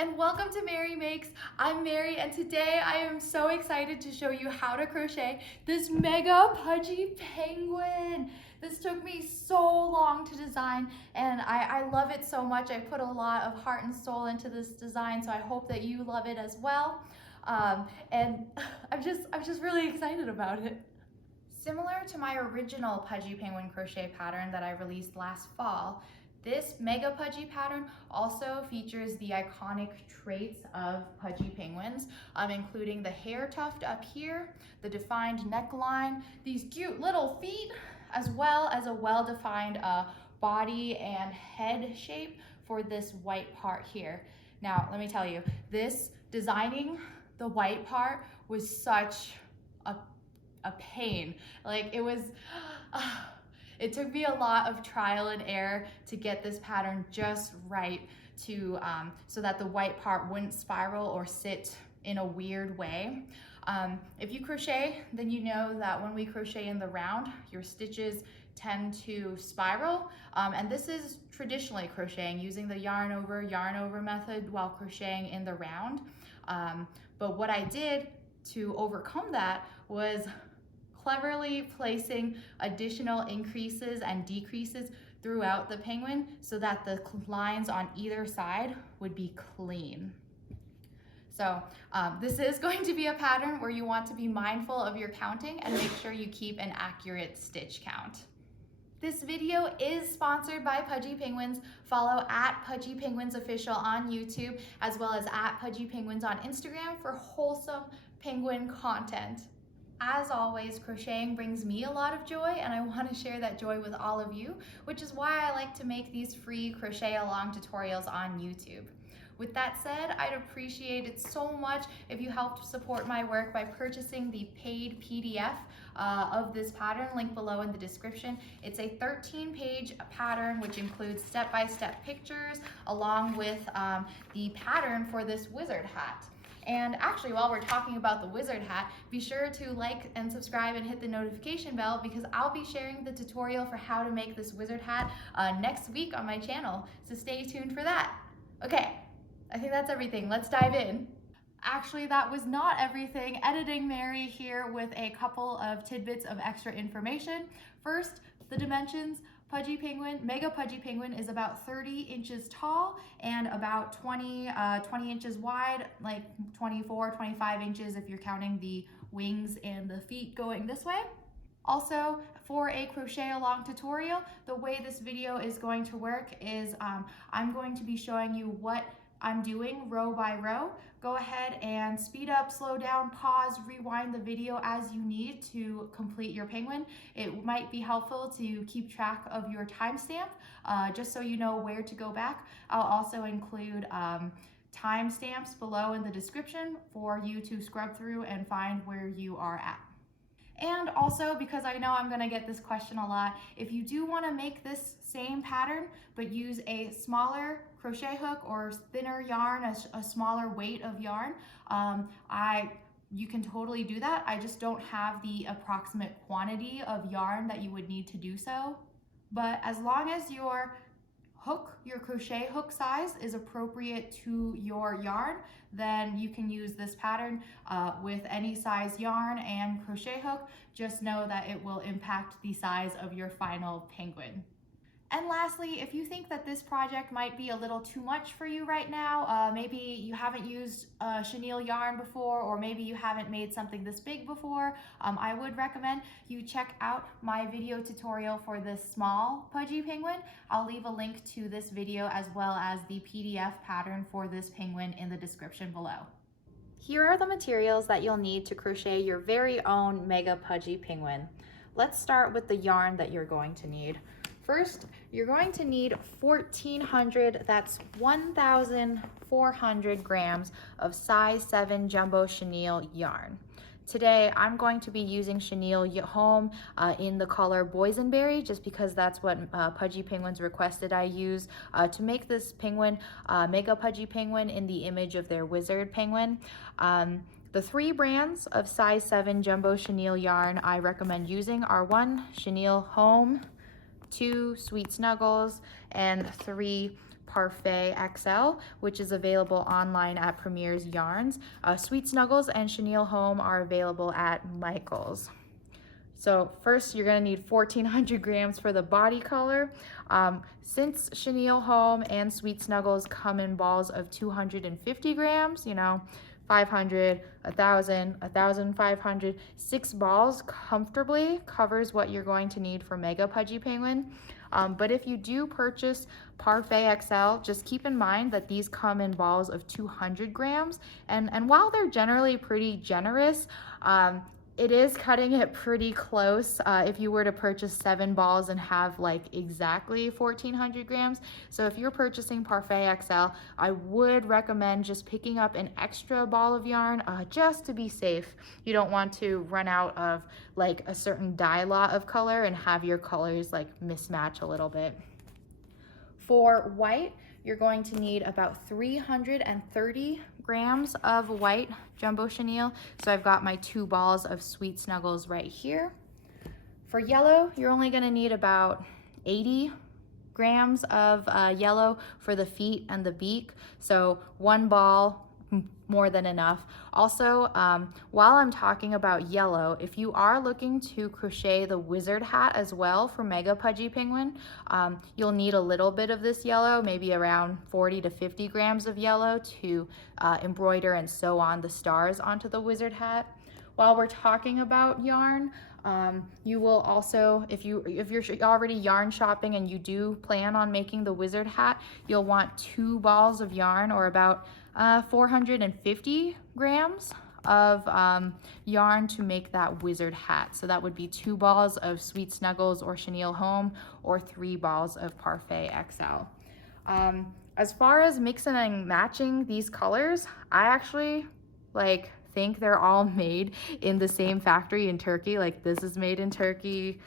and welcome to Mary Makes. I'm Mary and today I am so excited to show you how to crochet this Mega-Pudgy Penguin. This took me so long to design and I love it so much. I put a lot of heart and soul into this design, so I hope that you love it as well. And I'm just really excited about it. Similar to my original Pudgy Penguin crochet pattern that I released last fall, this Mega-Pudgy pattern also features the iconic traits of pudgy penguins, including the hair tuft up here, the defined neckline, these cute little feet, as well as a well-defined body and head shape for this white part here. Now, let me tell you, designing the white part was such a pain. Like it took me a lot of trial and error to get this pattern just right so that the white part wouldn't spiral or sit in a weird way. If you crochet, then you know that when we crochet in the round, your stitches tend to spiral, and this is traditionally crocheting using the yarn over method while crocheting in the round. But what I did to overcome that was cleverly placing additional increases and decreases throughout the penguin so that the lines on either side would be clean. So this is going to be a pattern where you want to be mindful of your counting and make sure you keep an accurate stitch count. This video is sponsored by Pudgy Penguins. Follow @Pudgy Penguins Official on YouTube, as well as @Pudgy Penguins on Instagram for wholesome penguin content. As always, crocheting brings me a lot of joy, and I want to share that joy with all of you, which is why I like to make these free crochet-along tutorials on YouTube. With that said, I'd appreciate it so much if you helped support my work by purchasing the paid PDF of this pattern, linked below in the description. It's a 13-page pattern which includes step-by-step pictures along with the pattern for this wizard hat. And actually, while we're talking about the wizard hat, be sure to like and subscribe and hit the notification bell, because I'll be sharing the tutorial for how to make this wizard hat next week on my channel, so stay tuned for that. Okay, I think that's everything. Let's dive in. Actually, that was not everything. Editing Mary here with a couple of tidbits of extra information. First, the dimensions. Pudgy Penguin, Mega-Pudgy Penguin is about 30 inches tall and about 20 inches wide, like 24, 25 inches if you're counting the wings and the feet going this way. Also, for a crochet-along tutorial, the way this video is going to work is I'm going to be showing you what I'm doing row by row. Go ahead and speed up, slow down, pause, rewind the video as you need to complete your penguin. It might be helpful to keep track of your timestamp, just so you know where to go back. I'll also include timestamps below in the description for you to scrub through and find where you are at. And also, because I know I'm gonna get this question a lot, if you do wanna make this same pattern, but use a smaller crochet hook or thinner yarn, a smaller weight of yarn, you can totally do that. I just don't have the approximate quantity of yarn that you would need to do so. But as long as your crochet hook size is appropriate to your yarn, then you can use this pattern with any size yarn and crochet hook. Just know that it will impact the size of your final penguin. And lastly, if you think that this project might be a little too much for you right now, maybe you haven't used chenille yarn before, or maybe you haven't made something this big before, I would recommend you check out my video tutorial for this small Pudgy Penguin. I'll leave a link to this video as well as the PDF pattern for this penguin in the description below. Here are the materials that you'll need to crochet your very own Mega-Pudgy Penguin. Let's start with the yarn that you're going to need. First, you're going to need 1,400, that's 1,400 grams of size 7 jumbo chenille yarn. Today, I'm going to be using chenille home in the color boysenberry, just because that's what Pudgy Penguins requested I use to make this penguin, Mega-Pudgy Penguin, in the image of their wizard penguin. The 3 brands of size 7 jumbo chenille yarn I recommend using are 1, chenille home, 2, Sweet Snuggles, and 3, Parfait XL, which is available online at Premier's Yarns. Sweet Snuggles and Chenille Home are available at Michael's. So first you're gonna need 1,400 grams for the body color. Since Chenille Home and Sweet Snuggles come in balls of 250 grams, you know, 500, 1,000, 1,500, 6 balls comfortably covers what you're going to need for Mega-Pudgy Penguin. But if you do purchase Parfait XL, just keep in mind that these come in balls of 200 grams. And while they're generally pretty generous, it is cutting it pretty close if you were to purchase 7 balls and have like exactly 1,400 grams. So if you're purchasing Parfait XL, I would recommend just picking up an extra ball of yarn just to be safe. You don't want to run out of like a certain dye lot of color and have your colors like mismatch a little bit. For white, you're going to need about 330 grams of white jumbo chenille. So I've got my 2 balls of Sweet Snuggles right here. For yellow, you're only gonna need about 80 grams of yellow for the feet and the beak. So 1 ball, more than enough. Also, while I'm talking about yellow, if you are looking to crochet the wizard hat as well for Mega-Pudgy Penguin, you'll need a little bit of this yellow, maybe around 40 to 50 grams of yellow to embroider and sew on the stars onto the wizard hat. While we're talking about yarn, you will also, if you're already yarn shopping and you do plan on making the wizard hat, you'll want 2 balls of yarn, or about 450 grams of yarn to make that wizard hat. So that would be 2 balls of Sweet Snuggles or Chenille Home, or 3 balls of Parfait XL. As far as mixing and matching these colors, I actually think they're all made in the same factory in Turkey. Like, this is made in Turkey,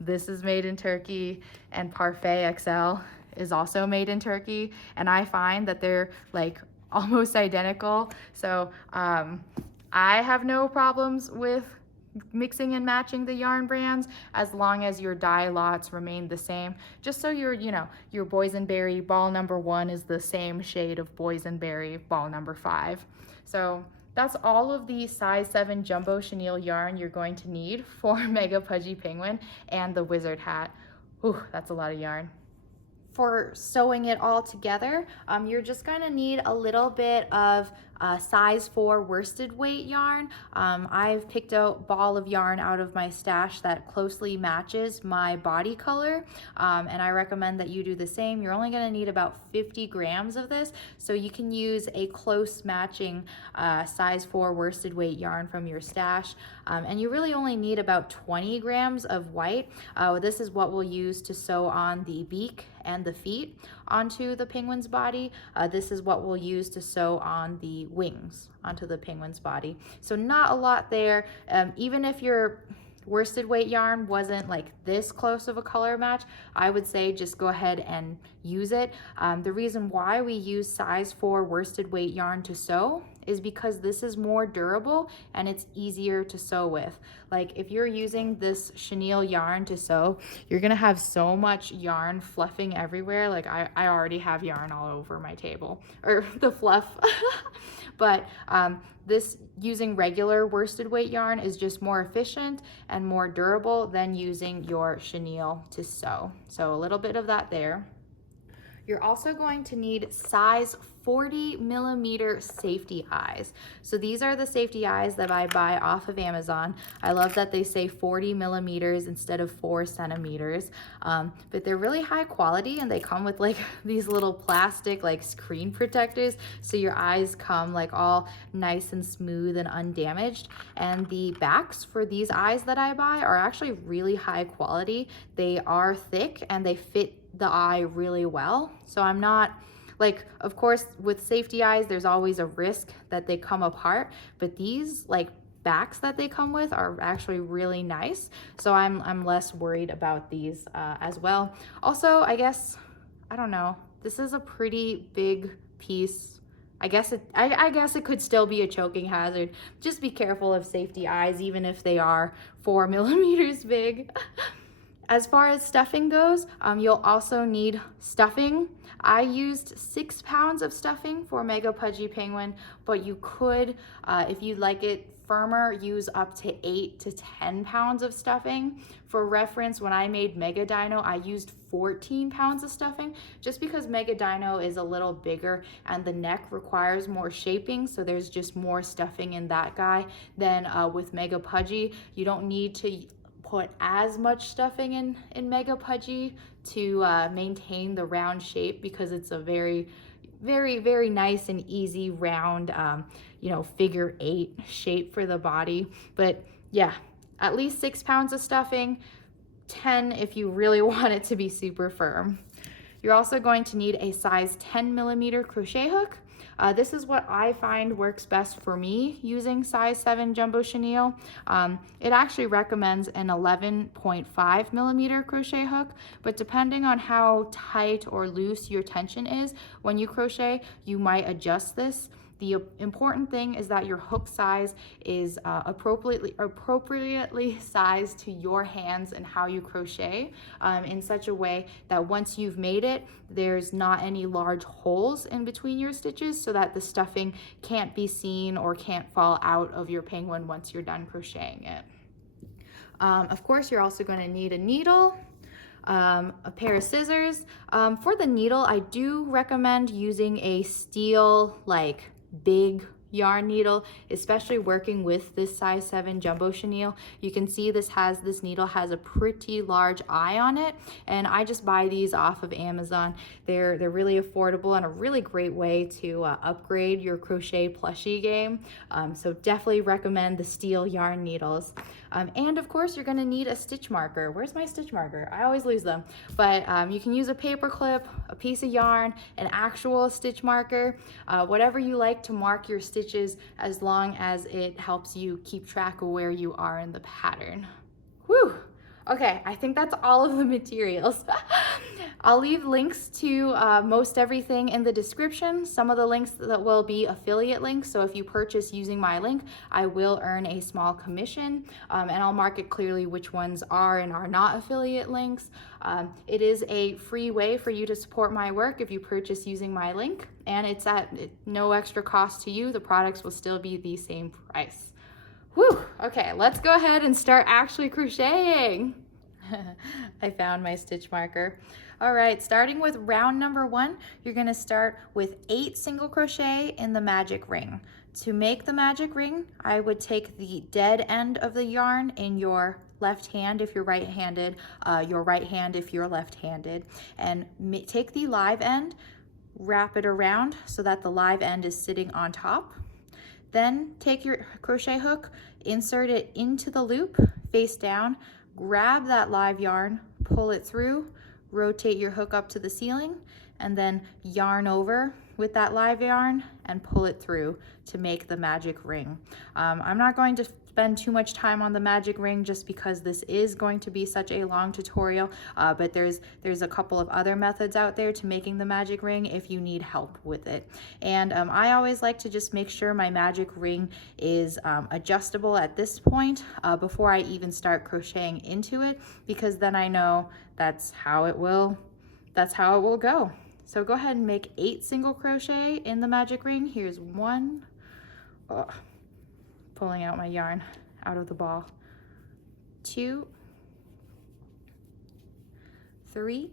this is made in Turkey, and Parfait XL is also made in Turkey. And I find that they're like almost identical. So I have no problems with mixing and matching the yarn brands as long as your dye lots remain the same. Just so your boysenberry ball number 1 is the same shade of boysenberry ball number 5. So that's all of the size 7 jumbo chenille yarn you're going to need for Mega-Pudgy Penguin and the wizard hat. Ooh, that's a lot of yarn. For sewing it all together, you're just gonna need a little bit of size 4 worsted weight yarn. I've picked a ball of yarn out of my stash that closely matches my body color, and I recommend that you do the same. You're only gonna need about 50 grams of this, so you can use a close matching size 4 worsted weight yarn from your stash, and you really only need about 20 grams of white. This is what we'll use to sew on the beak and the feet onto the penguin's body. This is what we'll use to sew on the wings onto the penguin's body. So not a lot there. Even if your worsted weight yarn wasn't like this close of a color match, I would say just go ahead and use it. The reason why we use size 4 worsted weight yarn to sew is because this is more durable and it's easier to sew with. Like, if you're using this chenille yarn to sew, you're gonna have so much yarn fluffing everywhere. Like, I already have yarn all over my table, or the fluff. But this using regular worsted weight yarn is just more efficient and more durable than using your chenille to sew. So a little bit of that there. You're also going to need size 40 millimeter safety eyes. So these are the safety eyes that I buy off of Amazon. I love that they say 40 millimeters instead of 4 centimeters, but they're really high quality, and they come with like these little plastic like screen protectors, so your eyes come like all nice and smooth and undamaged. And the backs for these eyes that I buy are actually really high quality. They are thick and they fit the eye really well. So I'm not like, of course, with safety eyes, there's always a risk that they come apart, but these like backs that they come with are actually really nice. So I'm less worried about these as well. Also, I guess, I don't know, this is a pretty big piece. I guess it could still be a choking hazard. Just be careful of safety eyes, even if they are 4 millimeters big. As far as stuffing goes, you'll also need stuffing. I used 6 pounds of stuffing for Mega-Pudgy Penguin, but you could, if you'd like it firmer, use up to 8 to 10 pounds of stuffing. For reference, when I made Mega Dino, I used 14 pounds of stuffing, just because Mega Dino is a little bigger and the neck requires more shaping, so there's just more stuffing in that guy than with Mega-Pudgy. You don't need to put as much stuffing in Mega-Pudgy to maintain the round shape, because it's a very nice and easy round figure 8 shape for the body. But yeah, at least 6 pounds of stuffing, 10 if you really want it to be super firm. You're also going to need a size 10 millimeter crochet hook. This is what I find works best for me using size 7 jumbo chenille. It actually recommends an 11.5 millimeter crochet hook, but depending on how tight or loose your tension is when you crochet, you might adjust this. The important thing is that your hook size is appropriately sized to your hands and how you crochet, in such a way that once you've made it, there's not any large holes in between your stitches, so that the stuffing can't be seen or can't fall out of your penguin once you're done crocheting it. Of course, you're also going to need a needle, a pair of scissors. For the needle, I do recommend using a steel, like big yarn needle, especially working with this size 7 jumbo chenille. You can see this needle has a pretty large eye on it, and I just buy these off of Amazon. They're really affordable and a really great way to upgrade your crochet plushie game. So definitely recommend the steel yarn needles. And of course, you're going to need a stitch marker. Where's my stitch marker? I always lose them. But you can use a paper clip, a piece of yarn, an actual stitch marker, whatever you like to mark your stitches, as long as it helps you keep track of where you are in the pattern. Whew. Okay, I think that's all of the materials. I'll leave links to most everything in the description. Some of the links that will be affiliate links, so if you purchase using my link, I will earn a small commission, and I'll mark it clearly which ones are and are not affiliate links. It is a free way for you to support my work if you purchase using my link, and it's at no extra cost to you. The products will still be the same price. Whew, okay, let's go ahead and start actually crocheting. I found my stitch marker. All right, starting with round number 1, you're gonna start with 8 single crochet in the magic ring. To make the magic ring, I would take the dead end of the yarn in your left hand if you're right-handed, your right hand if you're left-handed, and take the live end, wrap it around so that the live end is sitting on top. Then take your crochet hook, insert it into the loop, face down, grab that live yarn, pull it through, rotate your hook up to the ceiling, and then yarn over with that live yarn and pull it through to make the magic ring. I'm not going to spend too much time on the magic ring just because this is going to be such a long tutorial, but there's a couple of other methods out there to making the magic ring if you need help with it. And I always like to just make sure my magic ring is adjustable at this point before I even start crocheting into it, because then I know that's how it will go. So go ahead and make 8 single crochet in the magic ring. Here's 1. Oh, pulling out my yarn out of the ball. 2, 3,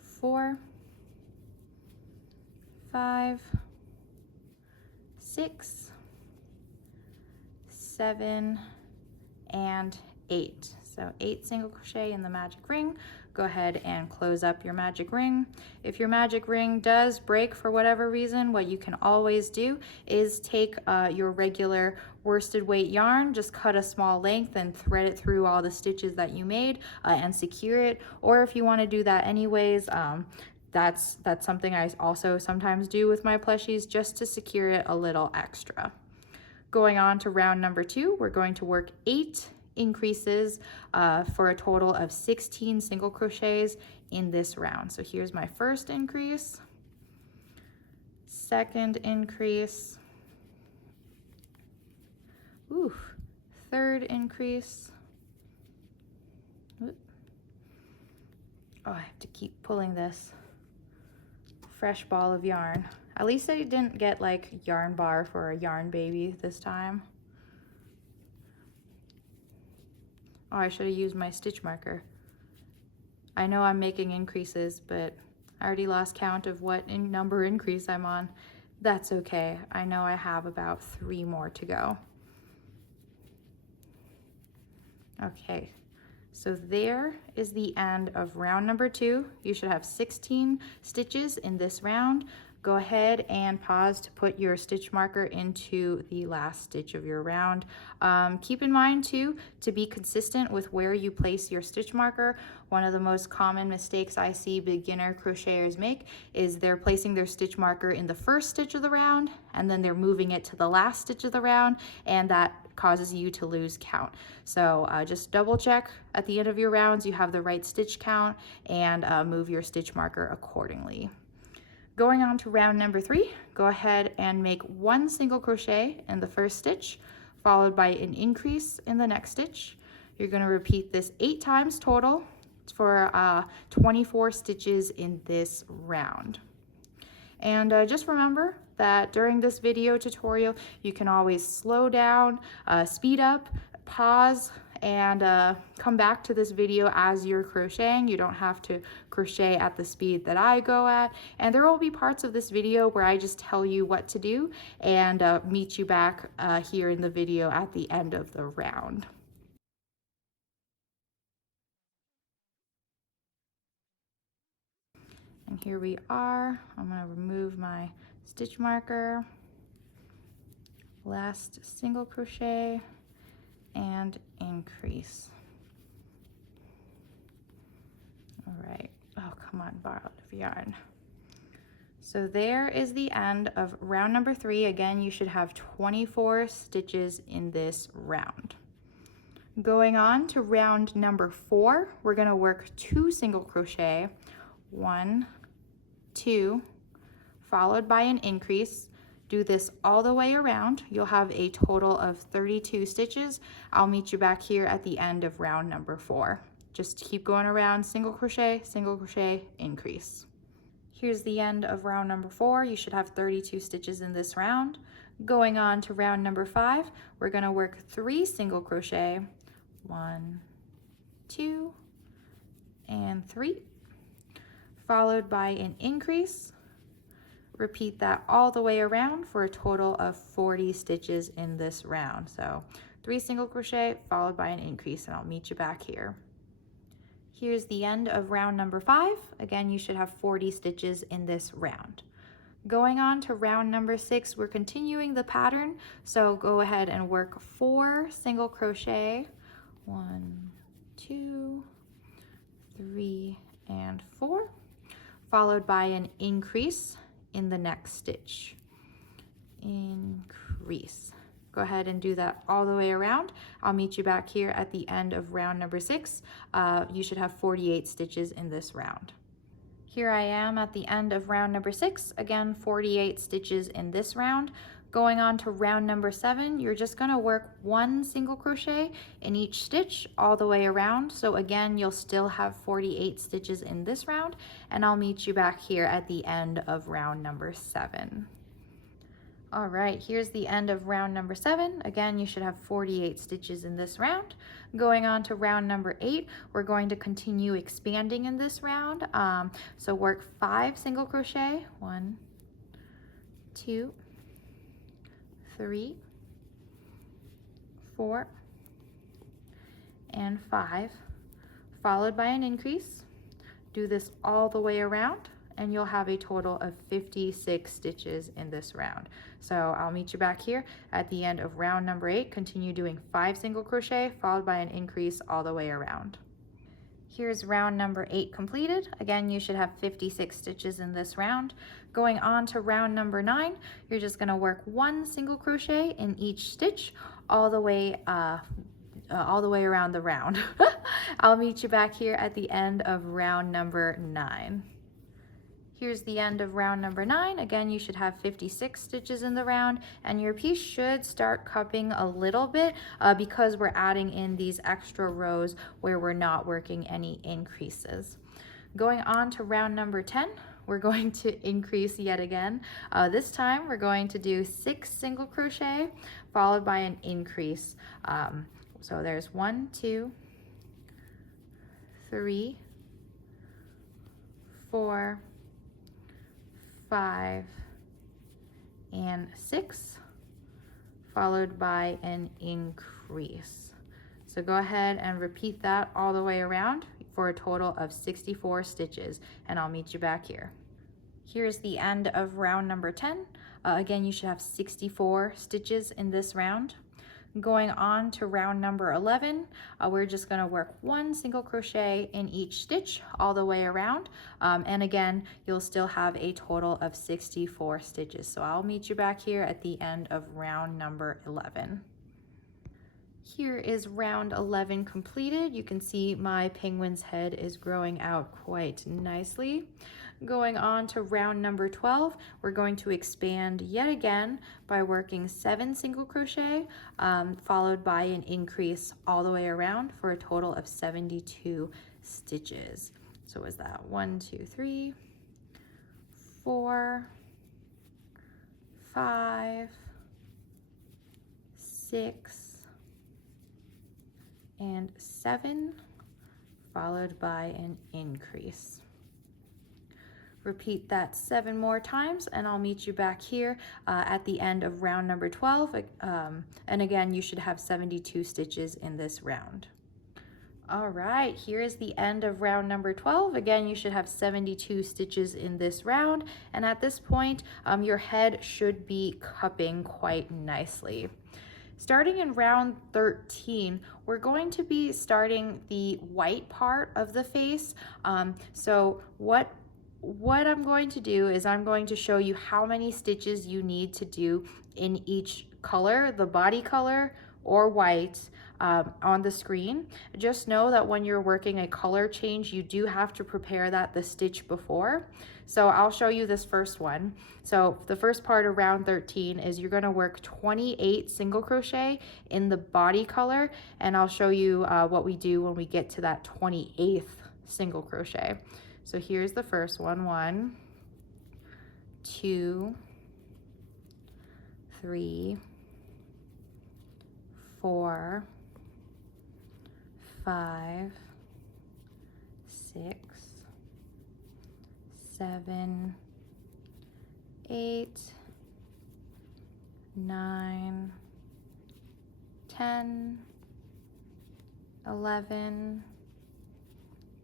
4, 5, 6, 7, and 8. So 8 single crochet in the magic ring. Go ahead and close up your magic ring. If your magic ring does break for whatever reason, what you can always do is take your regular worsted weight yarn, just cut a small length and thread it through all the stitches that you made and secure it. Or if you want to do that anyways, that's something I also sometimes do with my plushies, just to secure it a little extra. Going on to round number 2, we're going to work 8 increases for a total of 16 single crochets in this round. So here's my first increase, second increase, third increase, Oh, I have to keep pulling this fresh ball of yarn. At least I didn't get like yarn bar for a yarn baby this time. Oh, I should have used my stitch marker. I know I'm making increases, but I already lost count of what number increase I'm on. That's okay. I know I have about 3 more to go. Okay, so there is the end of round number 2. You should have 16 stitches in this round. Go ahead and pause to put your stitch marker into the last stitch of your round. Keep in mind too, to be consistent with where you place your stitch marker. One of the most common mistakes I see beginner crocheters make is they're placing their stitch marker in the first stitch of the round, and then they're moving it to the last stitch of the round, and that causes you to lose count. So just double check at the end of your rounds you have the right stitch count, and move your stitch marker accordingly. Going on to round number 3, go ahead and make 1 single crochet in the first stitch, followed by an increase in the next stitch. You're going to repeat this 8 times total for 24 stitches in this round. And just remember that during this video tutorial, you can always slow down, speed up, pause, and come back to this video as you're crocheting. You don't have to crochet at the speed that I go at. And there will be parts of this video where I just tell you what to do and meet you back here in the video at the end of the round. And here we are. I'm going to remove my stitch marker, last single crochet, and increase. All right. Oh, come on, borrowed of yarn. So there is the end of round number 3. Again, you should have 24 stitches in this round. Going on to round number 4, we're going to work 2 single crochet, 1, 2, followed by an increase. Do this all the way around. You'll have a total of 32 stitches. I'll meet you back here at the end of round number 4. Just keep going around, single crochet, increase. Here's the end of round number 4. You should have 32 stitches in this round. Going on to round number 5, we're going to work 3 single crochet, 1, 2, and 3, followed by an increase. Repeat that all the way around for a total of 40 stitches in this round. So 3 single crochet followed by an increase, and I'll meet you back here. Here's the end of round number 5. Again, you should have 40 stitches in this round. Going on to round number 6, we're continuing the pattern. So go ahead and work 4 single crochet, 1, 2, 3, and 4, followed by an increase in the next stitch. Increase. Go ahead and do that all the way around. I'll meet you back here at the end of round number 6. You should have 48 stitches in this round. Here I am at the end of round number 6. Again, 48 stitches in this round. Going on to round number 7, you're just going to work 1 single crochet in each stitch all the way around. So again, you'll still have 48 stitches in this round, and I'll meet you back here at the end of round number 7. All right, here's the end of round number 7. Again, you should have 48 stitches in this round. Going on to round number 8, we're going to continue expanding in this round. So work 5 single crochet, 1, 2, 3, 4, and 5, followed by an increase. Do this all the way around, and you'll have a total of 56 stitches in this round. So I'll meet you back here at the end of round number 8. Continue doing 5 single crochet followed by an increase all the way around. Here's round number 8 completed. Again, you should have 56 stitches in this round. Going on to round number 9, you're just going to work 1 single crochet in each stitch all the way around the round. I'll meet you back here at the end of round number 9. Here's the end of round number 9. Again, you should have 56 stitches in the round, and your piece should start cupping a little bit because we're adding in these extra rows where we're not working any increases. Going on to round number 10, we're going to increase yet again. This time we're going to do 6 single crochet followed by an increase. So there's 1, 2, 3, 4, 5, and 6, followed by an increase. So go ahead and repeat that all the way around for a total of 64 stitches, and I'll meet you back here. Here's the end of round number 10. Again, you should have 64 stitches in this round. Going on to round number 11, we're just going to work 1 single crochet in each stitch all the way around, and again you'll still have a total of 64 stitches. So I'll meet you back here at the end of round number 11. Here is round 11 completed. You can see my penguin's head is growing out quite nicely. Going on to round number 12, we're going to expand yet again by working 7 single crochet, followed by an increase all the way around for a total of 72 stitches. So was that 1, 2, 3, 4, 5, 6, and 7, followed by an increase. Repeat that 7 more times and I'll meet you back here at the end of round number 12. And again, you should have 72 stitches in this round. All right, here is the end of round number 12. Again, you should have 72 stitches in this round. And at this point, your head should be cupping quite nicely. Starting in round 13, we're going to be starting the white part of the face. So what I'm going to do is I'm going to show you how many stitches you need to do in each color, the body color or white, on the screen. Just know that when you're working a color change, you do have to prepare that the stitch before. So I'll show you this first one. So the first part of round 13 is you're going to work 28 single crochet in the body color, and I'll show you what we do when we get to that 28th single crochet. So here's the first one. 1, 2, 3, 4, 5, 6, 7, 8, 9, 10, 11,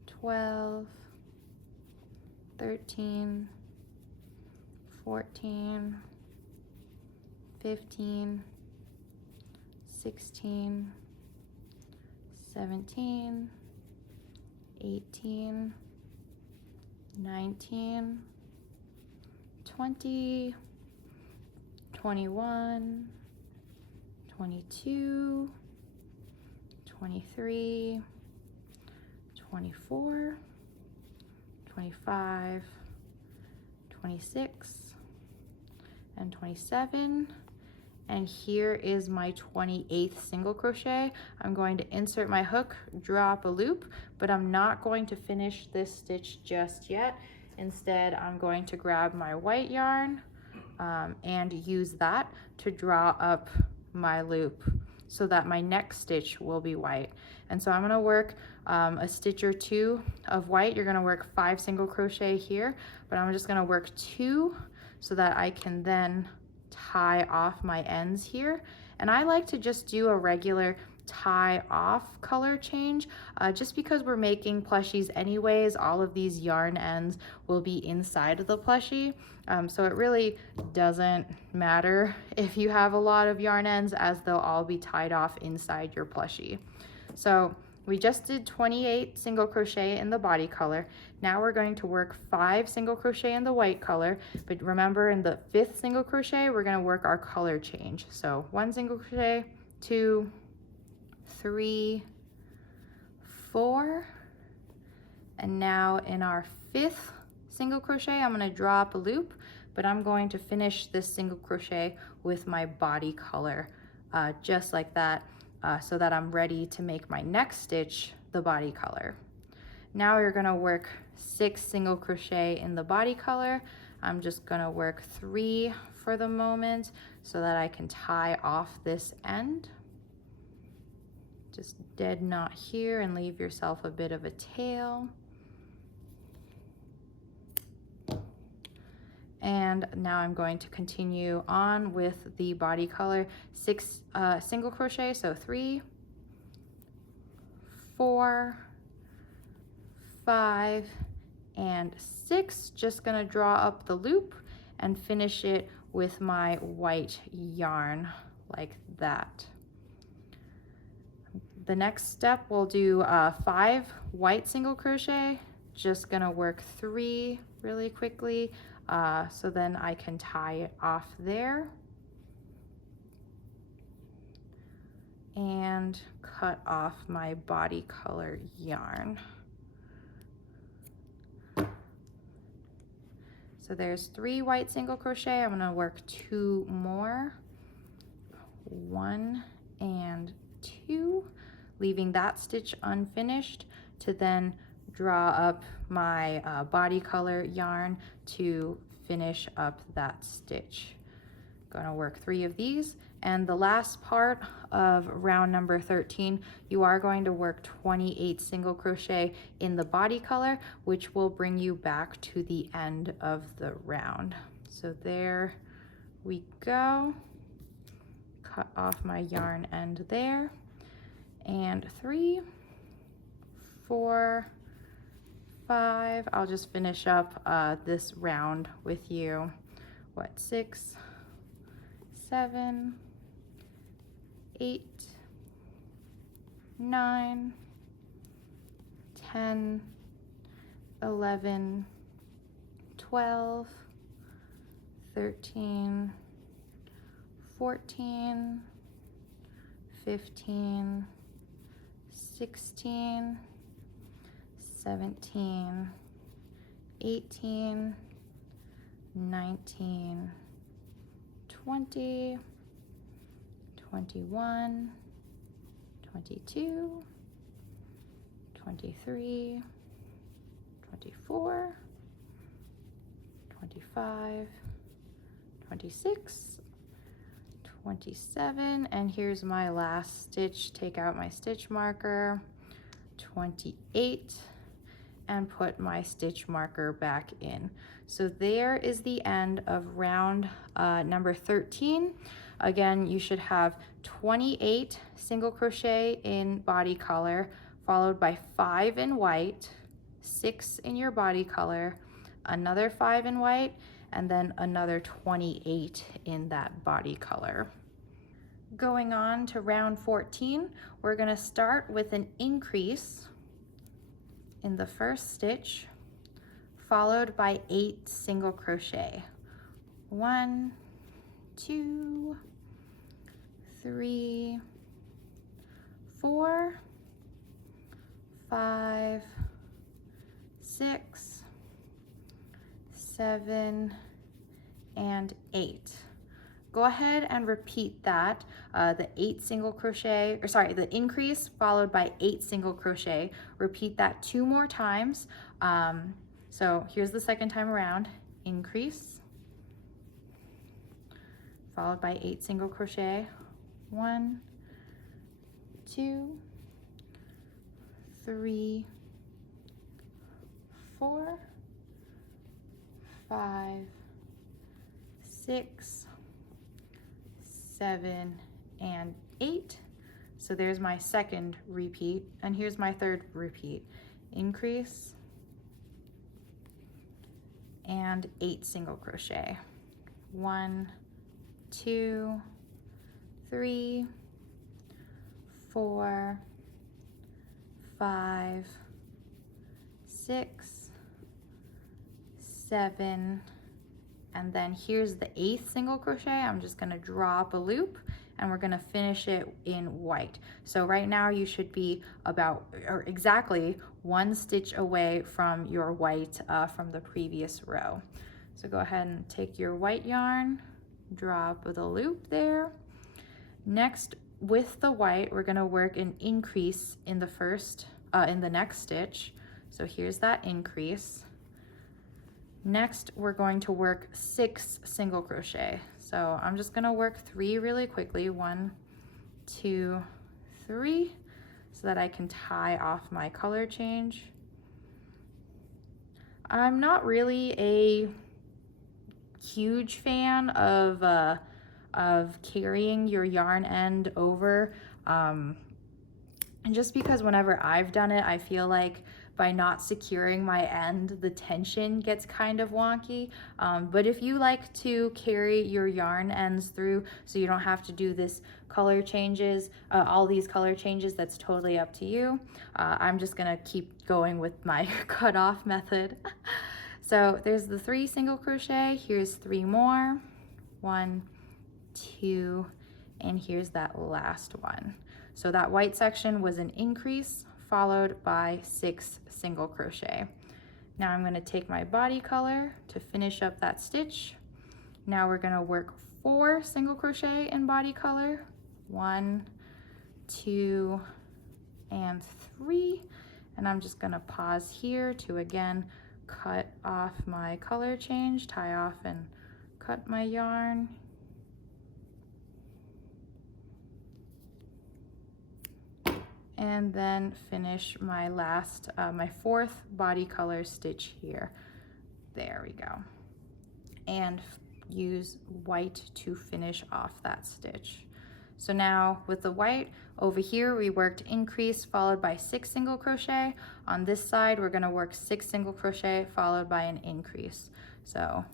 12, 13, 14, 15, 16, 17, 18, 19, 20, 21, 22, 23, 24, 25, 26, and 27. And here is my 28th single crochet. I'm going to insert my hook, drop a loop, but I'm not going to finish this stitch just yet. Instead, I'm going to grab my white yarn and use that to draw up my loop so that my next stitch will be white. And so I'm going to work a stitch or 2 of white. You're going to work 5 single crochet here, but I'm just going to work 2 so that I can then tie off my ends here. And I like to just do a regular tie off color change just because we're making plushies anyways. All of these yarn ends will be inside of the plushie, so it really doesn't matter if you have a lot of yarn ends, as they'll all be tied off inside your plushie. So we just did 28 single crochet in the body color. Now we're going to work 5 single crochet in the white color, but remember, in the 5th single crochet we're going to work our color change. So 1 single crochet, 2, 3, 4, and now in our 5th single crochet I'm going to drop a loop, but I'm going to finish this single crochet with my body color just like that, so that I'm ready to make my next stitch the body color. Now you're gonna work 6 single crochet in the body color. I'm just gonna work 3 for the moment so that I can tie off this end. Just dead knot here and leave yourself a bit of a tail. And now I'm going to continue on with the body color. 6 single crochet, so 3, 4, 5, and 6. Just gonna draw up the loop and finish it with my white yarn like that. The next step, we'll do 5 white single crochet. Just gonna work 3 really quickly, so then I can tie it off there and cut off my body color yarn. So there's 3 white single crochet. I'm gonna work 2 more, 1 and 2, leaving that stitch unfinished to then draw up my body color yarn to finish up that stitch. Gonna work 3 of these, and the last part of round number 13, you are going to work 28 single crochet in the body color, which will bring you back to the end of the round. So there we go. Cut off my yarn end there, and 3, 4, 5. I'll just finish up this round with you. What, 6, 7, 8, 9, 10, 11, 12, 13, 14, 15, 16, 17, 18, 19, 20, 21, 22, 23, 24, 25, 26, 27, and here's my last stitch. Take out my stitch marker, 28, and put my stitch marker back in. So there is the end of round number 13. Again, you should have 28 single crochet in body color, followed by 5 in white, 6 in your body color, another 5 in white, and then another 28 in that body color. Going on to round 14, we're gonna start with an increase in the first stitch, followed by 8 single crochet. 1, 2, 3, 4, 5, 6, 7, and 8. Go ahead and repeat that, the 8 single crochet, or sorry, the increase followed by 8 single crochet. Repeat that 2 more times. So here's the second time around. Increase, followed by 8 single crochet. 1, 2, 3, 4, 5, 6, 7, and 8. So there's my second repeat, and here's my third repeat. Increase and 8 single crochet. 1, 2, 3, 4, 5, 6, 7, and then here's the 8th single crochet. I'm just gonna drop a loop and we're gonna finish it in white. So right now you should be about, or exactly 1 stitch away from your white from the previous row. So go ahead and take your white yarn, drop the loop there. Next, with the white, we're gonna work an increase in the next stitch. So here's that increase. Next, we're going to work 6 single crochet. So I'm just gonna work 3 really quickly. 1, 2, 3, so that I can tie off my color change. I'm not really a huge fan of carrying your yarn end over, and just because whenever I've done it, I feel like by not securing my end, the tension gets kind of wonky. But if you like to carry your yarn ends through so you don't have to do this color changes, all these color changes, that's totally up to you. I'm just gonna keep going with my cut off method. So there's the 3 single crochet, here's 3 more, 1, 2, and here's that last one. So that white section was an increase followed by 6 single crochet. Now I'm going to take my body color to finish up that stitch. Now we're going to work 4 single crochet in body color. 1, 2, and 3. And I'm just going to pause here to again cut off my color change, tie off and cut my yarn. And then finish my last, my 4th body color stitch here. There we go. And use white to finish off that stitch. So now with the white over here, we worked increase followed by 6 single crochet. On this side, we're gonna work 6 single crochet followed by an increase. So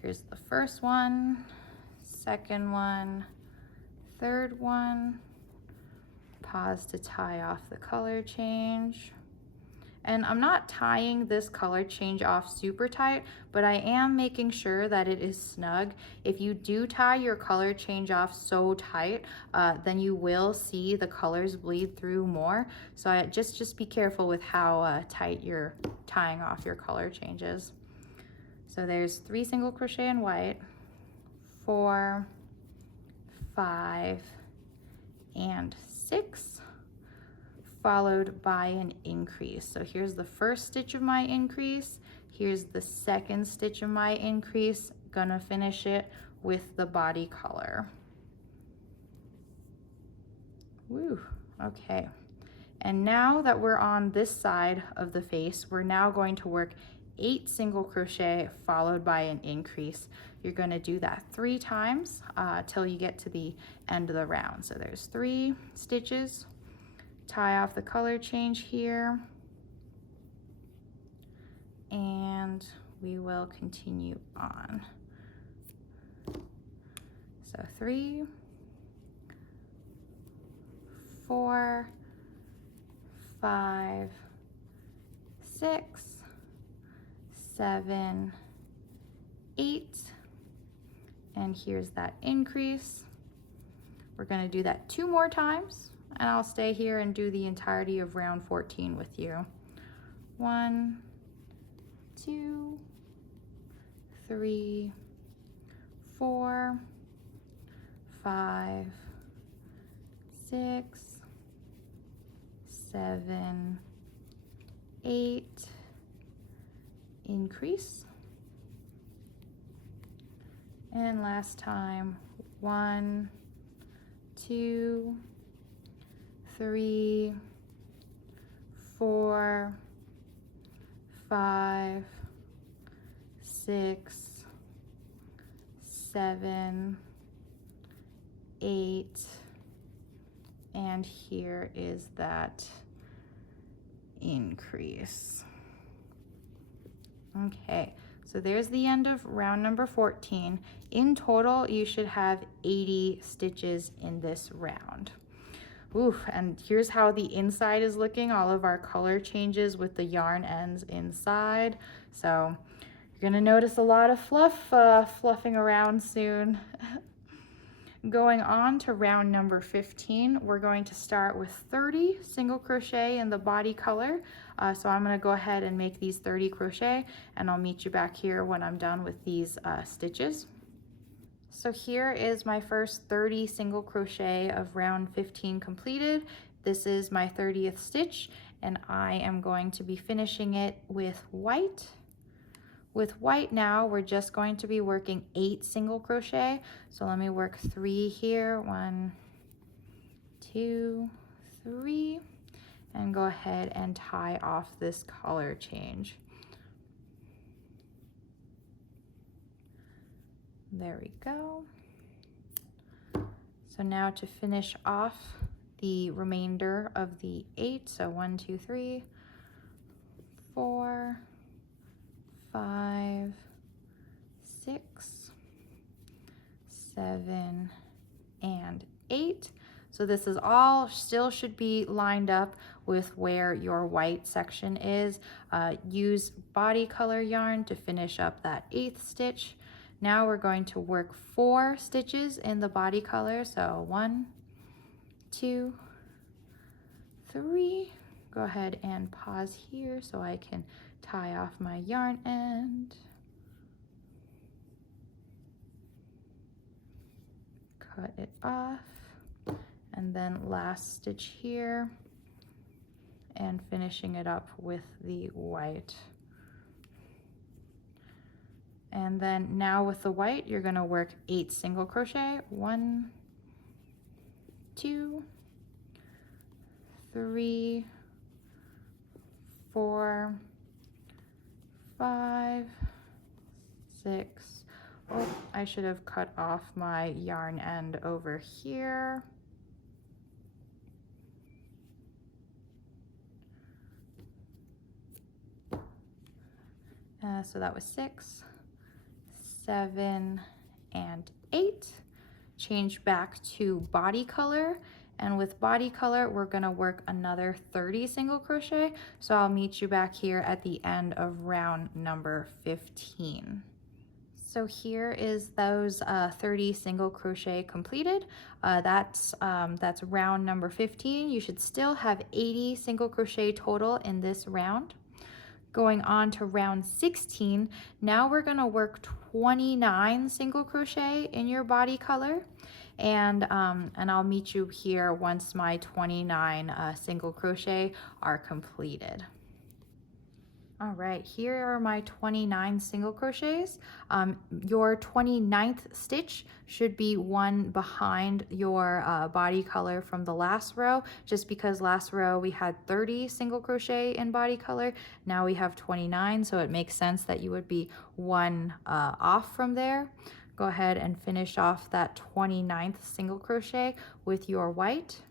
here's the first one, second one, third one. Pause to tie off the color change. And I'm not tying this color change off super tight, but I am making sure that it is snug. If you do tie your color change off so tight, then you will see the colors bleed through more. So just be careful with how tight you're tying off your color changes. So there's 3 single crochet in white, 4, 5, and 6, followed by an increase. So here's the first stitch of my increase, here's the second stitch of my increase, gonna finish it with the body color. Woo, okay. And now that we're on this side of the face, we're now going to work 8 single crochet followed by an increase. You're going to do that 3 times till you get to the end of the round. So there's 3 stitches, tie off the color change here, and we will continue on. So 3, 4, 5, 6, 7, 8, and here's that increase. We're going to do that 2 more times, and I'll stay here and do the entirety of round 14 with you. 1, 2, 3, 4, 5, 6, 7, 8, increase, and last time, 1, 2, 3, 4, 5, 6, 7, 8, and here is that increase. Okay, so there's the end of round number 14. In total, you should have 80 stitches in this round. Ooh, and here's how the inside is looking, all of our color changes with the yarn ends inside. So you're gonna notice a lot of fluffing around soon. Going on to round number 15, we're going to start with 30 single crochet in the body color. So I'm going to go ahead and make these 30 crochet, and I'll meet you back here when I'm done with these stitches. So here is my first 30 single crochet of round 15 completed. This is my 30th stitch, and I am going to be finishing it with white. With white now, we're just going to be working 8 single crochet. So let me work 3 here, 1, 2, 3, and go ahead and tie off this color change. There we go. So now to finish off the remainder of the 8, so 1, 2, 3, 4, 5, 6, 7, and 8. So this is all still should be lined up with where your white section is. Use body color yarn to finish up that 8th stitch. Now we're going to work 4 stitches in the body color. So 1, 2, 3. Go ahead and pause here so I can tie off my yarn end. Cut it off. And then last stitch here and finishing it up with the white. And then now with the white, you're going to work 8 single crochet. 1, 2, 3, 4, 5, 6. Oh, I should have cut off my yarn end over here. So that was 6, 7, and 8. Change back to body color, and with body color we're going to work another 30 single crochet. So I'll meet you back here at the end of round number 15. So here is those 30 single crochet completed. That's round number 15. You should still have 80 single crochet total in this round. Going on to round 16, now we're going to work 29 single crochet in your body color, and I'll meet you here once my 29 single crochet are completed. All right, here are my 29 single crochets. Your 29th stitch should be one behind your body color from the last row, just because last row we had 30 single crochet in body color. Now we have 29, so it makes sense that you would be one off from there. Go ahead and finish off that 29th single crochet with your white.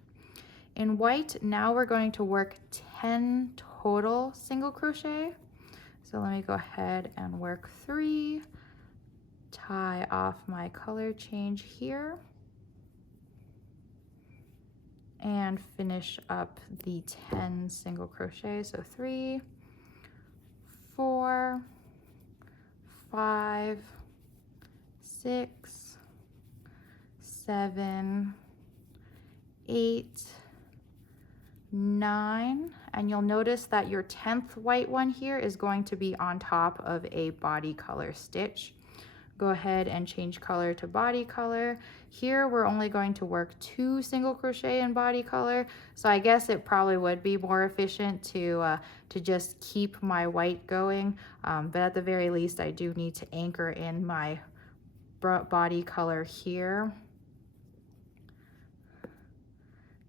In white, now we're going to work 10 total single crochet. So let me go ahead and work 3, tie off my color change here, and finish up the 10 single crochet. So 3, 4, 5, 6, 7, 8, 9, and you'll notice that your 10th white one here is going to be on top of a body color stitch. Go ahead and change color to body color. Here we're only going to work 2 single crochet in body color, so I guess it probably would be more efficient to just keep my white going, but at the very least I do need to anchor in my body color here.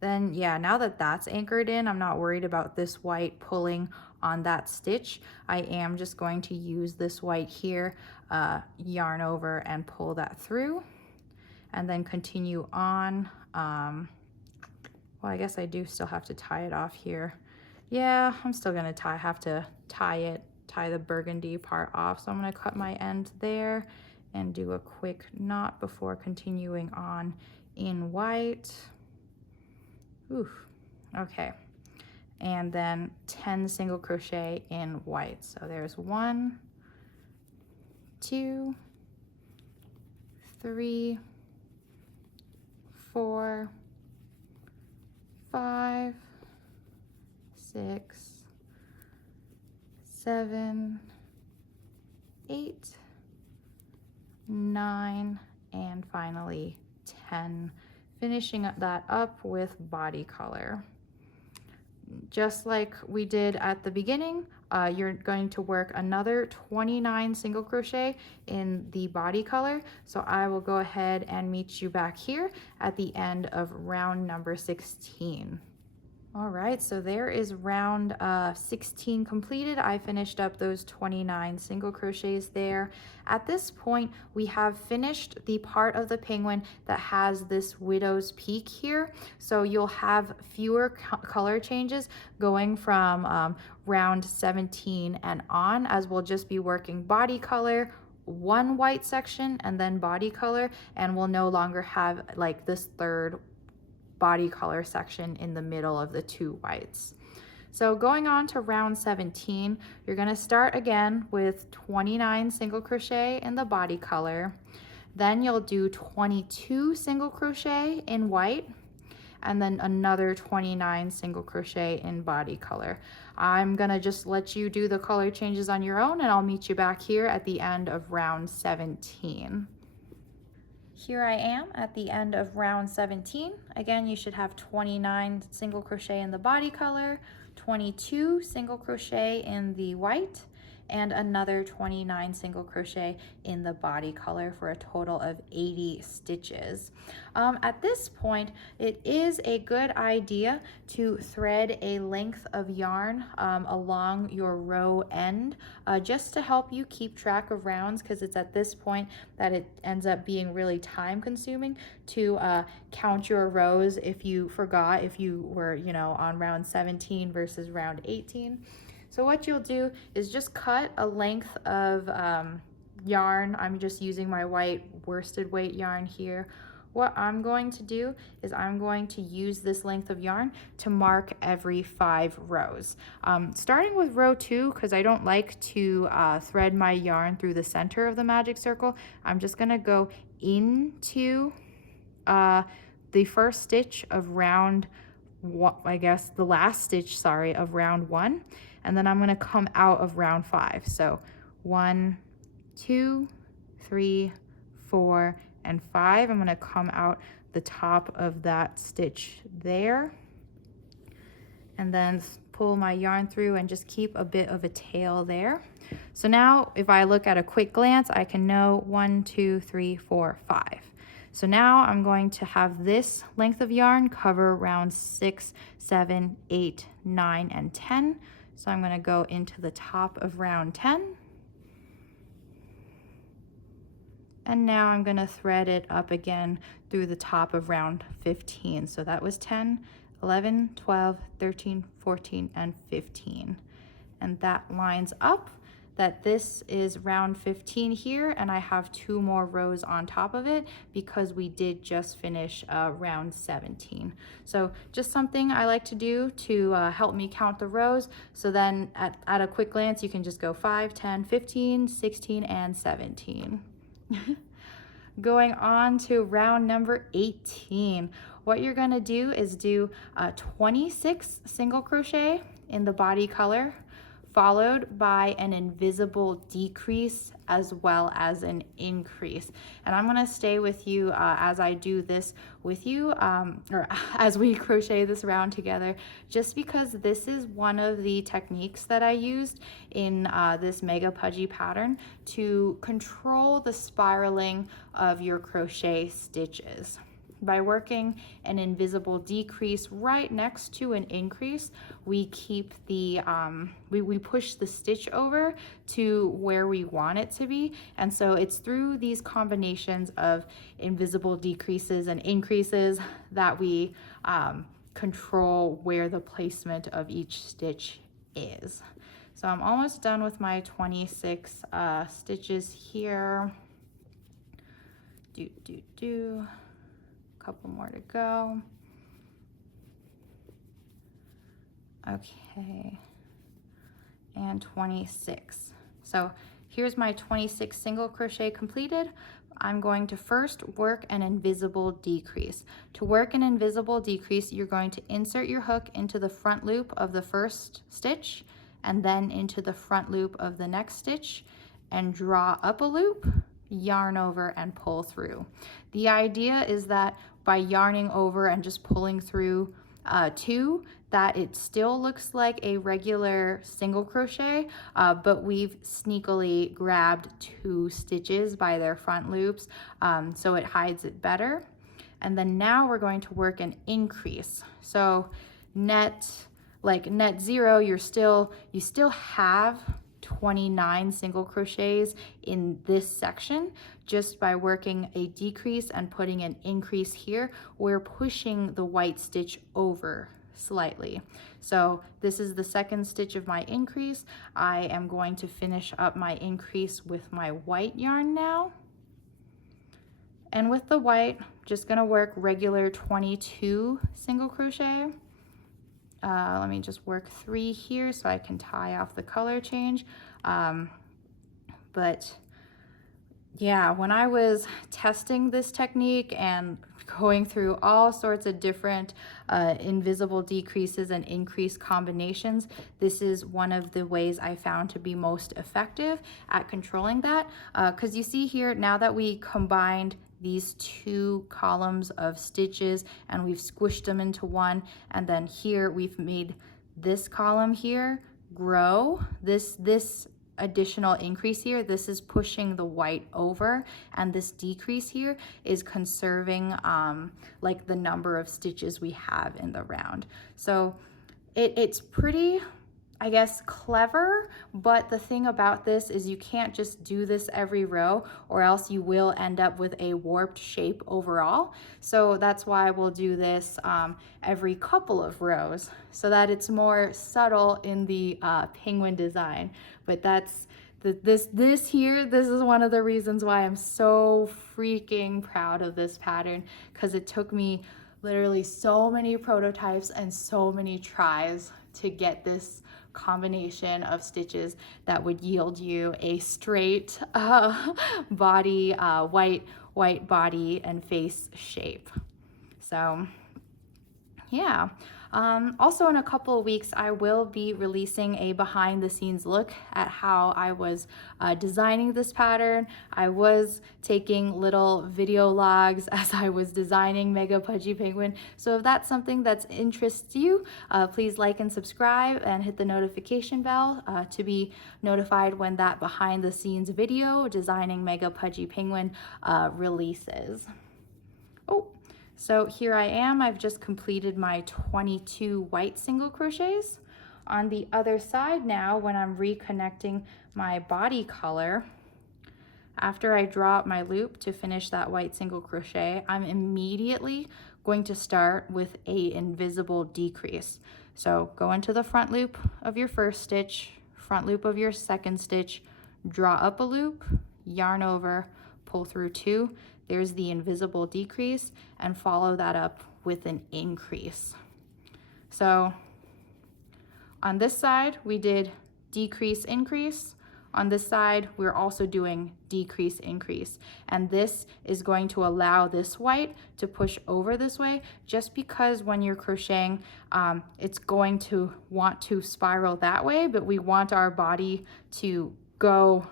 Then yeah, now that that's anchored in, I'm not worried about this white pulling on that stitch. I am just going to use this white here, yarn over and pull that through, and then continue on. Well, I guess I do still have to tie it off here. Yeah, I'm still gonna have to tie the burgundy part off. So I'm gonna cut my end there and do a quick knot before continuing on in white. Oof, okay. And then 10 single crochet in white. So there's 1, 2, 3, 4, 5, 6, 7, 8, 9, and finally 10. Finishing that up with body color. just like we did at the beginning, you're going to work another 29 single crochet in the body color. So I will go ahead and meet you back here at the end of round number 16. All right, so there is round 16 completed. I finished up those 29 single crochets there. At this point, we have finished the part of the penguin that has this widow's peak here. So you'll have fewer color changes going from round 17 and on, as we'll just be working body color, one white section, and then body color, and we'll no longer have like this third body color section in the middle of the two whites. So going on to round 17, you're going to start again with 29 single crochet in the body color. Then you'll do 22 single crochet in white, and then another 29 single crochet in body color. I'm going to just let you do the color changes on your own, and I'll meet you back here at the end of round 17. Here I am at the end of round 17. Again, you should have 29 single crochet in the body color, 22 single crochet in the white, and another 29 single crochet in the body color for a total of 80 stitches. At this point, it is a good idea to thread a length of yarn along your row end just to help you keep track of rounds, because it's at this point that it ends up being really time consuming to count your rows if you forgot, if you were, you know, on round 17 versus round 18. So what you'll do is just cut a length of yarn. I'm just using my white worsted weight yarn here. What I'm going to do is I'm going to use this length of yarn to mark every 5 rows. Starting with row 2, because I don't like to thread my yarn through the center of the magic circle, I'm just going to go into the first stitch of round, I guess the last stitch, sorry, of round 1. And then I'm going to come out of round 5. So 1, 2, 3, 4, and 5. I'm going to come out the top of that stitch there. And then pull my yarn through and just keep a bit of a tail there. So now if I look at a quick glance, I can know 1, 2, 3, 4, 5. So now I'm going to have this length of yarn cover rounds 6, 7, 8, 9, and 10. So I'm going to go into the top of round 10. And now I'm going to thread it up again through the top of round 15. So that was 10, 11, 12, 13, 14, and 15. And that lines up that this is round 15 here, and I have 2 more rows on top of it because we did just finish round 17. So just something I like to do to help me count the rows. So then at a quick glance, you can just go 5, 10, 15, 16, and 17. Going on to round number 18. What you're gonna do is do 26 single crochet in the body color, followed by an invisible decrease as well as an increase. And I'm gonna stay with you as I do this with you, or as we crochet this round together, just because this is one of the techniques that I used in this Mega-Pudgy pattern to control the spiraling of your crochet stitches. By working an invisible decrease right next to an increase, we keep the we push the stitch over to where we want it to be. And so it's through these combinations of invisible decreases and increases that we control where the placement of each stitch is. So I'm almost done with my 26 stitches here. Couple more to go. Okay, and 26. So here's my 26 single crochet completed. I'm going to first work an invisible decrease. To work an invisible decrease, you're going to insert your hook into the front loop of the first stitch and then into the front loop of the next stitch and draw up a loop, yarn over, and pull through. The idea is that by yarning over and just pulling through two, that it still looks like a regular single crochet, but we've sneakily grabbed 2 stitches by their front loops, so it hides it better. And then now we're going to work an increase. So net 0, you still have 29 single crochets in this section. Just by working a decrease and putting an increase here, we're pushing the white stitch over slightly. So this is the second stitch of my increase. I am going to finish up my increase with my white yarn now. And with the white, just gonna work regular 22 single crochet. Let me just work 3 here so I can tie off the color change. But yeah, when I was testing this technique and going through all sorts of different invisible decreases and increase combinations, this is one of the ways I found to be most effective at controlling that. Because you see here, now that we combined these 2 columns of stitches and we've squished them into one, and then here we've made this column here grow, this additional increase here, this is pushing the white over, and this decrease here is conserving like the number of stitches we have in the round. So it's pretty, I guess, clever, but the thing about this is you can't just do this every row or else you will end up with a warped shape overall. So that's why we'll do this every couple of rows so that it's more subtle in the penguin design. But that's this is one of the reasons why I'm so freaking proud of this pattern, because it took me literally so many prototypes and so many tries to get this combination of stitches that would yield you a straight body, white body and face shape. So yeah. Also in a couple of weeks, I will be releasing a behind the scenes look at how I was designing this pattern. I was taking little video logs as I was designing Mega-Pudgy Penguin. So if that's something that interests you, please like and subscribe and hit the notification bell to be notified when that behind the scenes video designing Mega-Pudgy Penguin releases. Oh. So here I am, I've just completed my 22 white single crochets. On the other side now, when I'm reconnecting my body color, after I draw up my loop to finish that white single crochet, I'm immediately going to start with a invisible decrease. So go into the front loop of your first stitch, front loop of your second stitch, draw up a loop, yarn over, pull through 2, there's the invisible decrease, and follow that up with an increase. So on this side, we did decrease, increase. On this side, we're also doing decrease, increase. And this is going to allow this white to push over this way, just because when you're crocheting, it's going to want to spiral that way, but we want our body to go,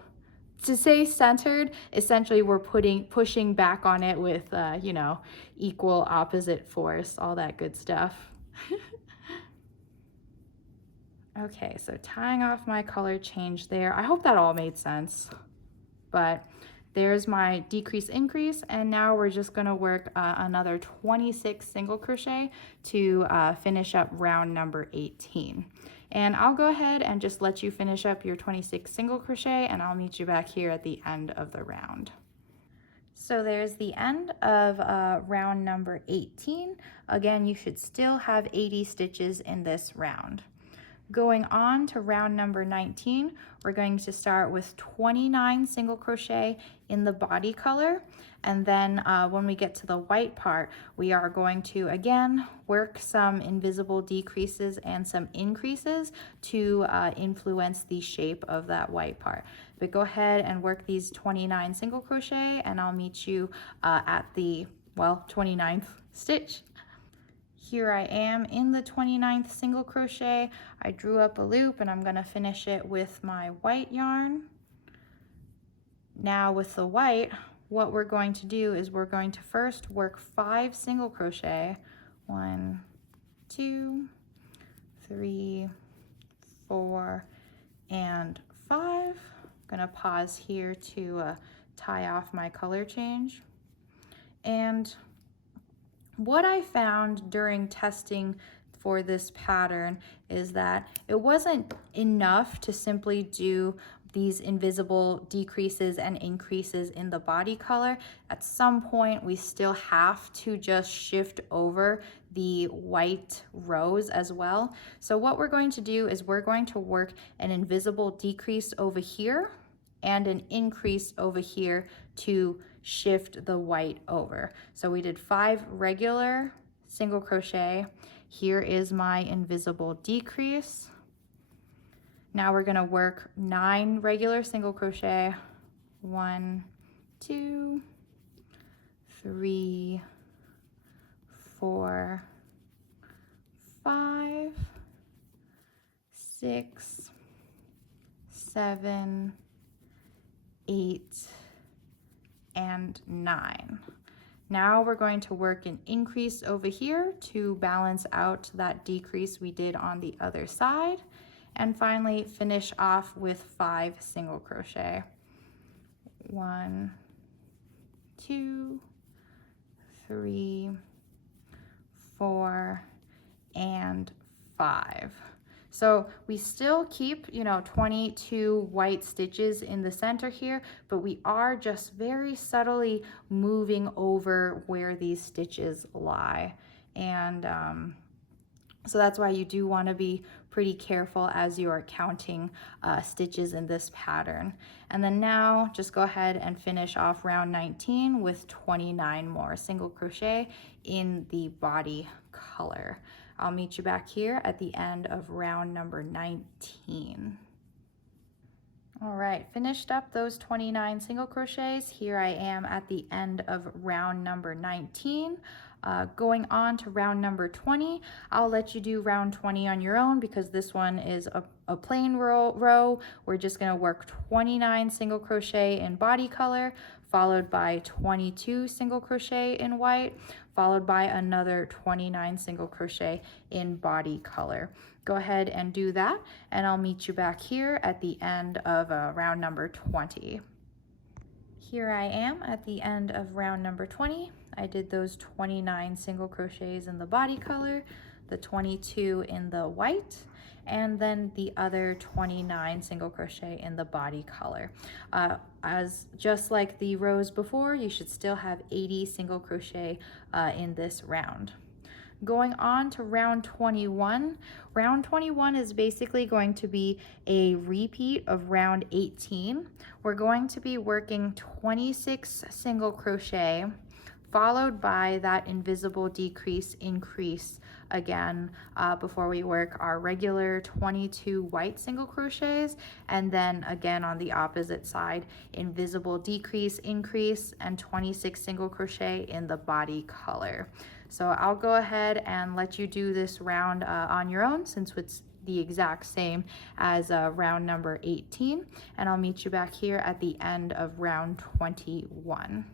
to stay centered. Essentially, we're pushing back on it with, you know, equal opposite force, all that good stuff. Okay, so tying off my color change there. I hope that all made sense. But there's my decrease, increase, and now we're just gonna work another 26 single crochet to finish up round number 18. And I'll go ahead and just let you finish up your 26 single crochet, and I'll meet you back here at the end of the round. So there's the end of round number 18. Again, you should still have 80 stitches in this round. Going on to round number 19, we're going to start with 29 single crochet in the body color. And then when we get to the white part, we are going to, again, work some invisible decreases and some increases to influence the shape of that white part. But go ahead and work these 29 single crochet, and I'll meet you at the, well, 29th stitch. Here I am in the 29th single crochet. I drew up a loop and I'm gonna finish it with my white yarn. Now with the white, what we're going to do is we're going to first work 5 single crochet. 1, 2, 3, 4, and 5. I'm gonna pause here to tie off my color change. And what I found during testing for this pattern is that it wasn't enough to simply do these invisible decreases and increases in the body color. At some point, we still have to just shift over the white rows as well. So what we're going to do is we're going to work an invisible decrease over here and an increase over here to shift the white over. So we did 5 regular single crochet. Here is my invisible decrease. Now we're gonna work 9 regular single crochet. 1, 2, 3, 4, 5, 6, 7, 8, and 9. Now we're going to work an increase over here to balance out that decrease we did on the other side. And finally finish off with 5 single crochet. 1, 2, 3, 4, and 5. So we still keep, 22 white stitches in the center here, but we are just very subtly moving over where these stitches lie. And so that's why you do want to be pretty careful as you are counting stitches in this pattern. And then now just go ahead and finish off round 19 with 29 more single crochet in the body color. I'll meet you back here at the end of round number 19. All right, finished up those 29 single crochets. Here I am at the end of round number 19. Going on to round number 20. I'll let you do round 20 on your own because this one is a plain row. We're just gonna work 29 single crochet in body color, followed by 22 single crochet in white, followed by another 29 single crochet in body color. Go ahead and do that, and I'll meet you back here at the end of round number 20. Here I am at the end of round number 20. I did those 29 single crochets in the body color, the 22 in the white, and then the other 29 single crochet in the body color. As just like the rows before, you should still have 80 single crochet in this round. Going on to round 21. Round 21 is basically going to be a repeat of round 18. We're going to be working 26 single crochet, followed by that invisible decrease increase again before we work our regular 22 white single crochets, and then again on the opposite side, invisible decrease increase and 26 single crochet in the body color. So I'll go ahead and let you do this round on your own since it's the exact same as round number 18, and I'll meet you back here at the end of round 21.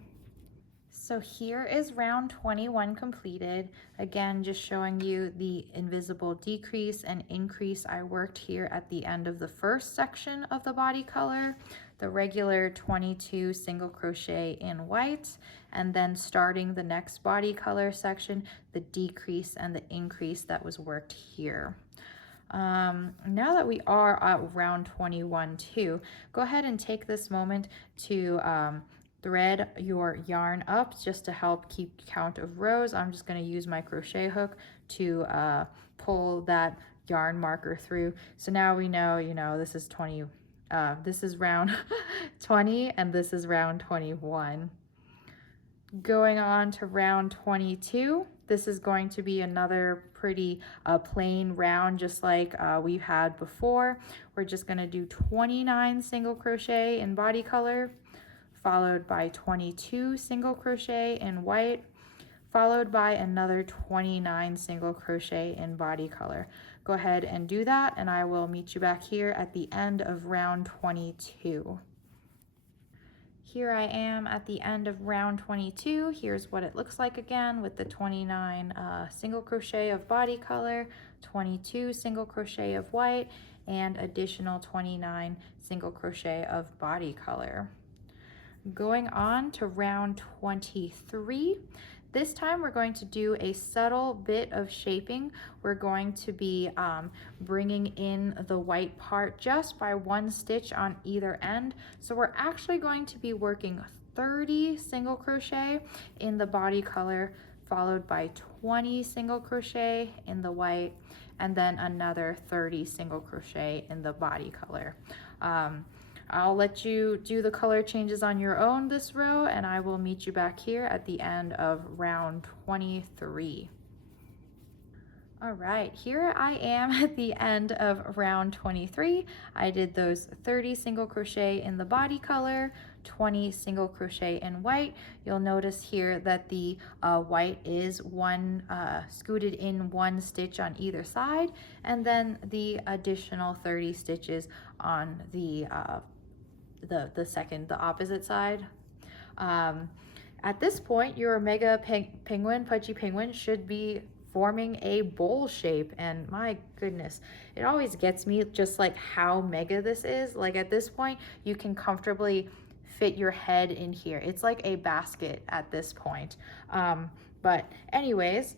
So here is round 21 completed. Again, just showing you the invisible decrease and increase I worked here at the end of the first section of the body color, the regular 22 single crochet in white, and then starting the next body color section, the decrease and the increase that was worked here. Now that we are at round 21 too, go ahead and take this moment to thread your yarn up just to help keep count of rows. I'm just going to use my crochet hook to pull that yarn marker through. So now we know, this is 20, this is round 20 and this is round 21. Going on to round 22, this is going to be another pretty plain round just like we've had before. We're just going to do 29 single crochet in body color, followed by 22 single crochet in white, followed by another 29 single crochet in body color. Go ahead and do that, and I will meet you back here at the end of round 22. Here I am at the end of round 22. Here's what it looks like again with the 29 single crochet of body color, 22 single crochet of white, and additional 29 single crochet of body color. Going on to round 23. This time we're going to do a subtle bit of shaping. We're going to be bringing in the white part just by one stitch on either end. So we're actually going to be working 30 single crochet in the body color, followed by 20 single crochet in the white, and then another 30 single crochet in the body color. I'll let you do the color changes on your own this row, and I will meet you back here at the end of round 23. All right, here I am at the end of round 23. I did those 30 single crochet in the body color, 20 single crochet in white. You'll notice here that the white is scooted in one stitch on either side, and then the additional 30 stitches on the opposite side. At this point, your Mega-Pudgy Penguin should be forming a bowl shape, and my goodness, it always gets me just like how mega this is. Like at this point, you can comfortably fit your head in here. It's like a basket at this point. But anyways,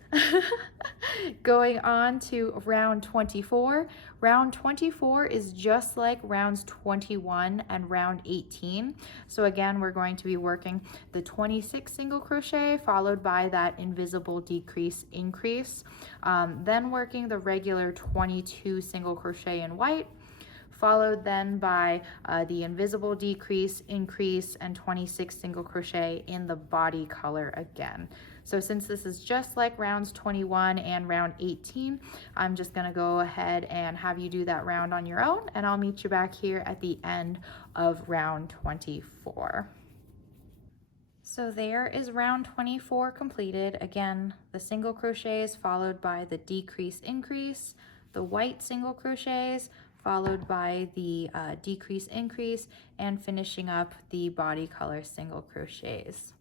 going on to round 24. Round 24 is just like rounds 21 and round 18. So again, we're going to be working the 26 single crochet followed by that invisible decrease increase. Then working the regular 22 single crochet in white, followed then by the invisible decrease, increase, and 26 single crochet in the body color again. So since this is just like rounds 21 and round 18, I'm just gonna go ahead and have you do that round on your own, and I'll meet you back here at the end of round 24. So there is round 24 completed. Again, the single crochets followed by the decrease, increase, the white single crochets, followed by the decrease, increase, and finishing up the body color single crochets.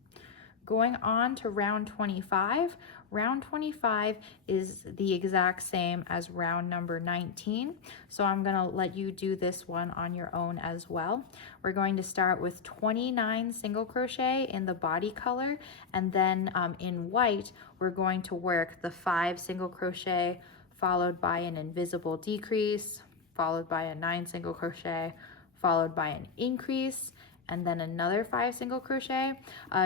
Going on to round 25. Round 25 is the exact same as round number 19. So I'm gonna let you do this one on your own as well. We're going to start with 29 single crochet in the body color, and then in white, we're going to work the 5 single crochet, followed by an invisible decrease, followed by a 9 single crochet, followed by an increase, and then another 5 single crochet,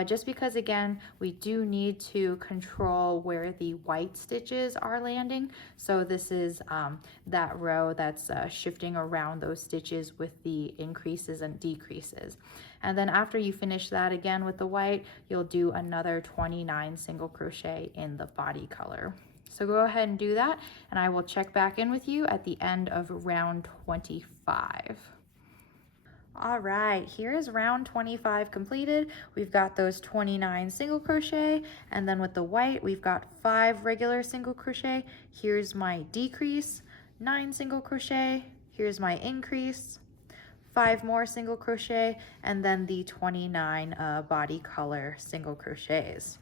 just because again we do need to control where the white stitches are landing. So this is that row that's shifting around those stitches with the increases and decreases. And then after you finish that again with the white, you'll do another 29 single crochet in the body color. So go ahead and do that, and I will check back in with you at the end of round 25. All right, here is round 25 completed. We've got those 29 single crochet, and then with the white, we've got 5 regular single crochet. Here's my decrease, 9 single crochet. Here's my increase, 5 more single crochet, and then the 29 body color single crochets.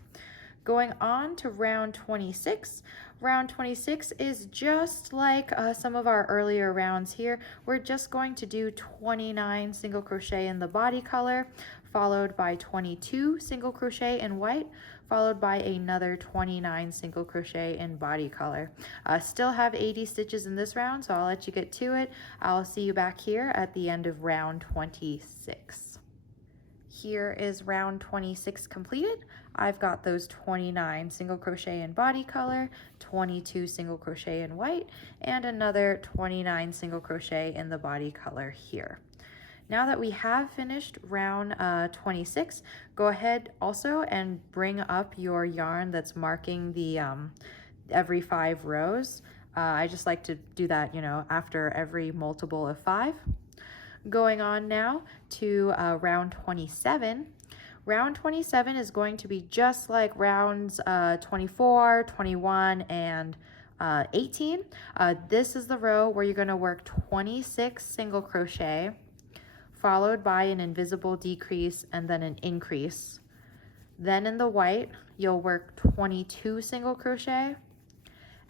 Going on to round 26. Round 26 is just like some of our earlier rounds here. We're just going to do 29 single crochet in the body color, followed by 22 single crochet in white, followed by another 29 single crochet in body color. Still have 80 stitches in this round, so I'll let you get to it. I'll see you back here at the end of round 26. Here is round 26 completed. I've got those 29 single crochet in body color, 22 single crochet in white, and another 29 single crochet in the body color here. Now that we have finished round 26, go ahead also and bring up your yarn that's marking the every 5 rows. I just like to do that, you know, after every multiple of 5. Going on now to round 27. Round 27 is going to be just like rounds 24, 21, and 18. This is the row where you're going to work 26 single crochet, followed by an invisible decrease and then an increase. Then in the white, you'll work 22 single crochet,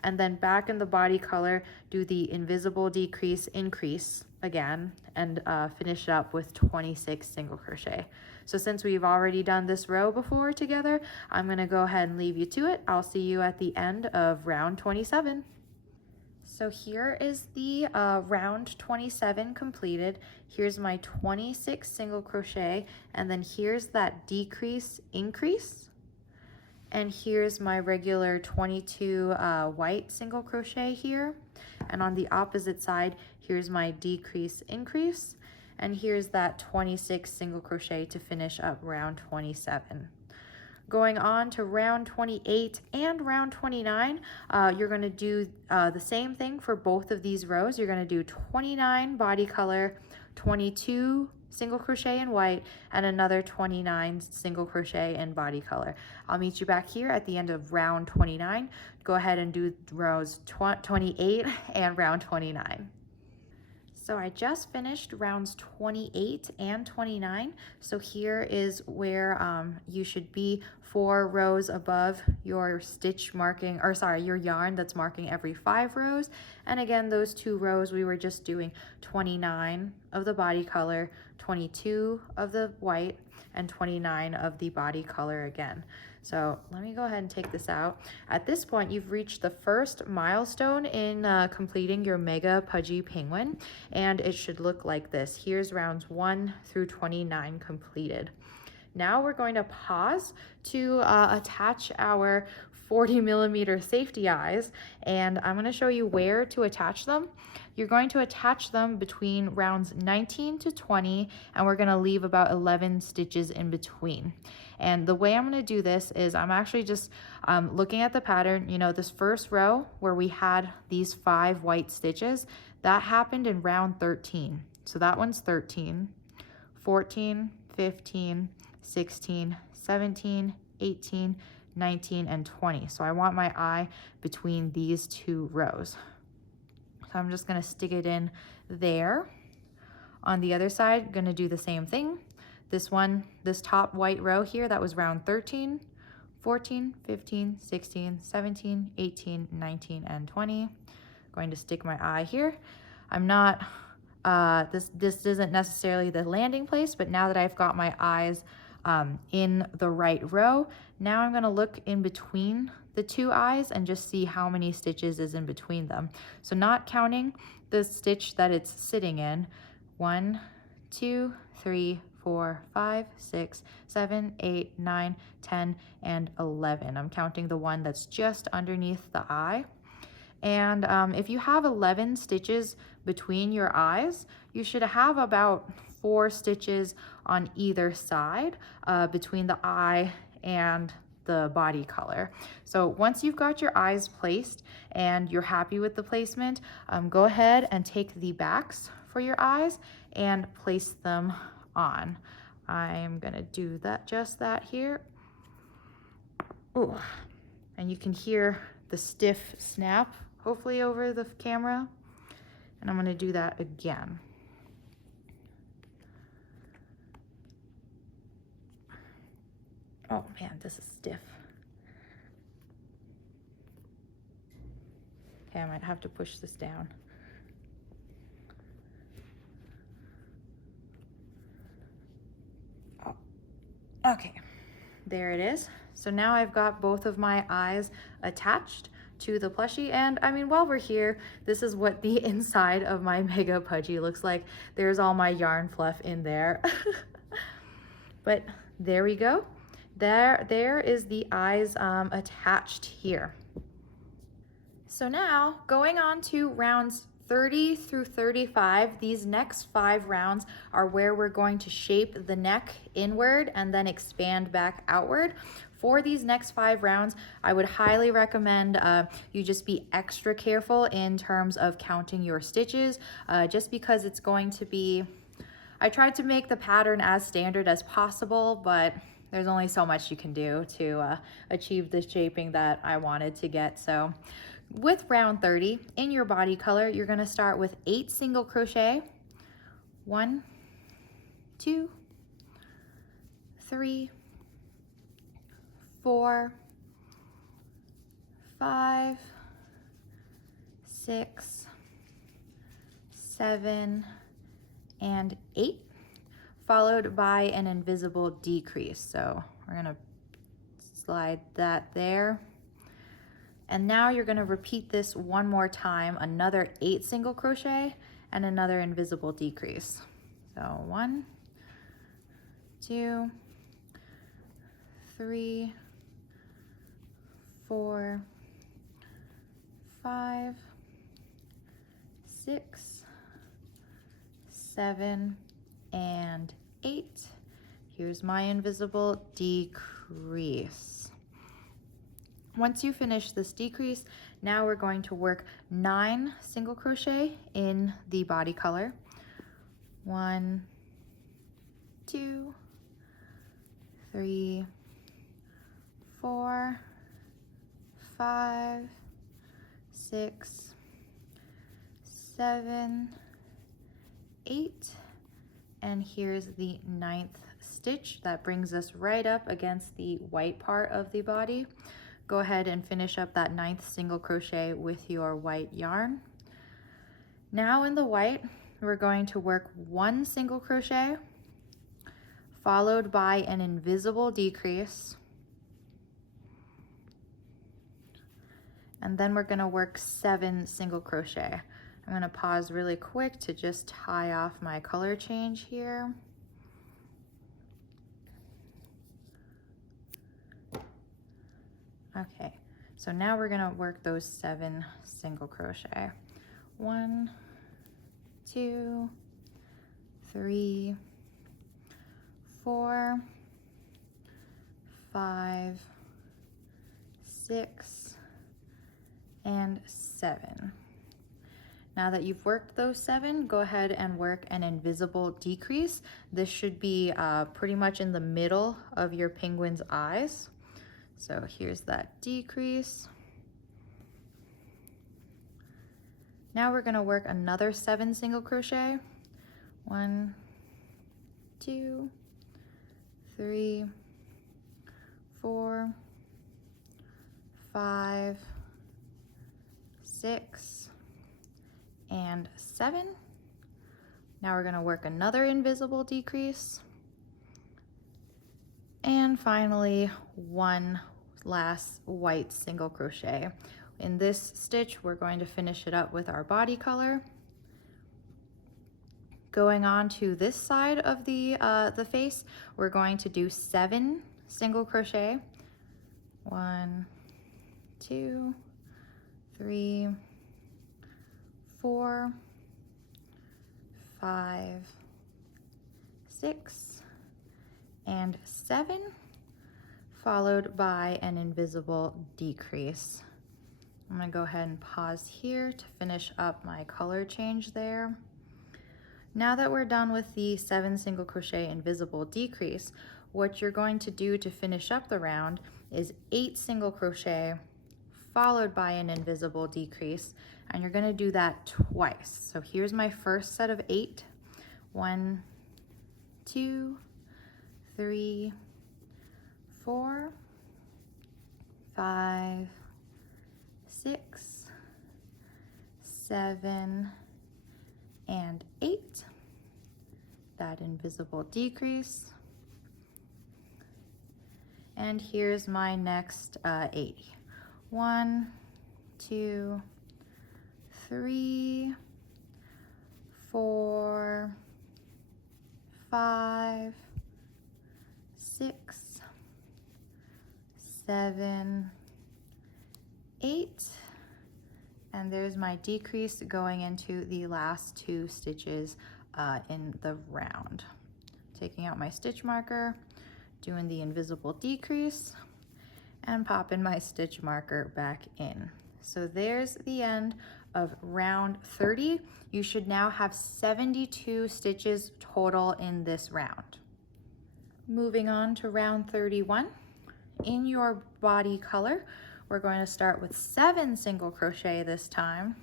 and then back in the body color, do the invisible decrease, increase again, and finish up with 26 single crochet. So since we've already done this row before together, I'm gonna go ahead and leave you to it. I'll see you at the end of round 27. So here is the round 27 completed. Here's my 26 single crochet, and then here's that decrease, increase. And here's my regular 22 white single crochet here. And on the opposite side, here's my decrease, increase. And here's that 26 single crochet to finish up round 27. Going on to round 28 and round 29, you're gonna do the same thing for both of these rows. You're gonna do 29 body color, 22 single crochet in white, and another 29 single crochet in body color. I'll meet you back here at the end of round 29. Go ahead and do rows 28 and round 29. So I just finished rounds 28 and 29. So here is where you should be 4 rows above your stitch marking, or sorry, your yarn that's marking every 5 rows. And again, those 2 rows, we were just doing 29 of the body color, 22 of the white, and 29 of the body color again. So let me go ahead and take this out. At this point, you've reached the first milestone in completing your Mega-Pudgy Penguin, and it should look like this. Here's rounds 1 through 29 completed. Now we're going to pause to attach our 40mm safety eyes, and I'm going to show you where to attach them. You're going to attach them between rounds 19 to 20, and we're going to leave about 11 stitches in between. And the way I'm going to do this is I'm actually just looking at the pattern. You know, this first row where we had these 5 white stitches, that happened in round 13. So that one's 13, 14, 15, 16, 17, 18, 19, and 20. So I want my eye between these 2 rows. So I'm just going to stick it in there. On the other side, I'm going to do the same thing. This one, this top white row here, that was round 13, 14, 15, 16, 17, 18, 19, and 20. I'm going to stick my eye here. I'm not, this isn't necessarily the landing place, but now that I've got my eyes in the right row, now I'm going to look in between the 2 eyes and just see how many stitches is in between them. So not counting the stitch that it's sitting in. 1, 2, 3, 4, 5, 6, 7, 8, 9, 10, and 11. I'm counting the one that's just underneath the eye. And if you have 11 stitches between your eyes, you should have about 4 stitches on either side between the eye and the body color. So once you've got your eyes placed and you're happy with the placement, go ahead and take the backs for your eyes and place them on. I'm gonna do that, just that here. Ooh. And you can hear the stiff snap, hopefully over the camera. And I'm gonna do that again. Oh man, this is stiff. Okay, I might have to push this down. Oh. Okay, there it is. So now I've got both of my eyes attached to the plushie, and I mean, while we're here, this is what the inside of my Mega-Pudgy looks like. There's all my yarn fluff in there. But there we go. There is the eyes attached here. So now going on to rounds 30 through 35, these next 5 rounds are where we're going to shape the neck inward and then expand back outward. For these next 5 rounds, I would highly recommend you just be extra careful in terms of counting your stitches, just because it's going to be, I tried to make the pattern as standard as possible, but there's only so much you can do to achieve the shaping that I wanted to get. So with round 30, in your body color, you're gonna start with 8 single crochet, 1, 2, 3, 4, 5, 6, 7, and 8, followed by an invisible decrease. So we're going to slide that there. And now you're going to repeat this one more time, another 8 single crochet and another invisible decrease. So 1, 2, 3, 4, 5, 6, 7, and 8. Here's my invisible decrease. Once you finish this decrease, now we're going to work 9 single crochet in the body color. 1, 2, 3, 4, 5, 6, 7, 8, and here's the 9th stitch. That brings us right up against the white part of the body. Go ahead and finish up that 9th single crochet with your white yarn. Now in the white, we're going to work 1 single crochet, followed by an invisible decrease. And then we're going to work 7 single crochet. I'm going to pause really quick to just tie off my color change here. Okay, so now we're going to work those 7 single crochet. 1, 2, 3, 4, 5, 6, and 7. Now that you've worked those 7, go ahead and work an invisible decrease. This should be pretty much in the middle of your penguin's eyes. So here's that decrease. Now we're going to work another 7 single crochet. 1, 2, 3, 4, 5, 6, and 7. Now we're going to work another invisible decrease. And finally, 1 last white single crochet. In this stitch, we're going to finish it up with our body color. Going on to this side of the face, we're going to do 7 single crochet. 1, 2, 3, 4, 5, 6, and 7, followed by an invisible decrease. I'm going to go ahead and pause here to finish up my color change there. Now that we're done with the 7 single crochet invisible decrease, what you're going to do to finish up the round is 8 single crochet followed by an invisible decrease, and you're going to do that twice. So here's my first set of 8. 1, 2, 3, 4, 5, 6, 7, and 8. That invisible decrease. And here's my next 8. 1, 2, 3, 4, 5, 6, 7, 8, and there's my decrease going into the last 2 stitches in the round. Taking out my stitch marker, doing the invisible decrease, and popping my stitch marker back in. So there's the end of round 30. You should now have 72 stitches total in this round. Moving on to round 31. In your body color, we're going to start with 7 single crochet this time,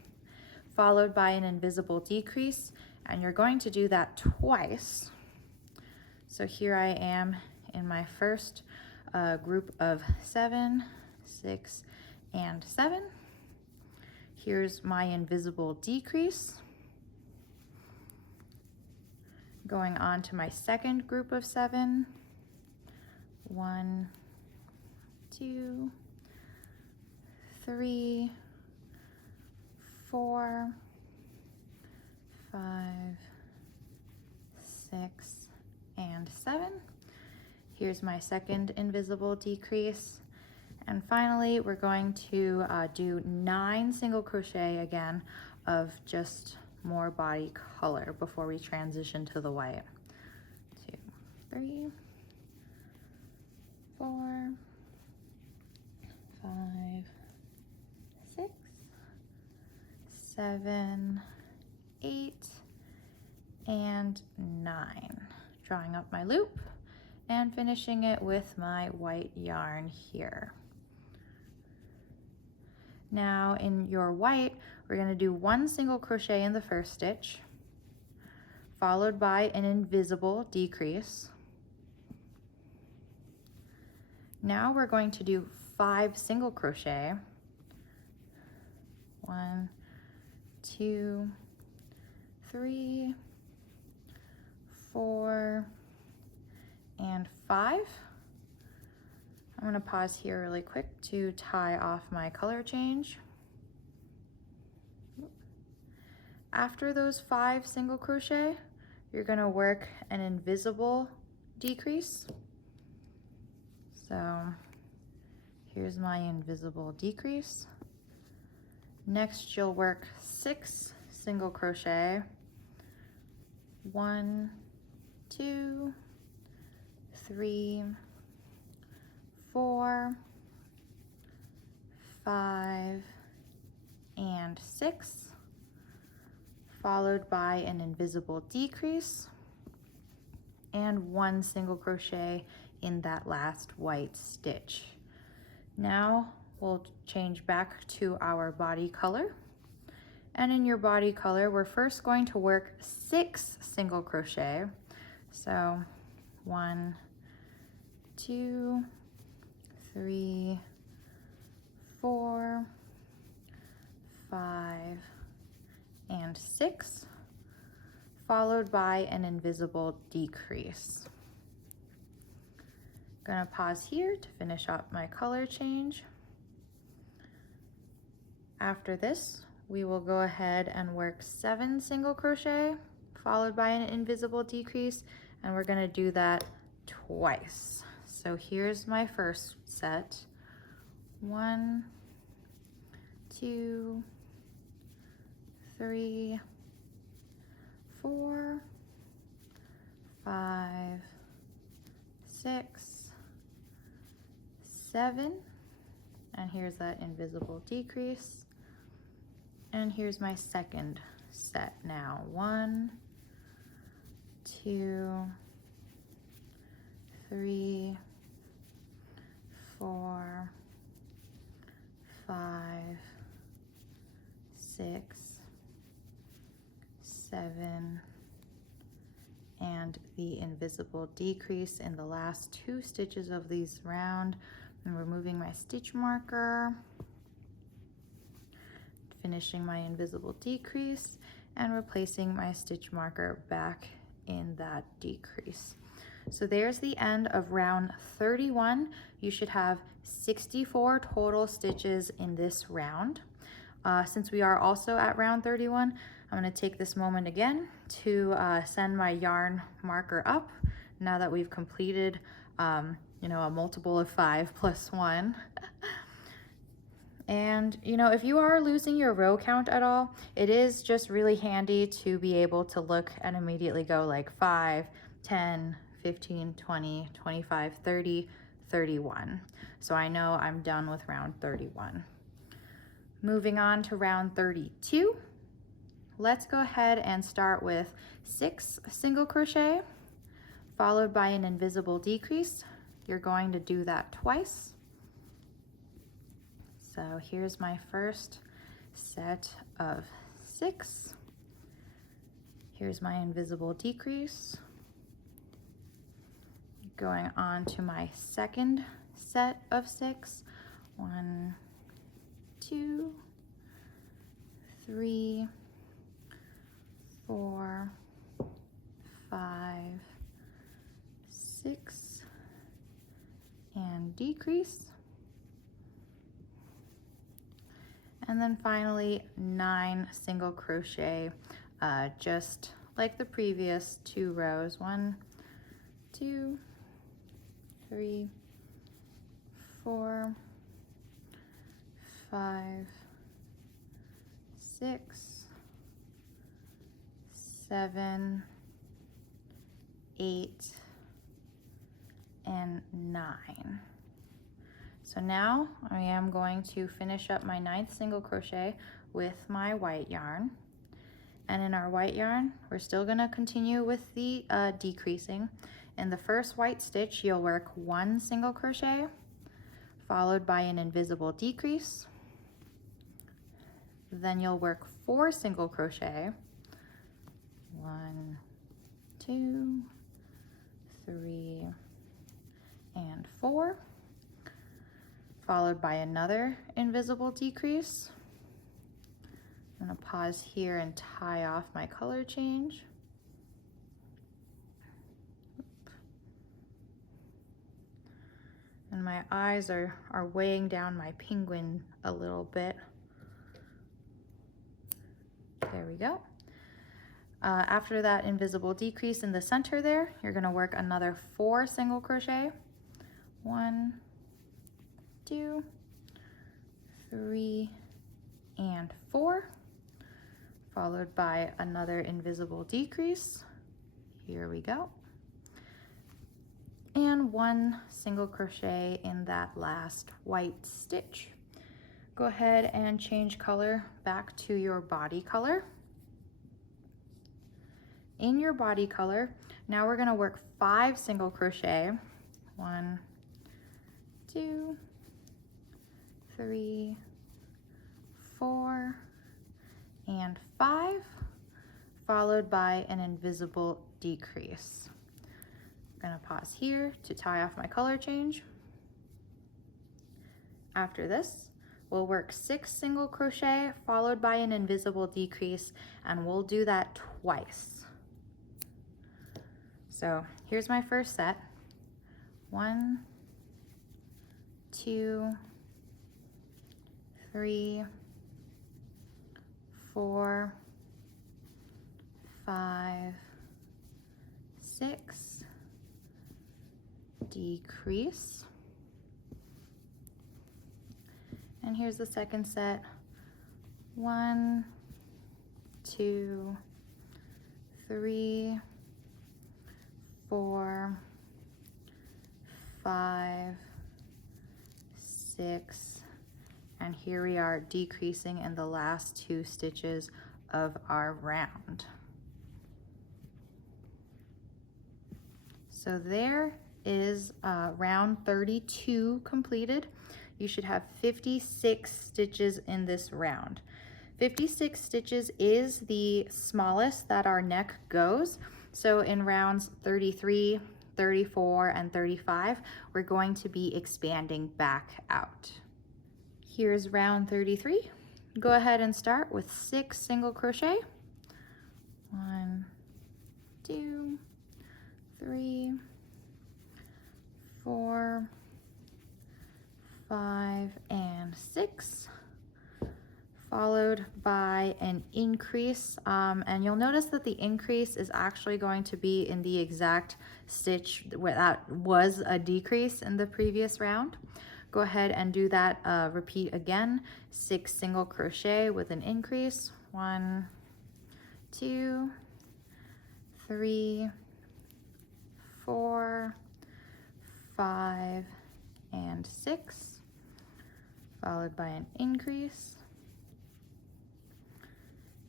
followed by an invisible decrease, and you're going to do that twice. So here I am in my first group of 7, 6, and 7. Here's my invisible decrease. Going on to my second group of 7. 1, 2, 3, 4, 5, 6, and 7. Here's my second invisible decrease. And finally, we're going to do 9 single crochet again of just more body color before we transition to the white. 2, 3, 4, 5, 6, 7, 8, and 9. Drawing up my loop and finishing it with my white yarn here. Now in your white, we're going to do 1 single crochet in the first stitch, followed by an invisible decrease. Now we're going to do 5 single crochet. 1, 2, 3, 4, and 5. I'm going to pause here really quick to tie off my color change. After those 5 single crochet, you're going to work an invisible decrease. So here's my invisible decrease. Next, you'll work 6 single crochet. 1, 2, 3, 4, 5, and 6, followed by an invisible decrease and 1 single crochet in that last white stitch. Now we'll change back to our body color. And in your body color, we're first going to work 6 single crochet. So 1, 2, 3, 4, 5, and 6, followed by an invisible decrease. Gonna pause here to finish up my color change. After this, we will go ahead and work 7 single crochet, followed by an invisible decrease, and we're gonna do that twice. So here's my first set. 1, 2, 3, 4, 5, 6, 7, and here's that invisible decrease. And here's my second set now. 1, 2, 3, 4, 5, 6, 7, and the invisible decrease in the last 2 stitches of these round. I'm removing my stitch marker, finishing my invisible decrease, and replacing my stitch marker back in that decrease. So there's the end of round 31. You should have 64 total stitches in this round. Since we are also at round 31, I'm going to take this moment again to send my yarn marker up now that we've completed you know, a multiple of 5 plus 1. And you know, if you are losing your row count at all, it is just really handy to be able to look and immediately go like 5, 10, 15, 20, 25, 30, 31. So I know I'm done with round 31. Moving on to round 32. Let's go ahead and start with 6 single crochet, followed by an invisible decrease. You're going to do that twice. So here's my first set of 6. Here's my invisible decrease. going on to my second set of 6. 1, 2, 3, 4, 5, 6, and decrease. And then finally 9 single crochet, just like the previous 2 rows. 1, 2, 3, 4, 5, 6, 7, 8, and 9. So now I am going to finish up my 9th single crochet with my white yarn. And in our white yarn, we're still gonna continue with the decreasing. In the first white stitch, you'll work 1 single crochet, followed by an invisible decrease. Then you'll work 4 single crochet. 1, 2, 3, and 4. Followed by another invisible decrease. I'm gonna pause here and tie off my color change. And my eyes are weighing down my penguin a little bit. There we go. After that invisible decrease in the center there, you're gonna work another 4 single crochet. 1, 2, 3, and 4, followed by another invisible decrease. Here we go. And 1 single crochet in that last white stitch. Go ahead and change color back to your body color. In your body color, now we're gonna work 5 single crochet. 1, 2, 3, 4, and 5, followed by an invisible decrease. I'm gonna pause here to tie off my color change. After this, we'll work 6 single crochet followed by an invisible decrease, and we'll do that twice. So here's my first set. 1, 2, 3, 4, 5, 6, decrease. And here's the second set. 1, 2, 3, 4, 5, 6, and here we are decreasing in the last 2 stitches of our round. So there is round 32 completed. You should have 56 stitches in this round. 56 stitches is the smallest that our neck goes. So in rounds 33, 34, and 35, we're going to be expanding back out. Here's round 33. Go ahead and start with 6 single crochet. 1, 2, 3, 4, 5, and 6, followed by an increase. And you'll notice that the increase is actually going to be in the exact stitch where that was a decrease in the previous round. Go ahead and do that, repeat again, 6 single crochet with an increase. 1, 2, 3, 4, 5, and 6, followed by an increase.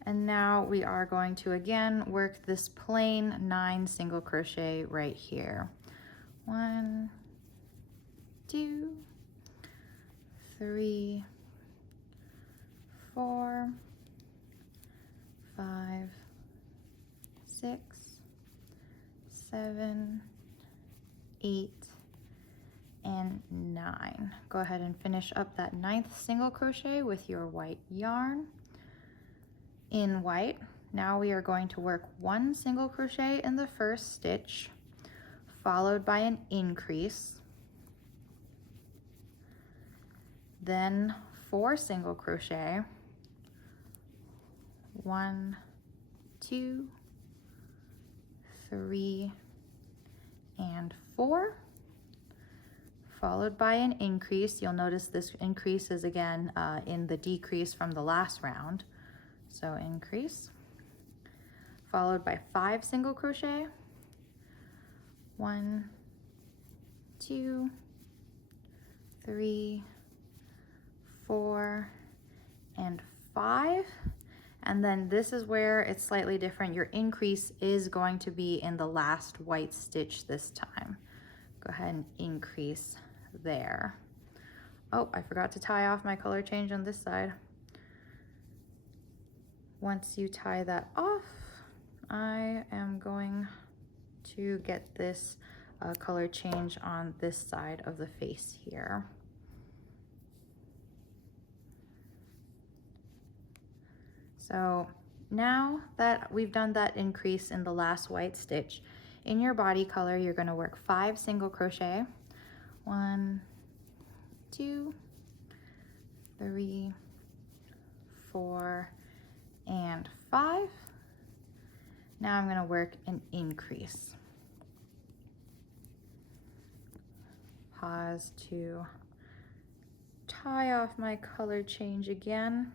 And now we are going to again work this plain 9 single crochet right here. 1, 2, 3, 4, 5, 6, 7, 8, and 9. Go ahead and finish up that 9th single crochet with your white yarn. In white, now we are going to work 1 single crochet in the first stitch, followed by an increase, then 4 single crochet, 1, 2, 3, and 4, followed by an increase. You'll notice this increase is again in the decrease from the last round. So increase, followed by 5 single crochet, 1, 2, 3, 4, and 5. And then this is where it's slightly different. Your increase is going to be in the last white stitch this time. Go ahead and increase there. Oh, I forgot to tie off my color change on this side. Once you tie that off, I am going to get this color change on this side of the face here. So now that we've done that increase in the last white stitch, in your body color, you're going to work 5 single crochet, 1, 2, 3, 4, and 5. Now I'm going to work an increase. Pause to tie off my color change again.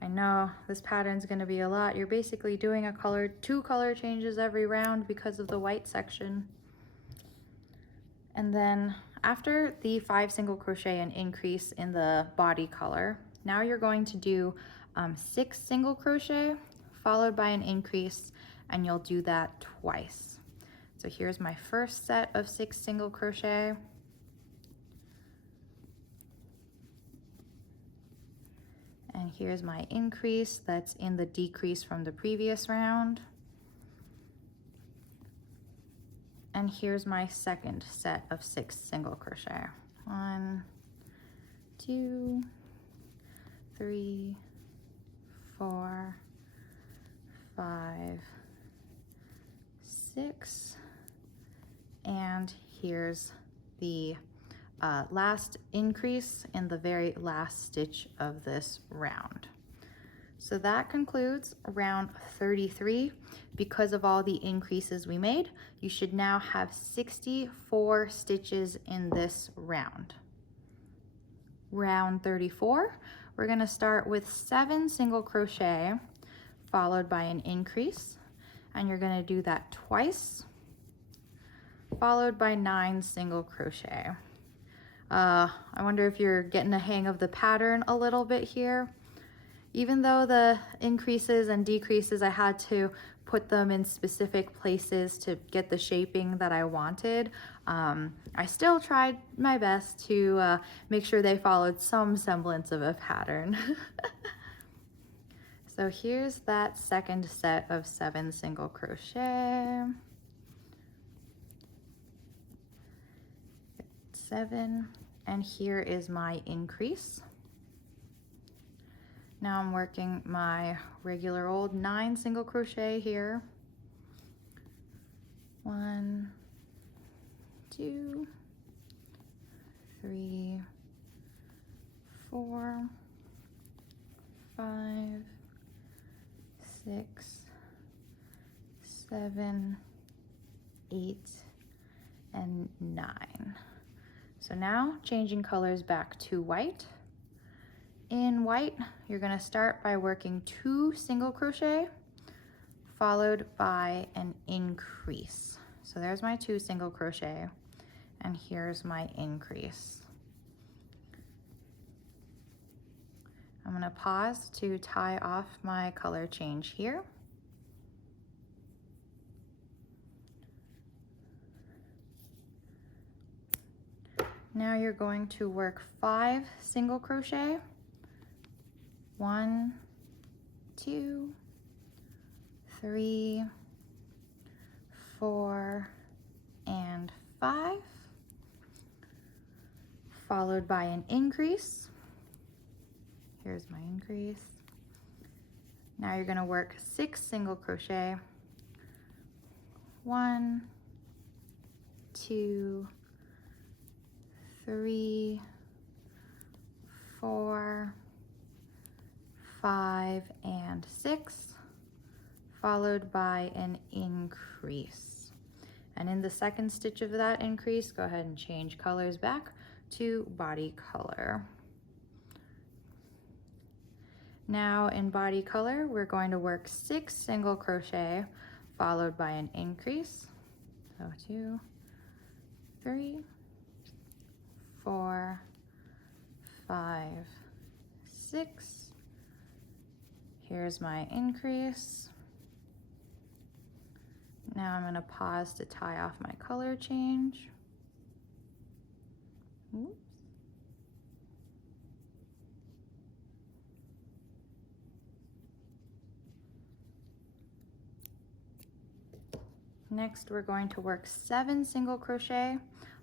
I know this pattern's going to be a lot. You're basically doing a 2 color changes every round because of the white section. And then after the 5 single crochet and increase in the body color, now you're going to do 6 single crochet followed by an increase, and you'll do that twice. So here's my first set of 6 single crochet. And here's my increase that's in the decrease from the previous round. And here's my second set of 6 single crochet. 1, 2, 3, 4, 5, 6, and here's the last increase in the very last stitch of this round. So that concludes round 33. Because of all the increases we made, you should now have 64 stitches in this round. Round 34, we're going to start with 7 single crochet followed by an increase, and you're going to do that twice, followed by 9 single crochet. I wonder if you're getting the hang of the pattern a little bit here. Even though the increases and decreases, I had to put them in specific places to get the shaping that I wanted, I still tried my best to make sure they followed some semblance of a pattern. So here's that second set of 7 single crochet. 7, and here is my increase. Now I'm working my regular old 9 single crochet here. 1, 2, 3, 4, 5, 6, 7, 8, and 9. So now changing colors back to white. In white, you're going to start by working 2 single crochet followed by an increase. So there's my 2 single crochet, and here's my increase. I'm going to pause to tie off my color change here. Now you're going to work 5 single crochet. 1, 2, 3, 4, and 5, followed by an increase. Here's my increase. Now you're going to work 6 single crochet. 1, 2, 3, 4, 5, and 6, followed by an increase. And in the second stitch of that increase, go ahead and change colors back to body color. Now in body color, we're going to work 6 single crochet followed by an increase. So 2, 3, 4, 5, 6. Here's my increase. Now I'm going to pause to tie off my color change. Oops. Next, we're going to work 7 single crochet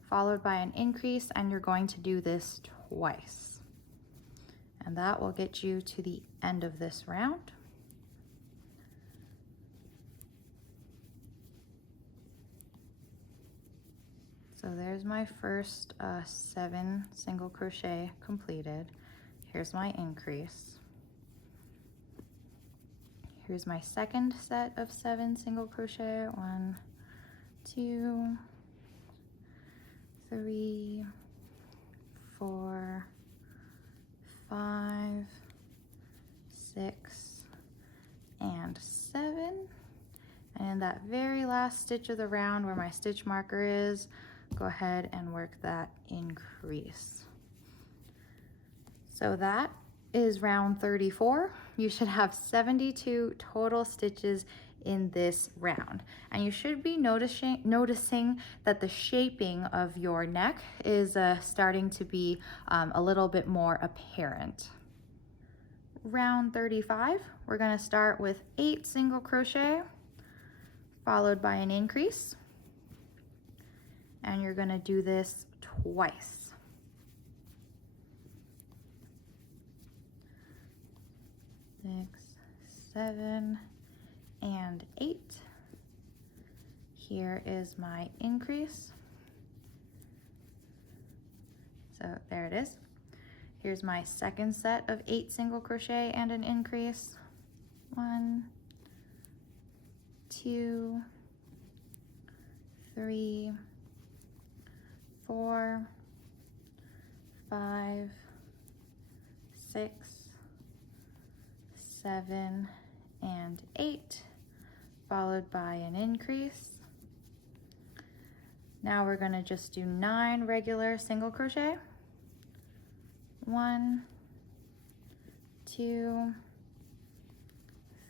followed by an increase, and you're going to do this twice. And that will get you to the end of this round. So there's my first 7 single crochet completed. Here's my increase. Here's my second set of 7 single crochet. 1, 2, 3, 4, 5, 6, and 7. And in that very last stitch of the round where my stitch marker is, go ahead and work that increase. So that is round 34. You should have 72 total stitches in this round, and you should be noticing that the shaping of your neck is starting to be a little bit more apparent. Round 35, we're going to start with 8 single crochet followed by an increase, and you're going to do this twice. 6, 7, and 8. Here is my increase. So there it is. Here's my second set of 8 single crochet and an increase. 1, 2, 3, 4, 5, 6, 7, and 8, followed by an increase. Now we're going to just do 9 regular single crochet. 1, 2,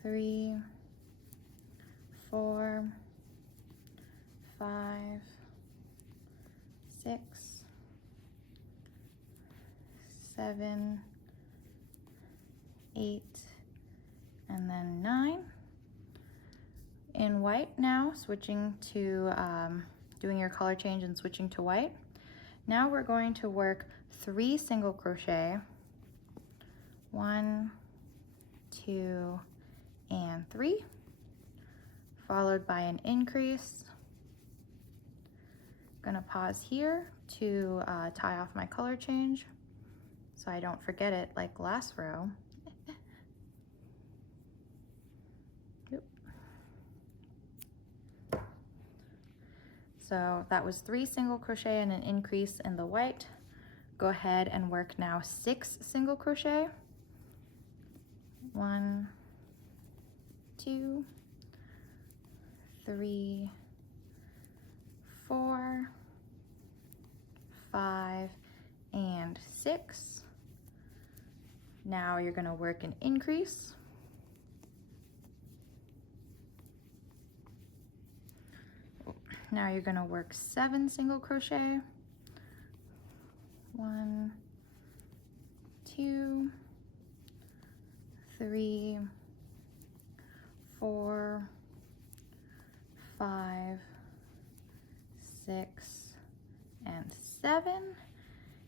3, 4, 5, 6, 7, 8, and then 9. In white now, switching to doing your color change and switching to white. Now we're going to work 3 single crochet. 1, 2, and 3, followed by an increase. I'm gonna pause here to tie off my color change so I don't forget it like last row. So that was 3 single crochet and an increase in the white. Go ahead and work now 6 single crochet. 1, 2, 3, 4, 5, and 6. Now you're going to work an increase. Now you're going to work 7 single crochet. 1, 2, 3, 4, 5, 6,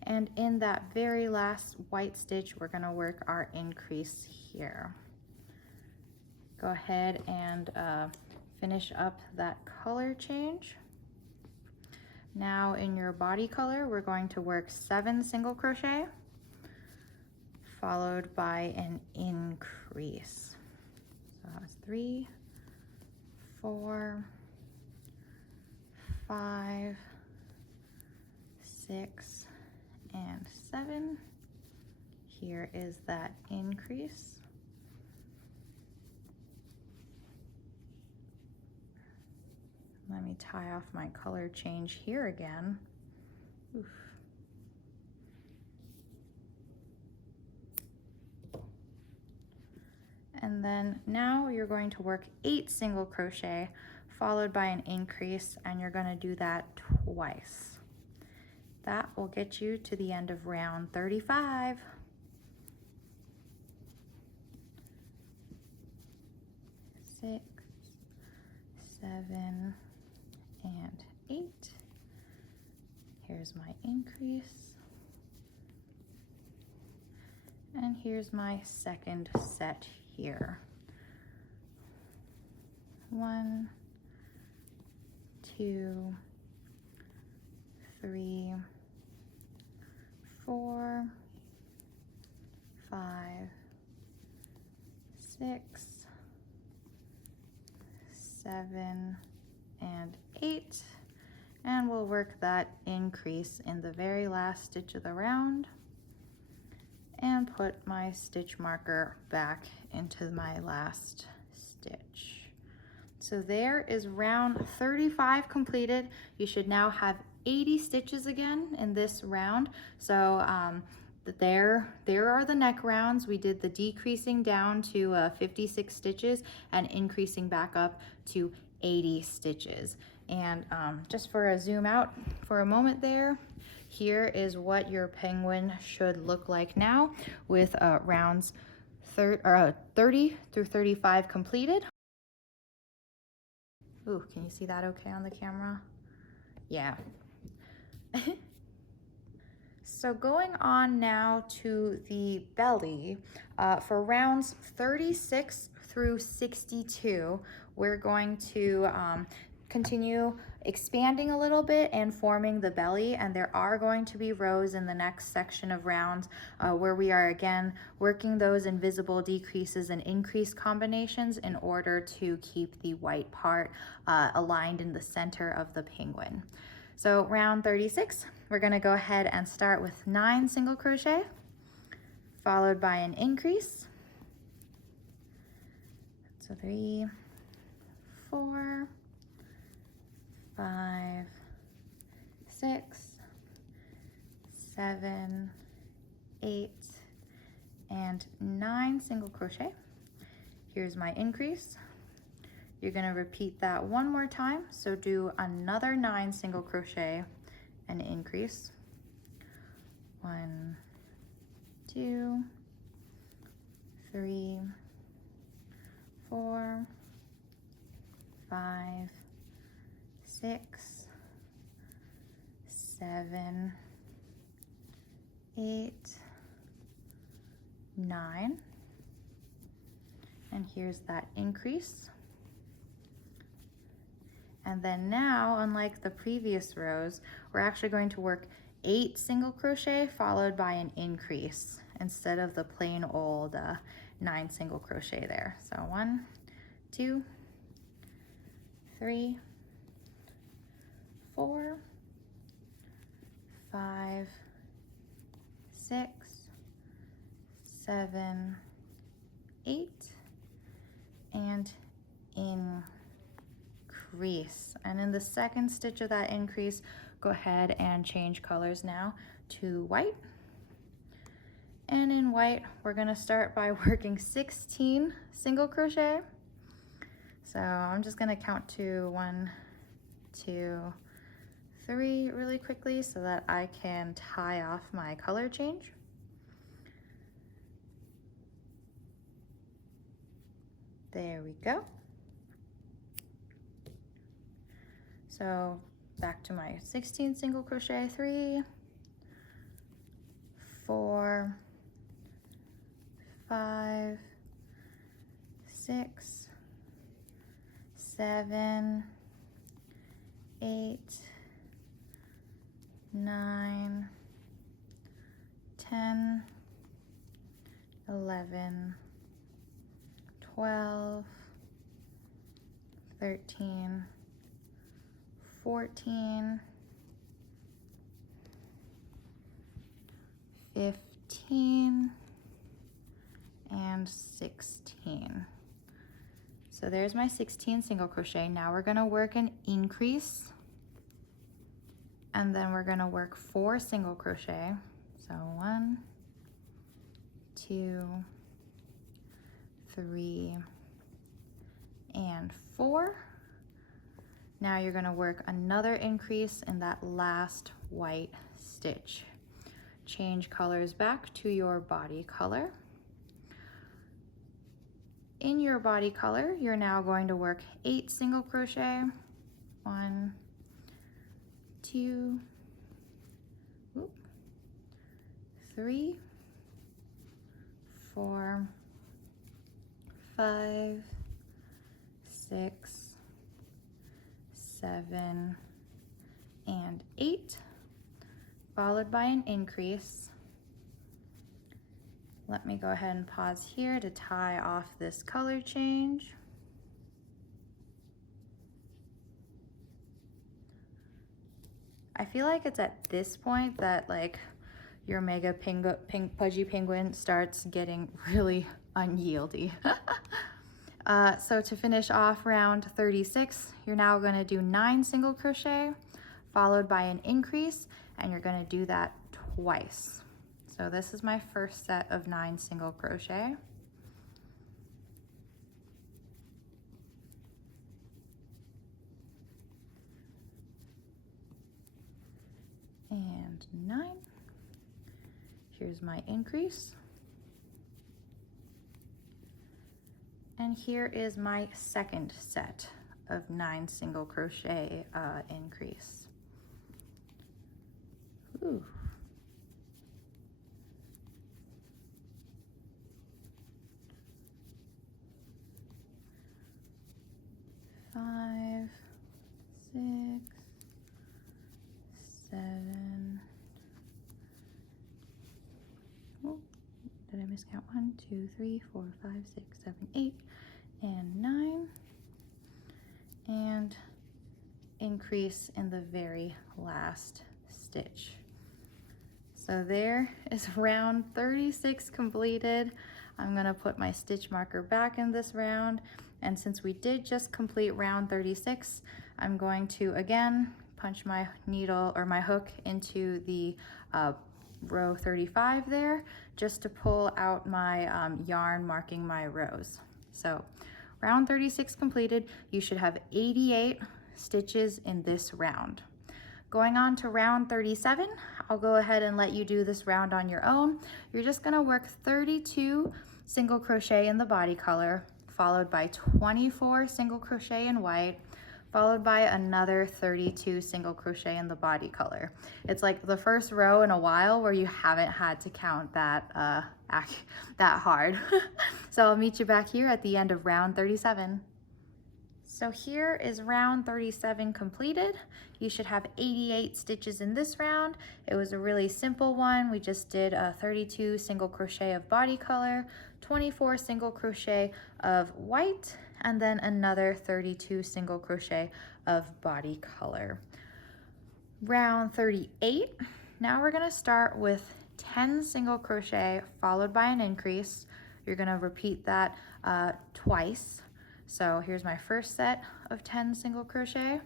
and in that very last white stitch, we're gonna work our increase here. Go ahead and finish up that color change. Now in your body color, we're going to work 7 single crochet, followed by an increase. So that's 3, 4, 5, 6, and 7. Here is that increase. Let me tie off my color change here again. Oof. And then now you're going to work 8 single crochet followed by an increase, and you're going to do that twice. That will get you to the end of round 35. 6, 7, and 8. Here's my increase. And here's my second set here. 1, 2, 3, 4, 5, 6, 7, and 8. And we'll work that increase in the very last stitch of the round and put my stitch marker back into my last stitch. So there is round 35 completed. You should now have 80 stitches again in this round. So there are the neck rounds. We did the decreasing down to 56 stitches and increasing back up to 80 stitches. And just for a zoom out for a moment there, here is what your penguin should look like now with rounds 30 through 35 completed. Ooh, can you see that okay on the camera? Yeah. So going on now to the belly, for rounds 36 through 62, we're going to continue expanding a little bit and forming the belly, and there are going to be rows in the next section of rounds where we are again working those invisible decreases and increase combinations in order to keep the white part aligned in the center of the penguin. So round 36, we're going to go ahead and start with 9 single crochet followed by an increase. So 3, 4, 5, 6, 7, 8, and 9 single crochet. Here's my increase. You're going to repeat that one more time, so do another 9 single crochet and increase. 1, 2, 3, 4, 5, 6, 7, 8, 9, and here's that increase. And then now, unlike the previous rows, we're actually going to work 8 single crochet followed by an increase instead of the plain old 9 single crochet there. So 1, 2, 3, 4, 5, 6, 7, 8, and increase. And in the second stitch of that increase, go ahead and change colors now to white. And in white, we're going to start by working 16 single crochet. So I'm just going to count to 1, 2, 3 really quickly so that I can tie off my color change. There we go. So back to my 16 single crochet, 3, 4, 5, 6, 7, 8, 9, 10, 11, 12, 13, 14, 15, and 16. So there's my 16 single crochet. Now we're gonna work an increase, and then we're gonna work 4 single crochet. So 1, 2, 3, and 4. Now you're gonna work another increase in that last white stitch. Change colors back to your body color. In your body color, you're now going to work 8 single crochet. 1, 2, 3, 4, 5, 6, 7, and 8, followed by an increase. Let me go ahead and pause here to tie off this color change. I feel like it's at this point that like your Mega-Pudgy Penguin starts getting really unyieldy. So to finish off round 36, you're now gonna do 9 single crochet, followed by an increase, and you're gonna do that twice. So this is my first set of 9 single crochet. And 9. Here's my increase. And here is my second set of 9 single crochet increase. Ooh. Five, 6, 7. Oh, did I miscount? 1, 2, 3, 4, 5, 6, 7, 8, and 9. And increase in the very last stitch. So there is round 36 completed. I'm gonna put my stitch marker back in this round, and since we did just complete round 36, I'm going to again punch my needle or my hook into the row 35 there, just to pull out my yarn marking my rows. So round 36 completed. You should have 88 stitches in this round. Going on to round 37, I'll go ahead and let you do this round on your own. You're just gonna work 32 single crochet in the body color, followed by 24 single crochet in white, followed by another 32 single crochet in the body color. It's like the first row in a while where you haven't had to count that that hard. So I'll meet you back here at the end of round 37. So here is round 37 completed. You should have 88 stitches in this round. It was a really simple one. We just did a 32 single crochet of body color, 24 single crochet of white, and then another 32 single crochet of body color. Round 38, now we're gonna start with 10 single crochet followed by an increase. You're gonna repeat that twice. So here's my first set of 10 single crochet.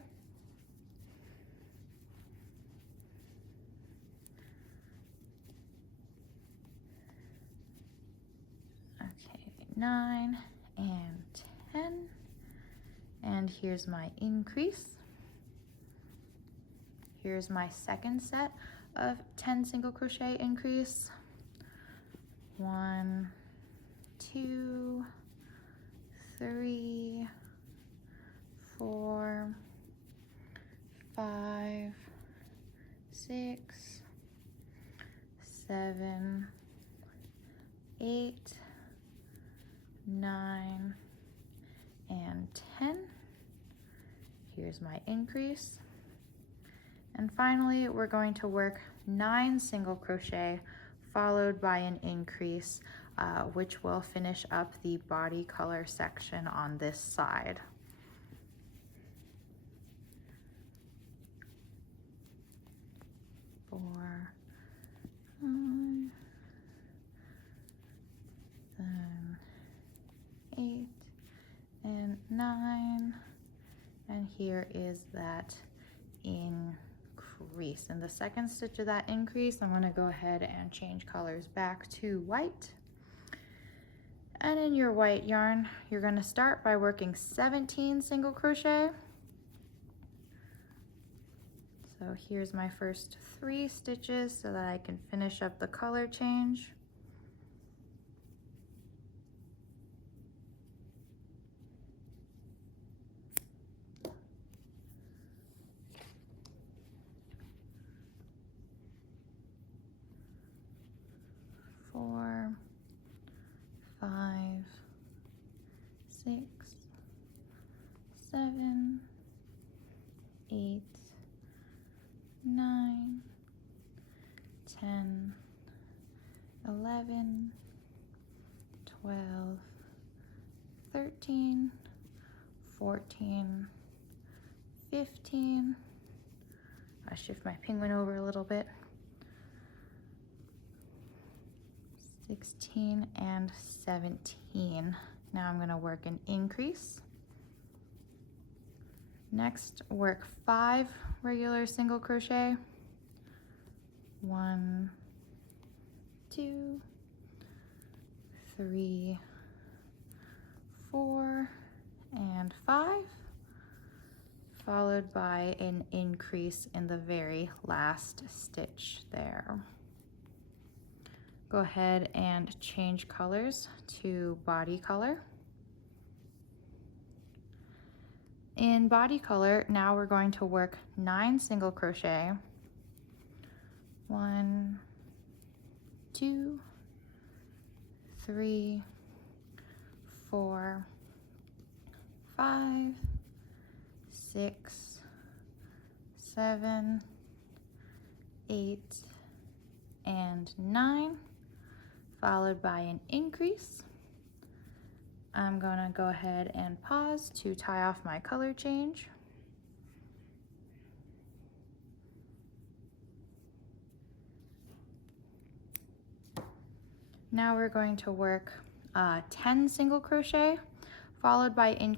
Okay, 9 and 10. And here's my increase. Here's my second set of 10 single crochet increase. 1, 2, 3, 4, 5, 6, 7, 8, 9, and 10. Here's my increase. And finally, we're going to work 9 single crochet followed by an increase, which will finish up the body color section on this side. Four, 5, 7, 8, and 9. And here is that increase. In the second stitch of that increase, I'm going to go ahead and change colors back to white. And in your white yarn, you're going to start by working 17 single crochet. So here's my first 3 stitches so that I can finish up the color change. Four, 5, 6, 7, 8, 9, 10, 11, 12, 13, 14, 15. I shift my penguin over a little bit. 16 and 17. Now I'm going to work an increase. Next, work 5 regular single crochet. 1, 2, 3, 4, and 5, followed by an increase in the very last stitch there. Go ahead and change colors to body color. In body color, now we're going to work 9 single crochet. 1, 2, 3, 4, 5, 6, 7, 8, and 9. Followed by an increase. I'm gonna go ahead and pause to tie off my color change. Now we're going to work 10 single crochet, followed by an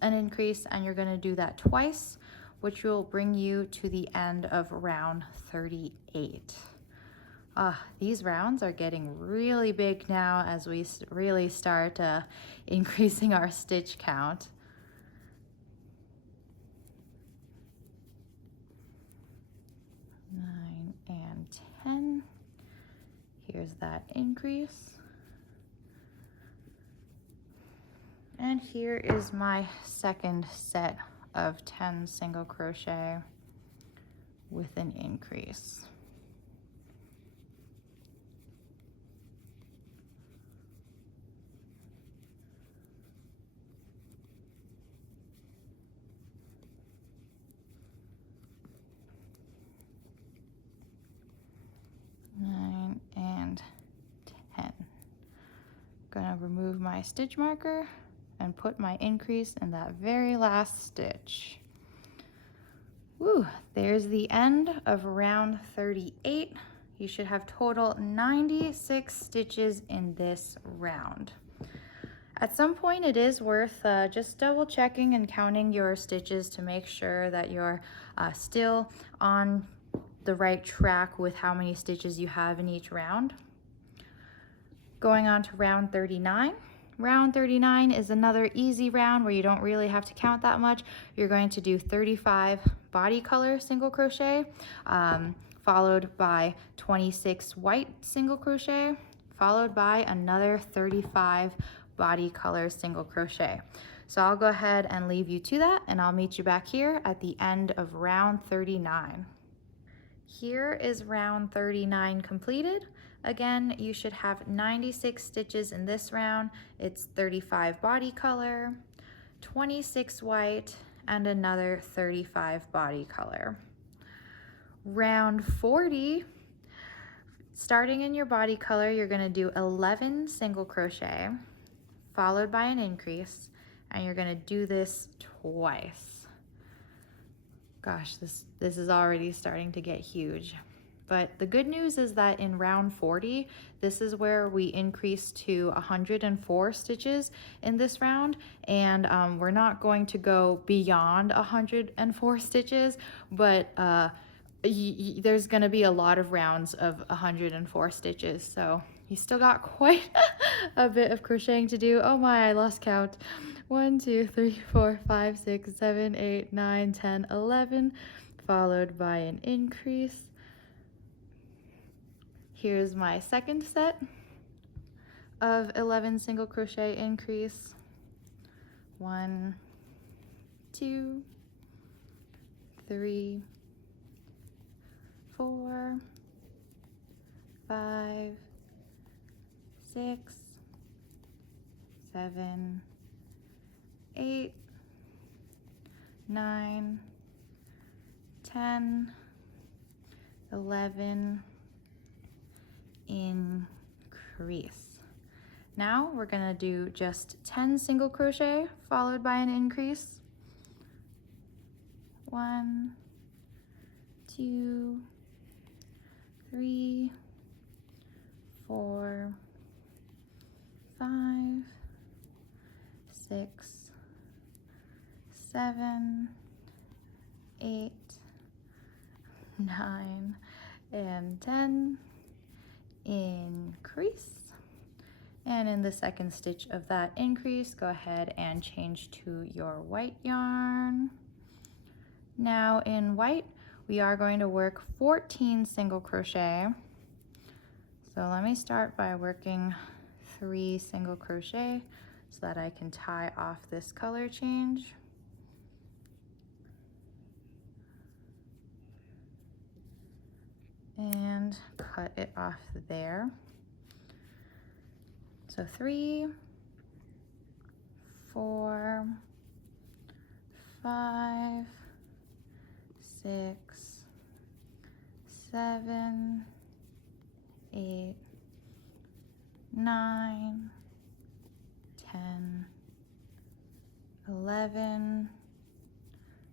increase, and you're gonna do that twice, which will bring you to the end of round 38. These rounds are getting really big now as we really start increasing our stitch count. 9 and 10. Here's that increase. And here is my second set of 10 single crochet with an increase. Gonna remove my stitch marker and put my increase in that very last stitch. Woo, there's the end of round 38. You should have total 96 stitches in this round. At some point it is worth just double checking and counting your stitches to make sure that you're still on the right track with how many stitches you have in each round. Going on to round 39. Round 39 is another easy round where you don't really have to count that much. You're going to do 35 body color single crochet, followed by 26 white single crochet, followed by another 35 body color single crochet. So I'll go ahead and leave you to that, and I'll meet you back here at the end of round 39. Here is round 39 completed. Again, you should have 96 stitches in this round. It's 35 body color, 26 white, and another 35 body color. Round 40, starting in your body color, you're gonna do 11 single crochet, followed by an increase, and you're gonna do this twice. Gosh, this is already starting to get huge. But the good news is that in round 40, this is where we increase to 104 stitches in this round, and we're not going to go beyond 104 stitches, but there's gonna be a lot of rounds of 104 stitches, so you still got quite a bit of crocheting to do. Oh my, I lost count. 1, 2, 3, 4, 5, 6, 7, 8, 9, 10, 11, followed by an increase. Here's my second set of 11 single crochet increase. 1, 2, 3, 4, 5, 6, 7, 8, 9, 10, 11, increase. Now we're gonna do just 10 single crochet followed by an increase. 1, 2, 3, 4, 5, 6, 7, 8, 9, and 10. Increase. And in the second stitch of that increase, go ahead and change to your white yarn. Now in white, we are going to work 14 single crochet. So let me start by working 3 single crochet so that I can tie off this color change. And cut it off there. So 3, 4, 5, 6, 7, 8, 9, 10, 11,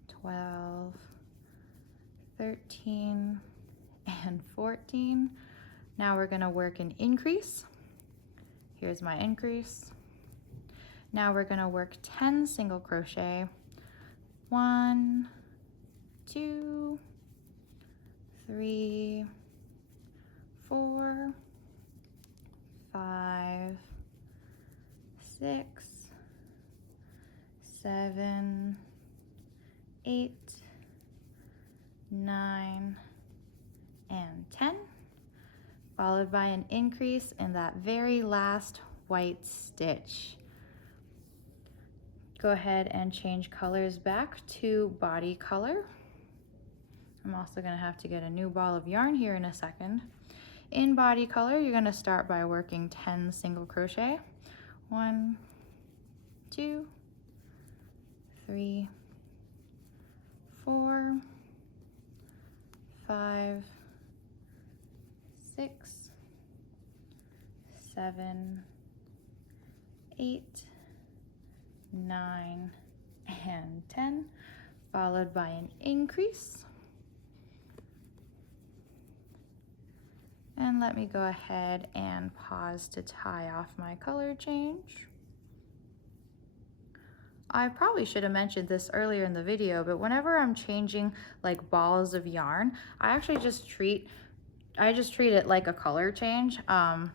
12, 13, and 14. Now we're going to work an increase. Here's my increase. Now we're going to work 10 single crochet. 1, 2, 3, 4, 5, 6, 7, 8, 9, and 10, followed by an increase in that very last white stitch. Go ahead and change colors back to body color. I'm also going to have to get a new ball of yarn here in a second. In body color, you're going to start by working 10 single crochet. 1, 2, 3, 4, 5, 6, 7, 8, 9, and 10, followed by an increase. And let me go ahead and pause to tie off my color change. I probably should have mentioned this earlier in the video, but whenever I'm changing like balls of yarn, I actually just treat it like a color change.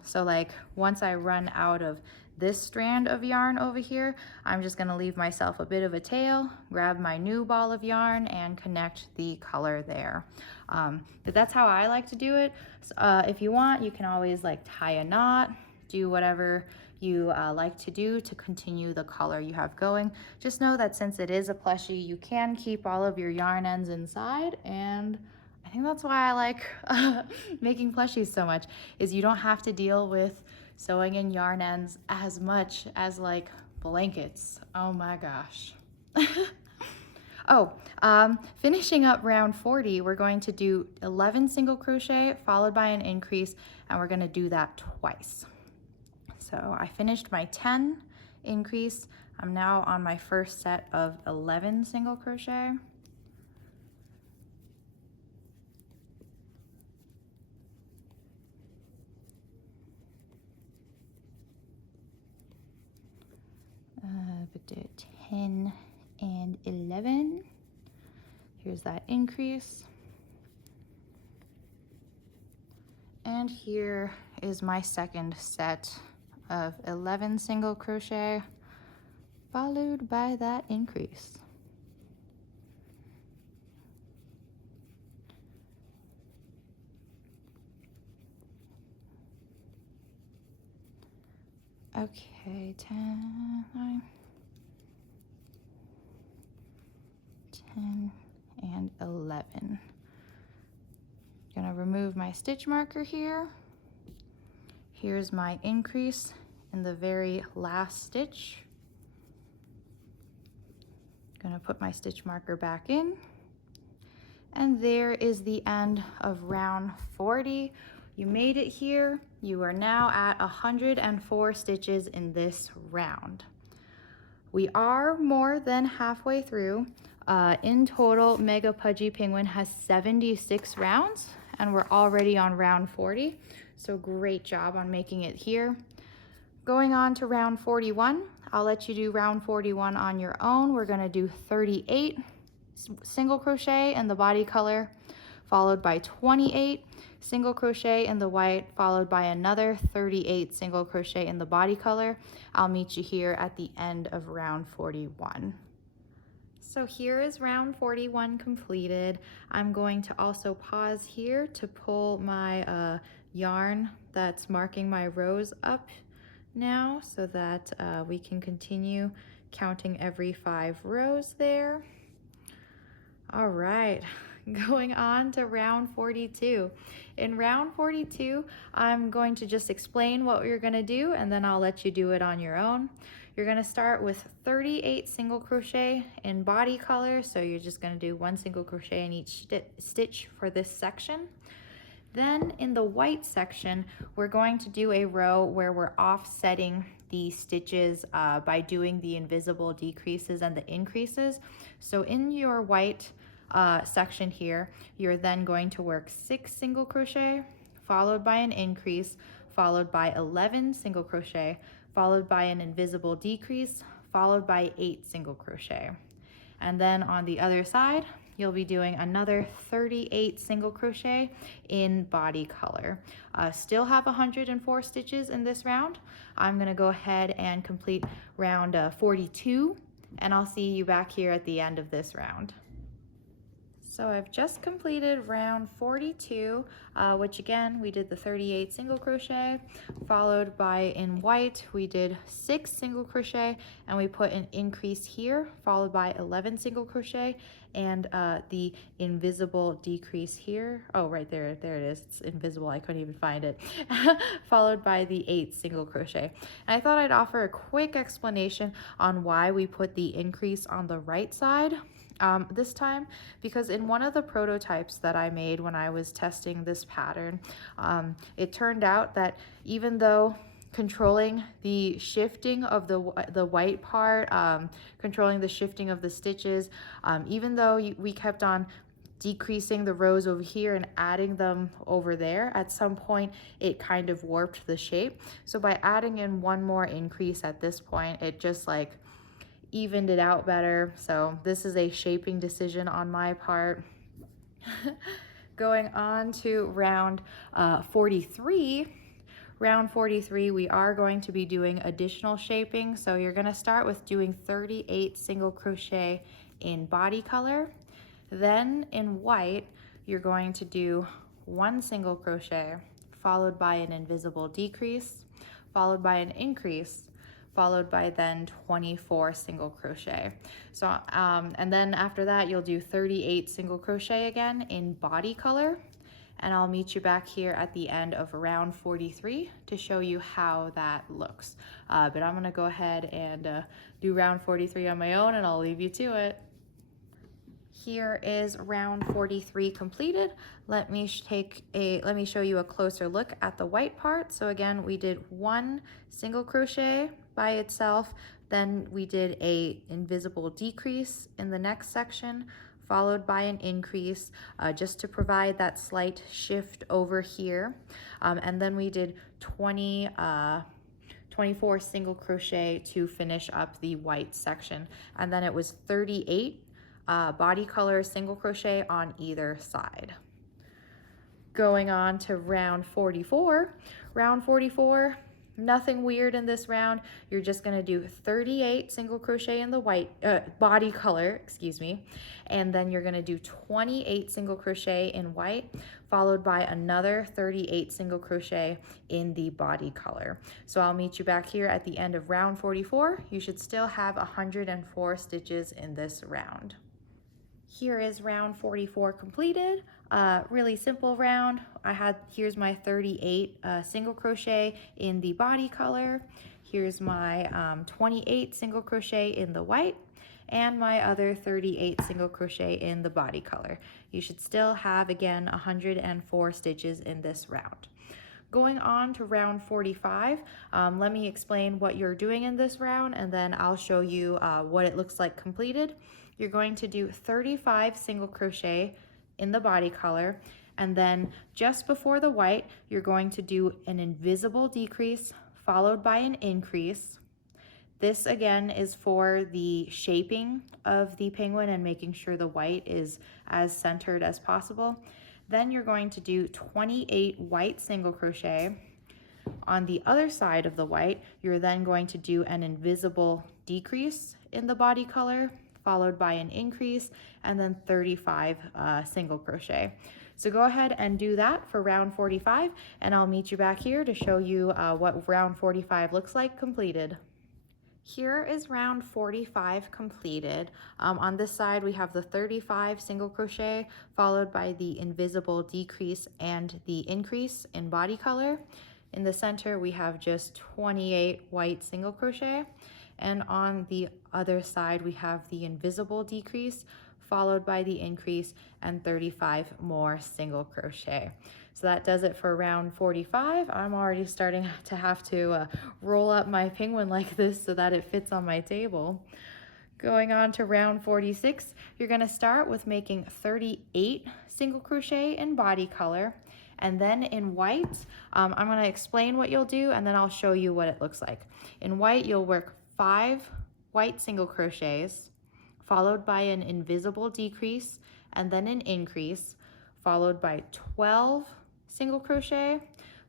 So like once I run out of this strand of yarn over here, I'm just gonna leave myself a bit of a tail, grab my new ball of yarn, and connect the color there. But that's how I like to do it. So, if you want, you can always like tie a knot, do whatever you like to do to continue the color you have going. Just know that since it is a plushie, you can keep all of your yarn ends inside, and I think that's why I like making plushies so much, is you don't have to deal with sewing in yarn ends as much as like blankets. Oh my gosh. Oh, finishing up round 40, we're going to do 11 single crochet followed by an increase, and we're gonna do that twice. So I finished my 10 increase. I'm now on my first set of 11 single crochet. But 10 and 11. Here's that increase. And here is my second set of 11 single crochet followed by that increase. Okay, 10, 9, 10 and 11. Gonna remove my stitch marker here. Here's my increase in the very last stitch. Gonna put my stitch marker back in. And there is the end of round 40. You made it here. You are now at 104 stitches in this round. We are more than halfway through. In total, Mega-Pudgy Penguin has 76 rounds, and we're already on round 40. So great job on making it here. Going on to round 41, I'll let you do round 41 on your own. We're gonna do 38 single crochet in the body color, followed by 28 single crochet in the white, followed by another 38 single crochet in the body color. I'll meet you here at the end of round 41. So here is round 41 completed. I'm going to also pause here to pull my yarn that's marking my rows up now so that we can continue counting every 5 rows there. All right, going on to round 42. In round 42, I'm going to just explain what you're gonna do, and then I'll let you do it on your own. You're gonna start with 38 single crochet in body color, so you're just gonna do 1 single crochet in each stitch for this section. Then in the white section, we're going to do a row where we're offsetting the stitches by doing the invisible decreases and the increases. So in your white section here, you're then going to work 6 single crochet, followed by an increase, followed by 11 single crochet, followed by an invisible decrease, followed by 8 single crochet. And then on the other side, you'll be doing another 38 single crochet in body color. Still have 104 stitches in this round. I'm gonna go ahead and complete round 42, and I'll see you back here at the end of this round. So I've just completed round 42, which again, we did the 38 single crochet, followed by in white, we did 6 single crochet, and we put an increase here, followed by 11 single crochet, and the invisible decrease here. Oh, right there, there it is, it's invisible, I couldn't even find it. Followed by the 8 single crochet. And I thought I'd offer a quick explanation on why we put the increase on the right side. This time, because in one of the prototypes that I made when I was testing this pattern, it turned out that even though controlling the shifting of the white part, controlling the shifting of the stitches, even though we kept on decreasing the rows over here and adding them over there, at some point it kind of warped the shape. So by adding in one more increase at this point, it just like evened it out better. So this is a shaping decision on my part. Going on to round 43. Round 43, we are going to be doing additional shaping. So you're gonna start with doing 38 single crochet in body color. Then in white, you're going to do 1 single crochet, followed by an invisible decrease, followed by an increase, followed by then 24 single crochet. So, and then after that, you'll do 38 single crochet again in body color. And I'll meet you back here at the end of round 43 to show you how that looks. But I'm gonna go ahead and do round 43 on my own, and I'll leave you to it. Here is round 43 completed. Let me show you a closer look at the white part. So again, we did 1 single crochet by itself, then we did a invisible decrease in the next section, followed by an increase, just to provide that slight shift over here. And then we did 24 single crochet to finish up the white section. And then it was 38 body color single crochet on either side. Going on to round 44. Round 44, nothing weird in this round. You're just gonna do 38 single crochet in the white body color, excuse me, and then you're gonna do 28 single crochet in white, followed by another 38 single crochet in the body color. So I'll meet you back here at the end of round 44. You should still have 104 stitches in this round. Here is round 44 completed. Really simple round. Here's my 38 single crochet in the body color. Here's my 28 single crochet in the white, and my other 38 single crochet in the body color. You should still have, again, 104 stitches in this round. Going on to round 45, let me explain what you're doing in this round, and then I'll show you what it looks like completed. You're going to do 35 single crochet in the body color, and then just before the white, you're going to do an invisible decrease followed by an increase. This again is for the shaping of the penguin and making sure the white is as centered as possible. Then you're going to do 28 white single crochet. On the other side of the white, you're then going to do an invisible decrease in the body color, followed by an increase, and then 35 single crochet. So go ahead and do that for round 45, and I'll meet you back here to show you what round 45 looks like completed. Here is round 45 completed. On this side, we have the 35 single crochet, followed by the invisible decrease and the increase in body color. In the center, we have just 28 white single crochet. And on the other side, we have the invisible decrease, followed by the increase, and 35 more single crochet. So that does it for round 45. I'm already starting to have to roll up my penguin like this so that it fits on my table. Going on to round 46, you're gonna start with making 38 single crochet in body color. And then in white, I'm gonna explain what you'll do, and then I'll show you what it looks like. In white, you'll work 5 white single crochets, followed by an invisible decrease, and then an increase, followed by 12 single crochet,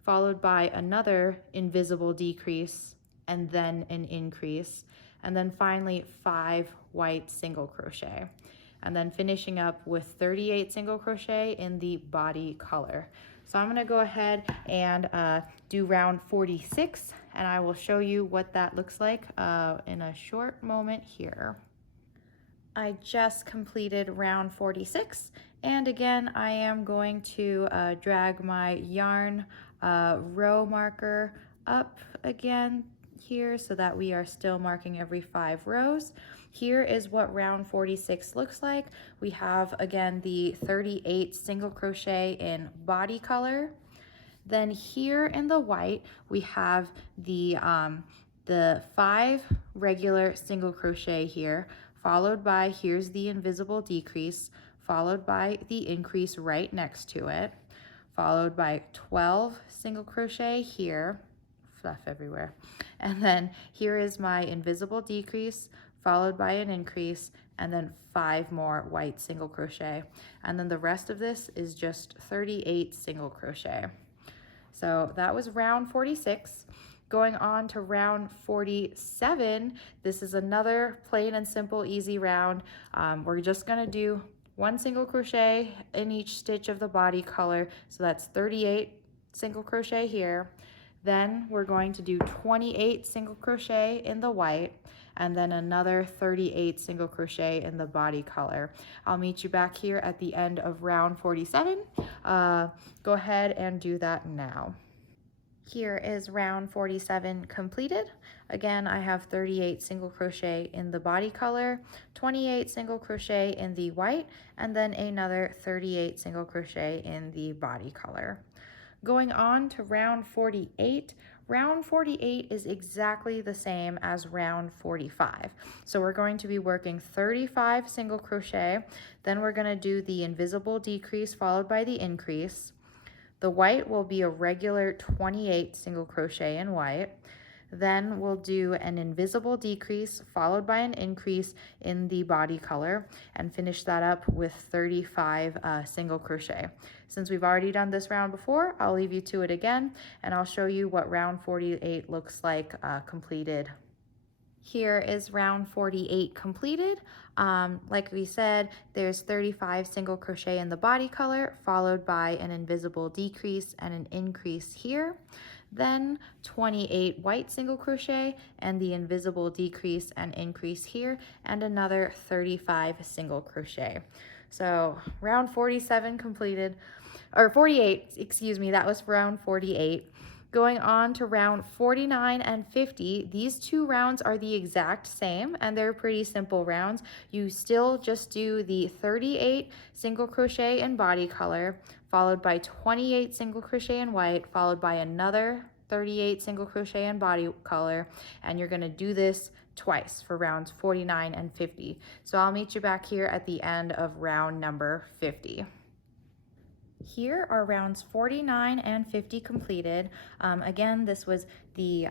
followed by another invisible decrease, and then an increase, and then finally 5 white single crochet, and then finishing up with 38 single crochet in the body color. So I'm gonna go ahead and do round 46, and I will show you what that looks like in a short moment here. I just completed round 46, and again, I am going to drag my yarn row marker up again here so that we are still marking every 5 rows. Here is what round 46 looks like. We have, again, the 38 single crochet in body color. Then here in the white, we have the 5 regular single crochet here, followed by, here's the invisible decrease, followed by the increase right next to it, followed by 12 single crochet here, fluff everywhere. And then here is my invisible decrease, followed by an increase, and then 5 more white single crochet. And then the rest of this is just 38 single crochet. So that was round 46. Going on to round 47, this is another plain and simple, easy round. We're just gonna do 1 single crochet in each stitch of the body color. So that's 38 single crochet here. Then we're going to do 28 single crochet in the white, and then another 38 single crochet in the body color. I'll meet you back here at the end of round 47. Go ahead and do that now. Here is round 47 completed. Again, I have 38 single crochet in the body color, 28 single crochet in the white, and then another 38 single crochet in the body color. Going on to round 48. Round 48 is exactly the same as round 45. So we're going to be working 35 single crochet, then we're going to do the invisible decrease followed by the increase. The white will be a regular 28 single crochet in white. Then we'll do an invisible decrease followed by an increase in the body color and finish that up with 35 single crochet. Since we've already done this round before, I'll leave you to it again and I'll show you what round 48 looks like completed. Here is round 48 completed. Like we said, there's 35 single crochet in the body color, followed by an invisible decrease and an increase here. Then 28 white single crochet and the invisible decrease and increase here, and another 35 single crochet. So round 47 completed, or 48, excuse me, that was round 48. Going on to round 49 and 50, these two rounds are the exact same and they're pretty simple rounds. You still just do the 38 single crochet in body color, followed by 28 single crochet in white, followed by another 38 single crochet in body color, and you're going to do this twice for rounds 49 and 50. So I'll meet you back here at the end of round number 50. Here are rounds 49 and 50 completed. Again, this was the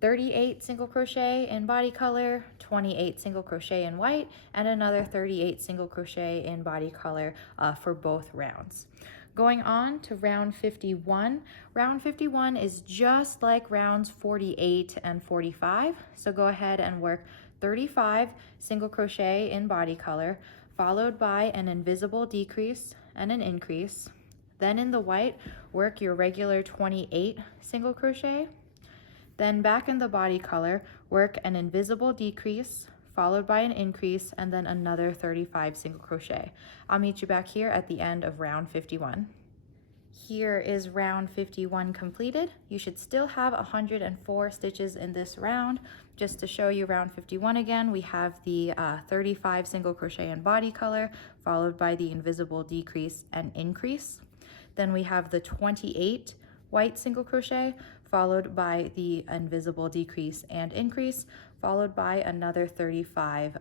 38 single crochet in body color, 28 single crochet in white, and another 38 single crochet in body color for both rounds. Going on to round 51. Round 51 is just like rounds 48 and 45. So go ahead and work 35 single crochet in body color, followed by an invisible decrease and an increase. Then in the white, work your regular 28 single crochet. Then back in the body color, work an invisible decrease, followed by an increase, and then another 35 single crochet. I'll meet you back here at the end of round 51. Here is round 51 completed. You should still have 104 stitches in this round. Just to show you round 51 again, we have the 35 single crochet in body color, followed by the invisible decrease and increase. Then we have the 28 white single crochet, followed by the invisible decrease and increase, followed by another 35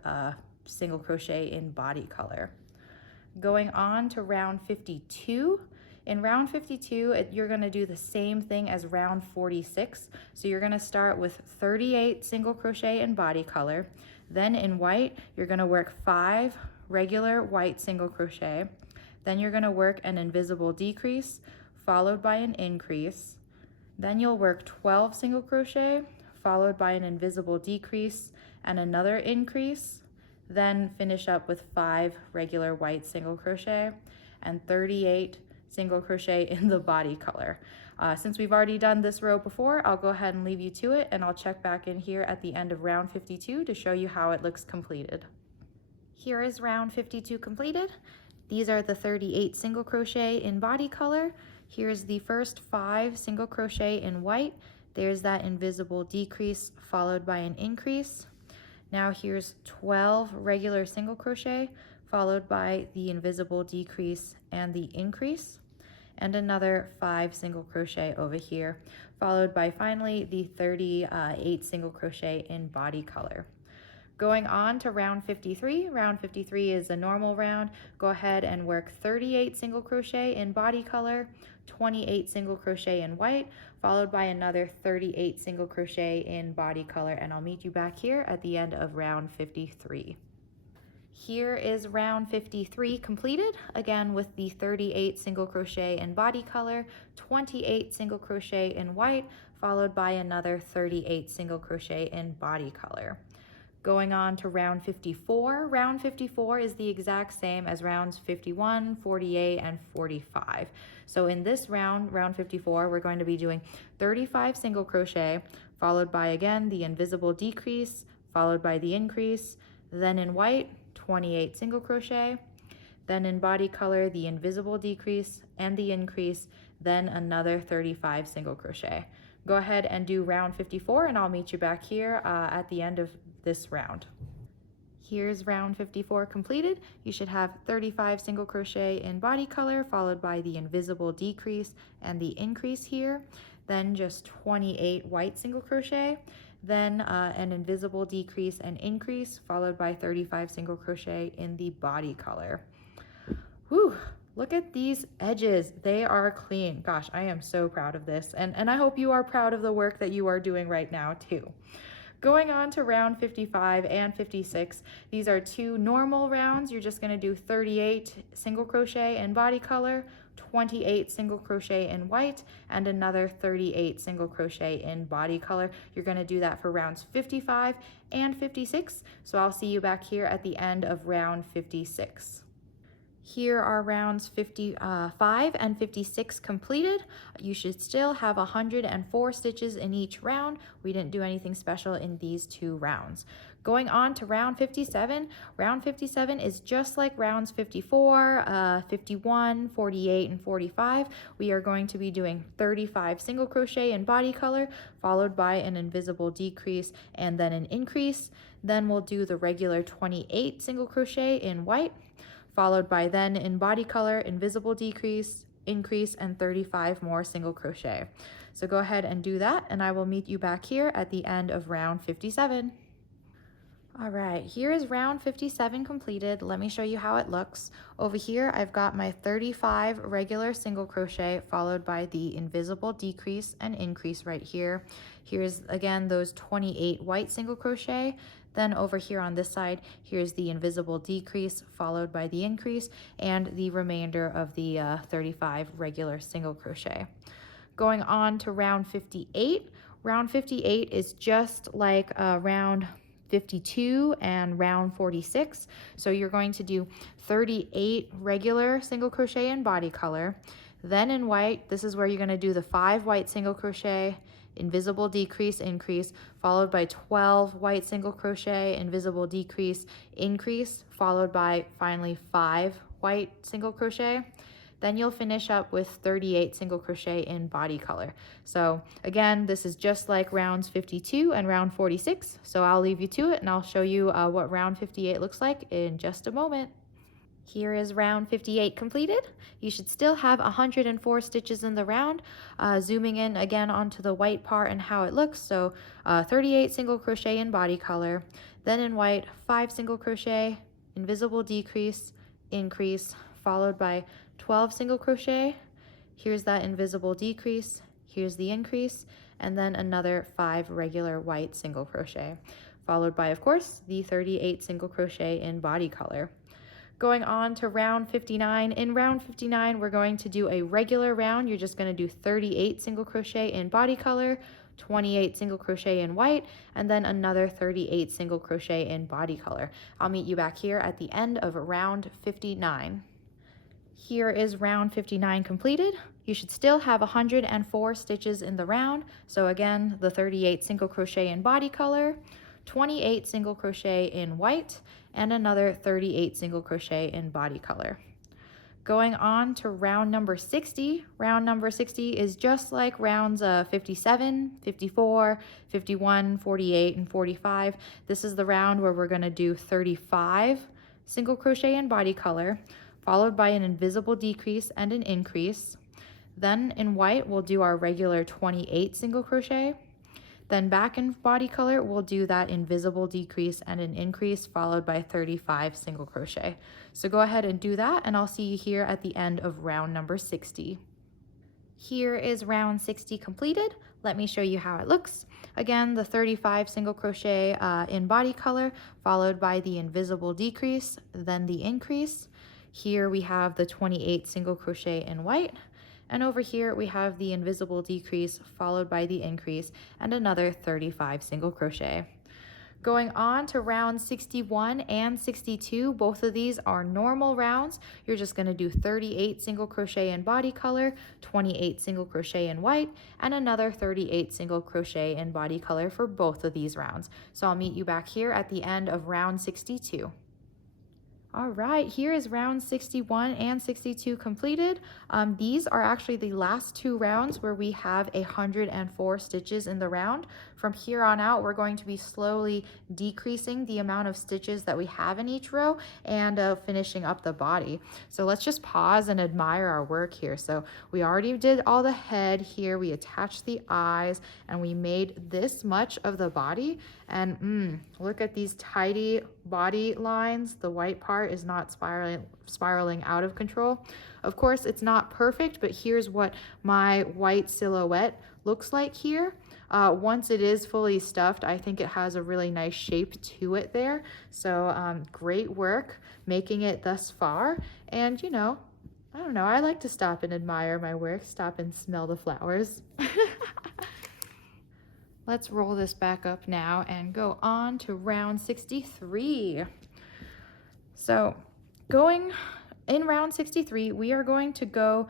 single crochet in body color. Going on to round 52. In round 52, you're going to do the same thing as round 46. So you're going to start with 38 single crochet in body color. Then in white, you're going to work 5 regular white single crochet. Then you're going to work an invisible decrease, followed by an increase. Then you'll work 12 single crochet, followed by an invisible decrease and another increase. Then finish up with 5 regular white single crochet and 38 single crochet in the body color. Since we've already done this row before, I'll go ahead and leave you to it, and I'll check back in here at the end of round 52 to show you how it looks completed. Here is round 52 completed. These are the 38 single crochet in body color. Here's the first 5 single crochet in white. There's that invisible decrease followed by an increase. Now here's 12 regular single crochet followed by the invisible decrease and the increase, and another 5 single crochet over here, followed by finally the 38 single crochet in body color. Going on to round 53. Round 53 is a normal round. Go ahead and work 38 single crochet in body color, 28 single crochet in white, followed by another 38 single crochet in body color, and I'll meet you back here at the end of round 53. Here is round 53 completed, again with the 38 single crochet in body color, 28 single crochet in white, followed by another 38 single crochet in body color. Going on to round 54. Round 54 is the exact same as rounds 51, 48, and 45. So in this round, round 54, we're going to be doing 35 single crochet, followed by again the invisible decrease, followed by the increase, then in white, 28 single crochet, then in body color, the invisible decrease and the increase, then another 35 single crochet. Go ahead and do round 54 and I'll meet you back here at the end of this round. Here's round 54 completed. You should have 35 single crochet in body color, followed by the invisible decrease and the increase here, then just 28 white single crochet, then an invisible decrease and increase, followed by 35 single crochet in the body color. Whew, look at these edges. They are clean. Gosh, I am so proud of this. And I hope you are proud of the work that you are doing right now too. Going on to round 55 and 56, these are two normal rounds. You're just gonna do 38 single crochet in body color, 28 single crochet in white, and another 38 single crochet in body color. You're gonna do that for rounds 55 and 56. So I'll see you back here at the end of round 56. Here are rounds 55 and 56 completed. You should still have 104 stitches in each round. We didn't do anything special in these two rounds. Going on to round 57. Round 57 is just like rounds 54, 51, 48, and 45. We are going to be doing 35 single crochet in body color, followed by an invisible decrease and then an increase. Then we'll do the regular 28 single crochet in white, followed by then in body color, invisible decrease, increase, and 35 more single crochet. So go ahead and do that, and I will meet you back here at the end of round 57. All right, here is round 57 completed. Let me show you how it looks. Over here, I've got my 35 regular single crochet, followed by the invisible decrease and increase right here. Here's again those 28 white single crochet. Then over here on this side, here's the invisible decrease followed by the increase and the remainder of the 35 regular single crochet. Going on to round 58. Round 58 is just like round 52 and round 46. So you're going to do 38 regular single crochet in body color. Then in white, this is where you're going to do the 5 white single crochet, invisible decrease, increase, followed by 12 white single crochet, invisible decrease, increase, followed by finally 5 white single crochet. Then you'll finish up with 38 single crochet in body color. So again, this is just like rounds 52 and round 46. So I'll leave you to it and I'll show you what round 58 looks like in just a moment. Here is round 58 completed. You should still have 104 stitches in the round. Zooming in again onto the white part and how it looks. So 38 single crochet in body color, then in white, 5 single crochet, invisible decrease, increase, followed by 12 single crochet. Here's that invisible decrease, here's the increase, and then another 5 regular white single crochet, followed by, of course, the 38 single crochet in body color. Going on to round 59. In round 59, we're going to do a regular round. You're just going to do 38 single crochet in body color, 28 single crochet in white, and then another 38 single crochet in body color. I'll meet you back here at the end of round 59. Here is round 59 completed. You should still have 104 stitches in the round. So again, the 38 single crochet in body color, 28 single crochet in white, and another 38 single crochet in body color. Going on to round number 60. Round number 60 is just like rounds 57, 54, 51, 48, and 45. This is the round where we're going to do 35 single crochet in body color, followed by an invisible decrease and an increase. Then in white, we'll do our regular 28 single crochet. Then back in body color, we'll do that invisible decrease and an increase, followed by 35 single crochet. So go ahead and do that, and I'll see you here at the end of round number 60. Here is round 60 completed. Let me show you how it looks. Again, the 35 single crochet in body color, followed by the invisible decrease, then the increase. Here we have the 28 single crochet in white. And over here we have the invisible decrease followed by the increase and another 35 single crochet. Going on to round 61 and 62, both of these are normal rounds. You're just going to do 38 single crochet in body color, 28 single crochet in white, and another 38 single crochet in body color for both of these rounds. So I'll meet you back here at the end of round 62. All right, here is round 61 and 62 completed. These are actually the last two rounds where we have 104 stitches in the round. From here on out, we're going to be slowly decreasing the amount of stitches that we have in each row and finishing up the body. So let's just pause and admire our work here. So we already did all the head here, we attached the eyes, and we made this much of the body. And look at these tidy body lines. The white part is not spiraling out of control. Of course, it's not perfect, but here's what my white silhouette looks like here. Once it is fully stuffed, I think it has a really nice shape to it there. So great work making it thus far. And you know, I don't know, I like to stop and admire my work, stop and smell the flowers. Let's roll this back up now and go on to round 63. So in round 63, we are going to go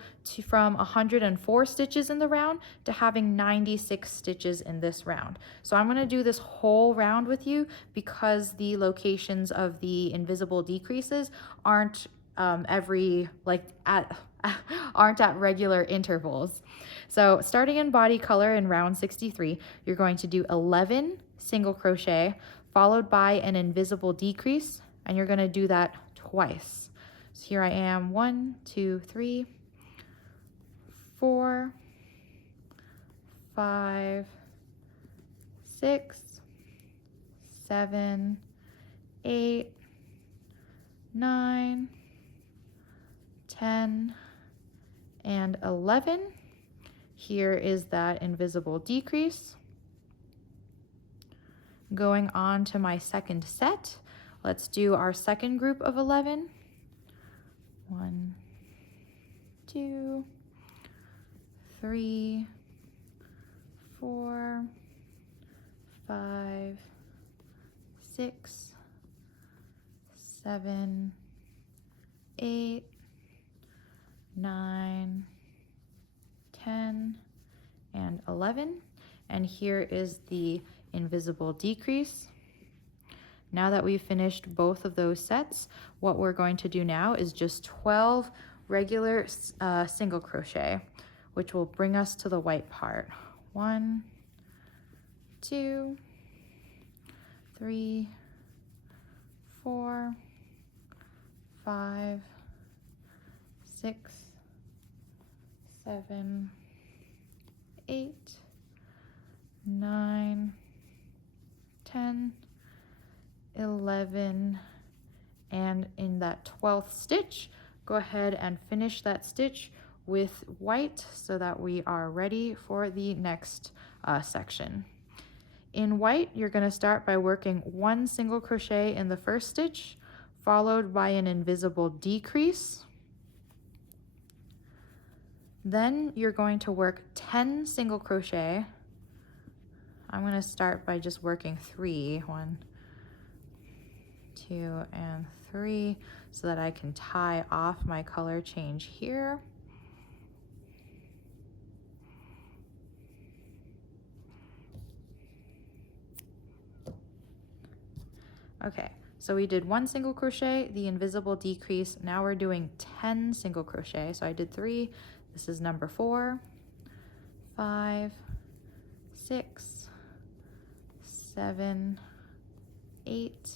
from 104 stitches in the round to having 96 stitches in this round. So I'm going to do this whole round with you because the locations of the invisible decreases aren't aren't at regular intervals. So starting in body color in round 63, you're going to do 11 single crochet followed by an invisible decrease, and you're going to do that twice. So here I am, 1, 2, 3, 4, 5, 6, 7, 8, 9, 10, and 11. Here is that invisible decrease. Going on to my second set, let's do our second group of 11. 1, 2, 3, 4, 5, 6, 7, 8, 9, 10, and 11. And here is the invisible decrease. Now that we've finished both of those sets, what we're going to do now is just 12 regular single crochet, which will bring us to the white part. 1, 2, 3, 4, 5, 6, 7, 8, 9, 10, 11, and in that 12th stitch, go ahead and finish that stitch with white so that we are ready for the next section. In white, you're going to start by working 1 single crochet in the first stitch, followed by an invisible decrease. Then you're going to work 10 single crochet. I'm going to start by just working 3, 1, 2, and 3, so that I can tie off my color change here. Okay, so we did 1 single crochet, the invisible decrease. Now we're doing 10 single crochet. So I did 3. This is number 4, 5, 6, 7, 8,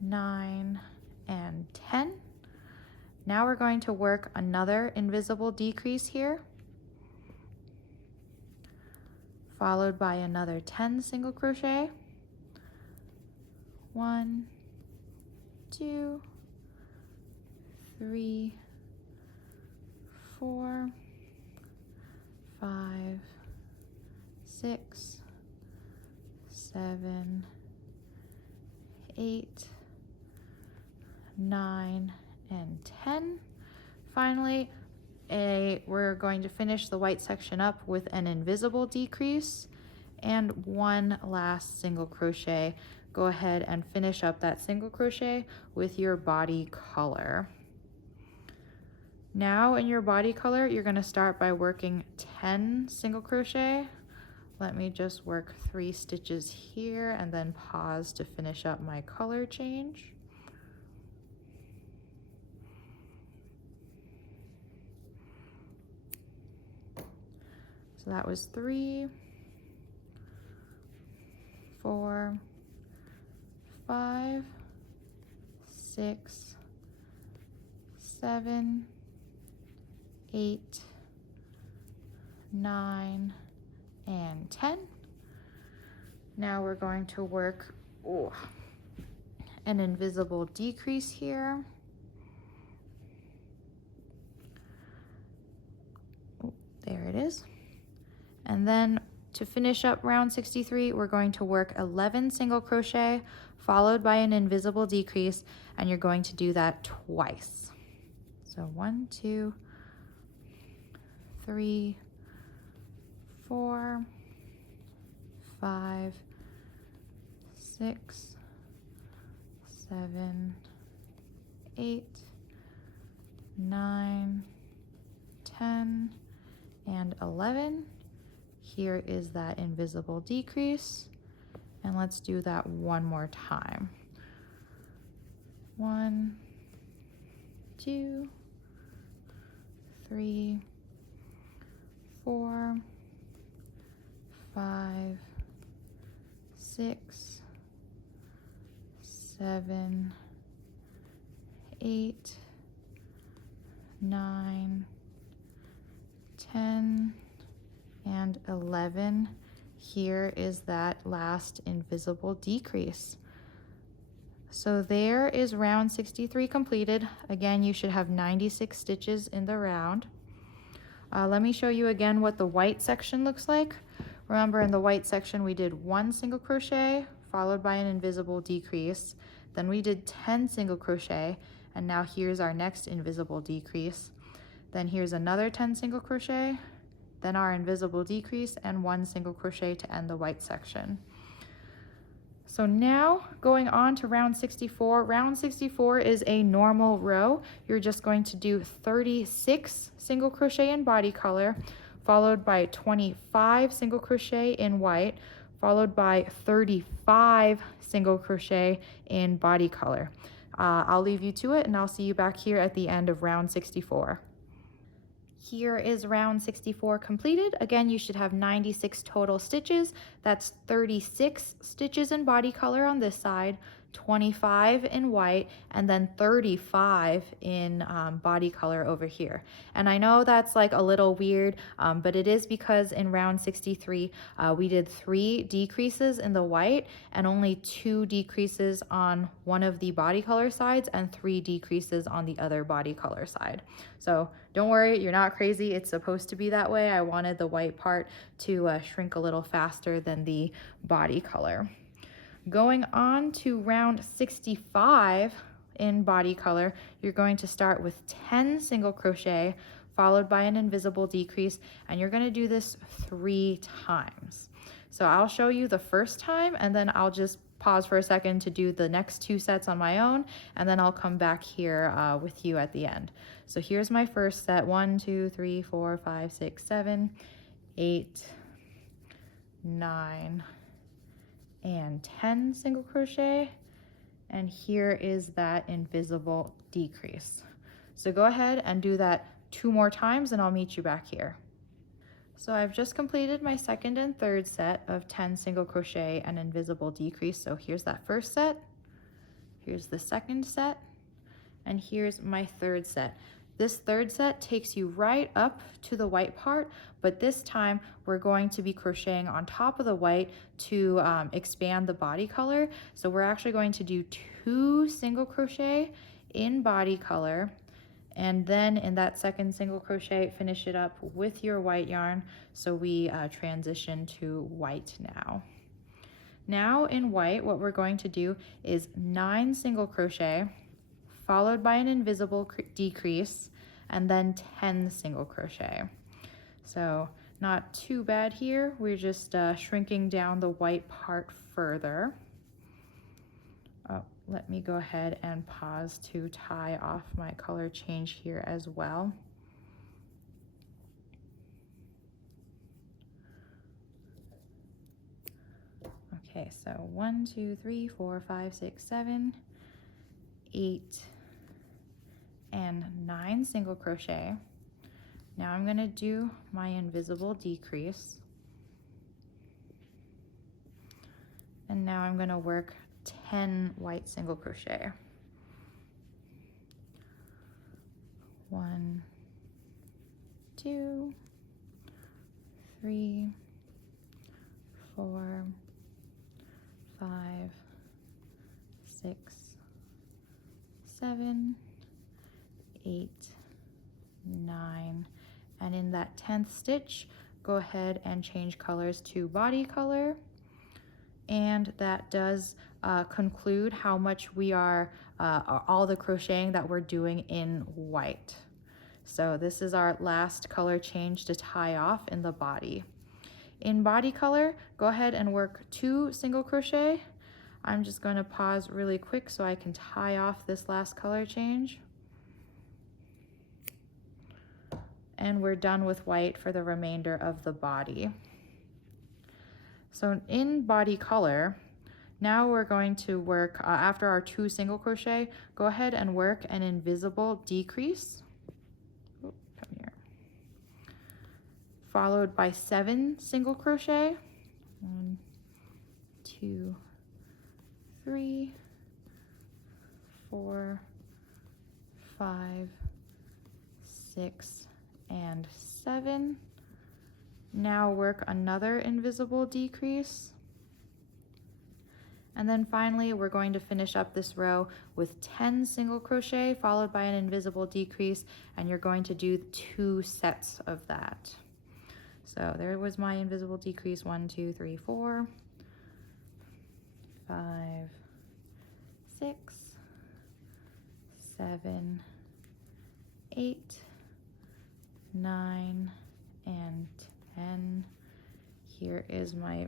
9, and 10. Now we're going to work another invisible decrease here, followed by another 10 single crochet. 1, 2, 3, 4, 5, 6, 7, 8, 9, and 10. Finally, we're going to finish the white section up with an invisible decrease and one last single crochet. Go ahead and finish up that single crochet with your body color. Now in your body color, you're going to start by working 10 single crochet. Let me just work 3 stitches here and then pause to finish up my color change. So that was 3, 4, 5, 6, 7, 8, 9, and 10. Now we're going to work an invisible decrease here. There it is. And then to finish up round 63, we're going to work 11 single crochet followed by an invisible decrease, and you're going to do that twice. So 1, 2, 3, 4, 5, 6, 7, 8, 9, 10, and 11. Here is that invisible decrease, and let's do that one more time. 1, 2, 3, 4, 5, 6, 7, 8, 9, 10, and 11. Here is that last invisible decrease. So there is round 63 completed. Again, you should have 96 stitches in the round. Let me show you again what the white section looks like. Remember, in the white section we did 1 single crochet followed by an invisible decrease. Then we did 10 single crochet, and now here's our next invisible decrease. Then here's another 10 single crochet, then our invisible decrease, and 1 single crochet to end the white section. So now going on to round 64. Round 64 is a normal row. You're just going to do 36 single crochet in body color, followed by 25 single crochet in white, followed by 35 single crochet in body color. I'll leave you to it, and I'll see you back here at the end of round 64. Here is round 64 completed. Again, you should have 96 total stitches. That's 36 stitches in body color on this side, 25 in white, and then 35 in body color over here. And I know that's like a little weird, but it is because in round 63, we did 3 decreases in the white and only 2 decreases on one of the body color sides and 3 decreases on the other body color side. So don't worry, you're not crazy. It's supposed to be that way. I wanted the white part to shrink a little faster than the body color. Going on to round 65 in body color, you're going to start with 10 single crochet followed by an invisible decrease, and you're going to do this 3 times. So I'll show you the first time, and then I'll just pause for a second to do the next 2 sets on my own, and then I'll come back here with you at the end. So here's my first set: 1, 2, 3, 4, 5, 6, 7, 8, 9, and 10 single crochet, and here is that invisible decrease. So go ahead and do that 2 more times, and I'll meet you back here. So I've just completed my second and third set of 10 single crochet and invisible decrease. So here's that first set, here's the second set, and here's my third set. This third set takes you right up to the white part, but this time we're going to be crocheting on top of the white to expand the body color. So we're actually going to do 2 single crochet in body color, and then in that second single crochet, finish it up with your white yarn. So we transition to white now. Now in white, what we're going to do is 9 single crochet, followed by an invisible decrease, and then 10 single crochet. So not too bad here. We're just shrinking down the white part further. Oh, let me go ahead and pause to tie off my color change here as well. Okay, so 1, 2, 3, 4, 5, 6, 7, 8, and 9 single crochet. Now I'm going to do my invisible decrease. And now I'm going to work 10 white single crochet. 1, 2, 3, 4, 5, 6, 7, 8, 9, and in that 10th stitch, go ahead and change colors to body color, and that does conclude how much we are, all the crocheting that we're doing in white. So this is our last color change to tie off in the body. In body color, go ahead and work 2 single crochet. I'm just going to pause really quick so I can tie off this last color change. And we're done with white for the remainder of the body. So in body color, now we're going to work, after our 2 single crochet, go ahead and work an invisible decrease. Ooh, come here. Followed by 7 single crochet. 1, 2, 3, 4, 5, 6, and 7. Now work another invisible decrease. And then finally, we're going to finish up this row with 10 single crochet followed by an invisible decrease, and you're going to do 2 sets of that. So there was my invisible decrease, 1, 2, 3, 4, 5, 6, 7, 8, 9, and 10. Here is my,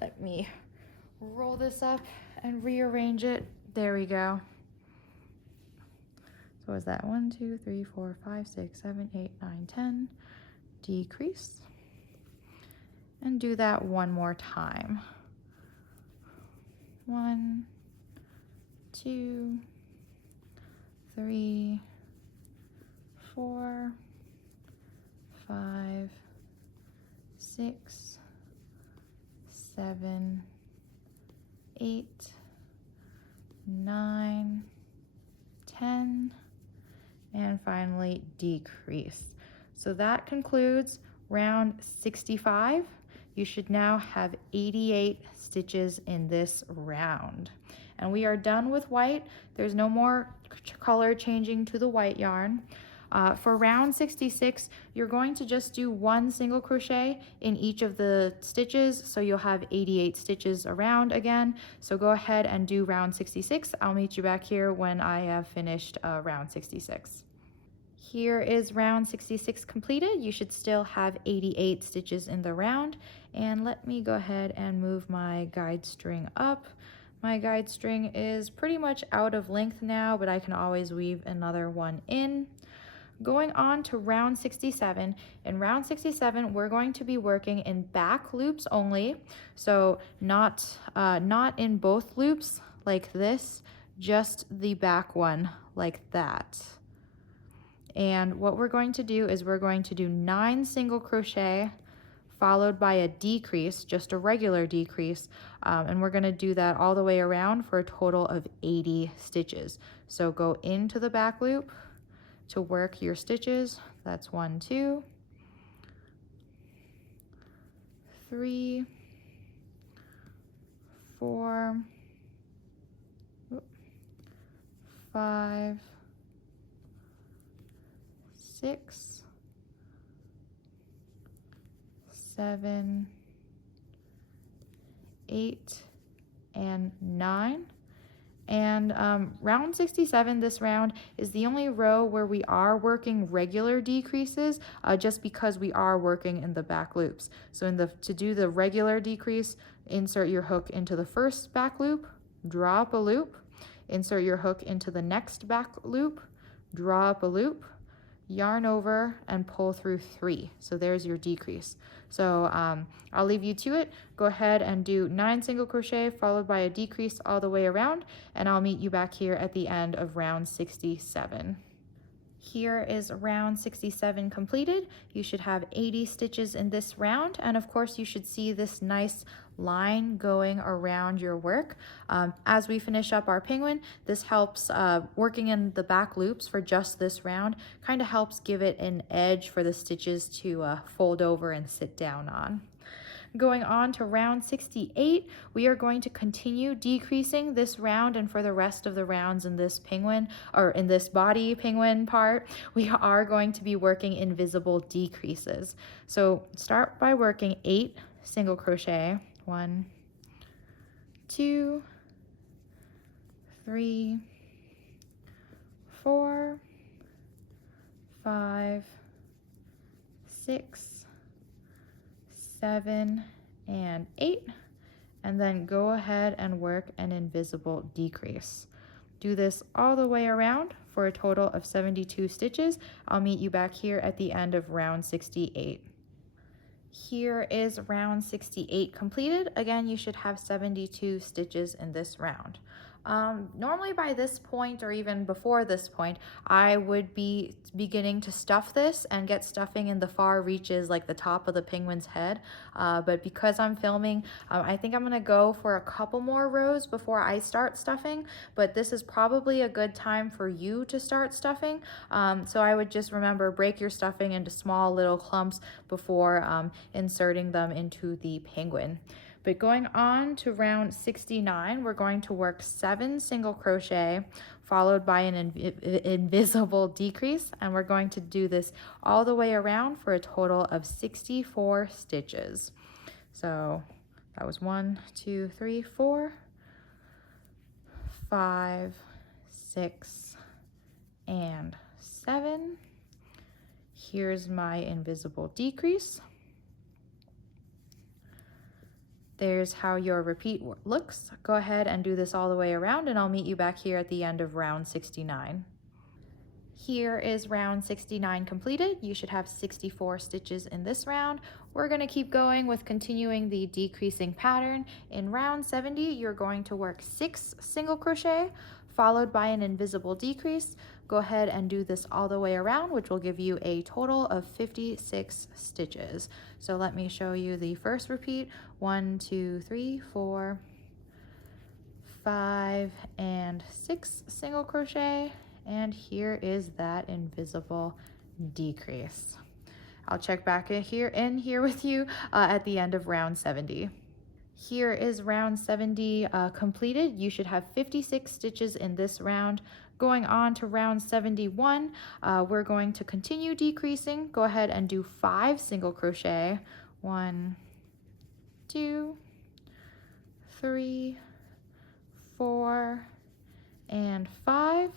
let me roll this up and rearrange it. There we go. So is that 1, 2, 3, 4, 5, 6, 7, 8, 9, 10. Decrease. And do that one more time. 1, 2, 3, 4, 5, 6, 7, 8, 9, 10, and finally decrease. So that concludes round 65. You should now have 88 stitches in this round. And we are done with white. There's no more color changing to the white yarn. For round 66, you're going to just do 1 single crochet in each of the stitches, so you'll have 88 stitches around again. So go ahead and do round 66. I'll meet you back here when I have finished round 66. Here is round 66 completed. You should still have 88 stitches in the round. And let me go ahead and move my guide string up. My guide string is pretty much out of length now, but I can always weave another one in. Going on to round 67. In round 67, we're going to be working in back loops only. So not in both loops like this, just the back one like that. And what we're going to do is we're going to do 9 single crochet followed by a decrease, just a regular decrease, and we're going to do that all the way around for a total of 80 stitches. So go into the back loop to work your stitches. That's 1, 2, 3, 4, 5, 6, 7, 8, and 9. And round 67, this round, is the only row where we are working regular decreases, just because we are working in the back loops. So to do the regular decrease, insert your hook into the first back loop, draw up a loop, insert your hook into the next back loop, draw up a loop, yarn over, and pull through 3. So there's your decrease. So I'll leave you to it. Go ahead and do 9 single crochet followed by a decrease all the way around, and I'll meet you back here at the end of round 67. Here is round 67 completed. You should have 80 stitches in this round, and of course you should see this nice line going around your work. As we finish up our penguin, this helps, working in the back loops for just this round kind of helps give it an edge for the stitches to fold over and sit down on. Going on to round 68, we are going to continue decreasing this round, and for the rest of the rounds in this penguin, or in this body penguin part, we are going to be working invisible decreases. So start by working 8 single crochet. 1, 2, 3, 4, 5, 6, 7, and 8, and then go ahead and work an invisible decrease. Do this all the way around for a total of 72 stitches. I'll meet you back here at the end of round 68. Here is round 68 completed. Again, you should have 72 stitches in this round. Normally by this point, or even before this point, I would be beginning to stuff this and get stuffing in the far reaches, like the top of the penguin's head. But because I'm filming, I think I'm gonna go for a couple more rows before I start stuffing, but this is probably a good time for you to start stuffing. So I would just remember, break your stuffing into small little clumps before inserting them into the penguin. But going on to round 69, we're going to work 7 single crochet followed by an invisible decrease, and we're going to do this all the way around for a total of 64 stitches. So that was 1, 2, 3, 4, 5, 6, and 7. Here's my invisible decrease. There's how your repeat looks. Go ahead and do this all the way around, and I'll meet you back here at the end of round 69. Here is round 69 completed. You should have 64 stitches in this round. We're going to keep going with continuing the decreasing pattern. In round 70, you're going to work 6 single crochet followed by an invisible decrease. Go ahead and do this all the way around, which will give you a total of 56 stitches. So let me show you the first repeat. 1, 2, 3, 4, 5, and 6 single crochet. And here is that invisible decrease. I'll check back in here with you at the end of round 70. Here is round 70 completed. You should have 56 stitches in this round. Going on to round 71, we're going to continue decreasing. Go ahead and do 5 single crochet. 1, 2, 3, 4, and 5,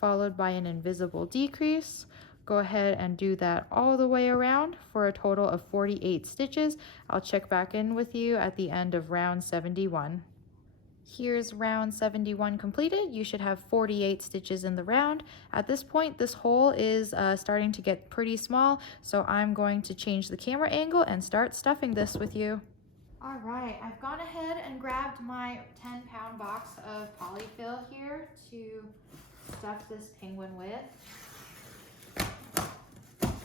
followed by an invisible decrease. Go ahead and do that all the way around for a total of 48 stitches. I'll check back in with you at the end of round 71. Here's round 71 completed. You should have 48 stitches in the round. At this point, this hole is starting to get pretty small, so I'm going to change the camera angle and start stuffing this with you. All right, I've gone ahead and grabbed my 10-pound box of polyfill here to stuff this penguin with.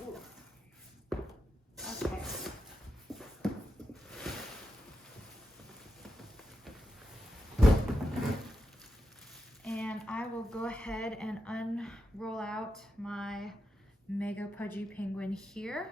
Ooh. Okay. And I will go ahead and unroll out my Mega-Pudgy Penguin here.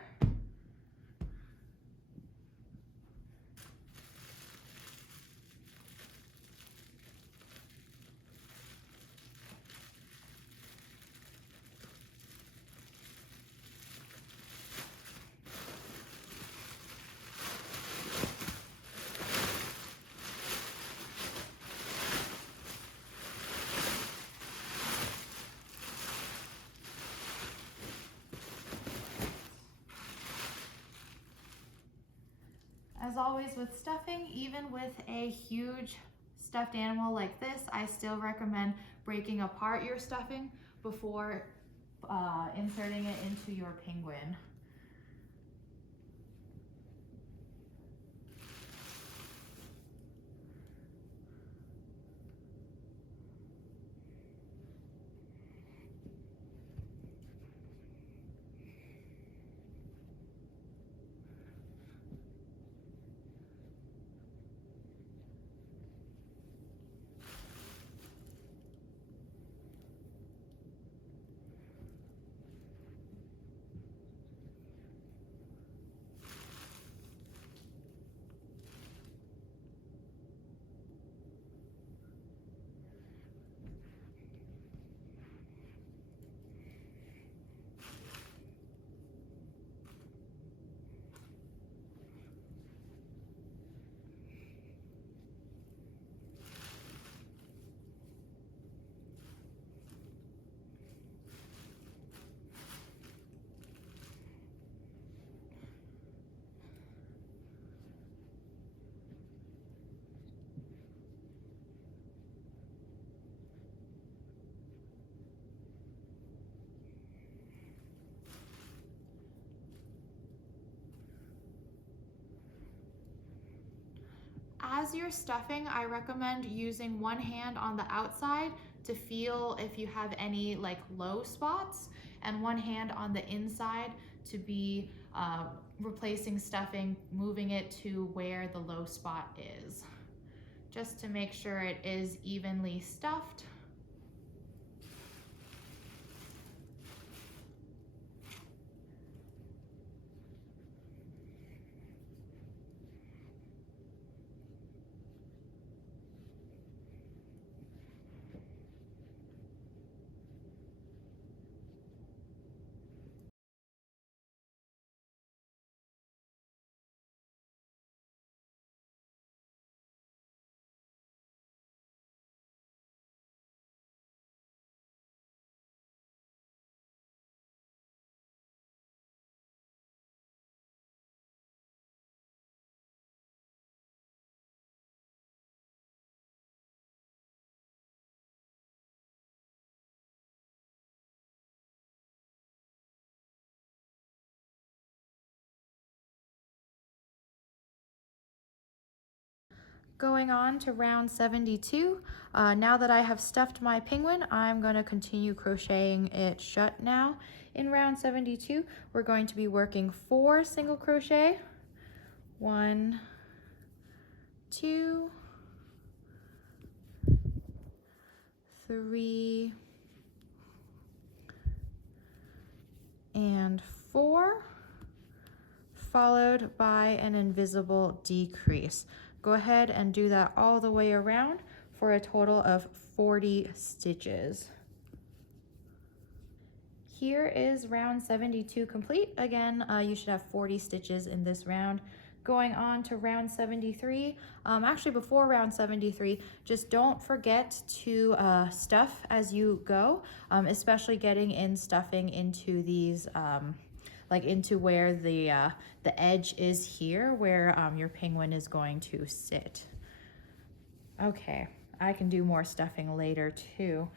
As always with stuffing, even with a huge stuffed animal like this, I still recommend breaking apart your stuffing before inserting it into your penguin. As you're stuffing, I recommend using one hand on the outside to feel if you have any like low spots, and one hand on the inside to be replacing stuffing, moving it to where the low spot is, just to make sure it is evenly stuffed. Going on to round 72. Now that I have stuffed my penguin, I'm going to continue crocheting it shut now. In round 72, we're going to be working 4 single crochet. 1, 2, 3, and 4, followed by an invisible decrease. Go ahead and do that all the way around for a total of 40 stitches. Here is round 72 complete. Again, you should have 40 stitches in this round. Going on to round 73, actually before round 73, just don't forget to stuff as you go, especially getting in stuffing into these like into where the edge is here, where your penguin is going to sit. Okay, I can do more stuffing later too.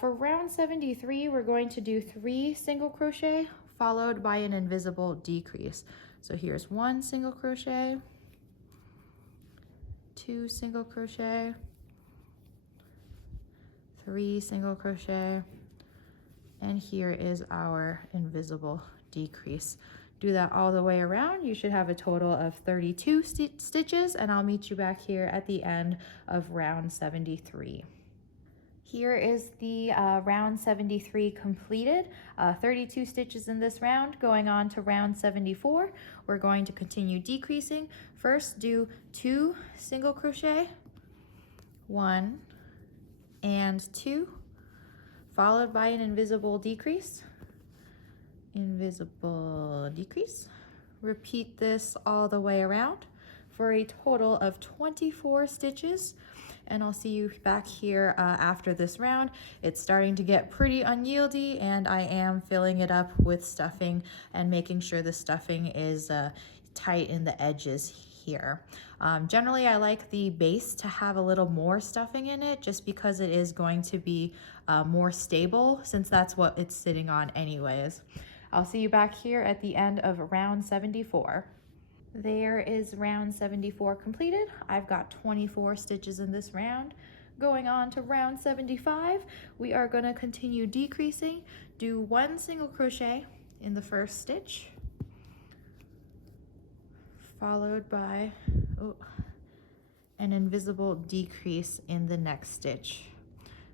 For round 73, we're going to do 3 single crochet followed by an invisible decrease. So here's 1 single crochet, 2 single crochet, 3 single crochet, and here is our invisible decrease. Do that all the way around. You should have a total of 32 stitches, and I'll meet you back here at the end of round 73. Here is the round 73 completed. 32 stitches in this round. Going on to round 74, we're going to continue decreasing. First, do 2 single crochet, 1 and 2, followed by an invisible decrease. Invisible decrease. Repeat this all the way around for a total of 24 stitches, and I'll see you back here after this round. It's starting to get pretty unyieldy, and I am filling it up with stuffing and making sure the stuffing is tight in the edges here. Generally, I like the base to have a little more stuffing in it just because it is going to be more stable since that's what it's sitting on anyways. I'll see you back here at the end of round 74. There is round 74 completed. I've got 24 stitches in this round. Going on to round 75, we are going to continue decreasing. Do 1 single crochet in the first stitch, followed by an invisible decrease in the next stitch.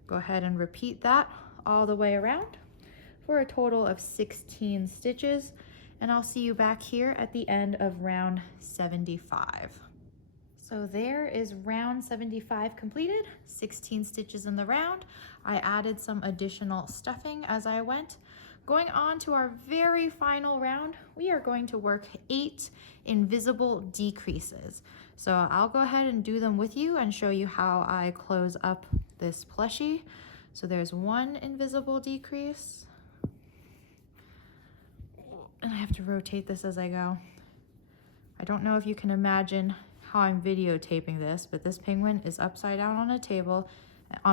Go ahead and repeat that all the way around for a total of 16 stitches, and I'll see you back here at the end of round 75. So there is round 75 completed, 16 stitches in the round. I added some additional stuffing as I went. Going on to our very final round, we are going to work 8 invisible decreases. So I'll go ahead and do them with you and show you how I close up this plushie. So there's 1 invisible decrease. And I have to rotate this as I go. I don't know if you can imagine how I'm videotaping this, but this penguin is upside down on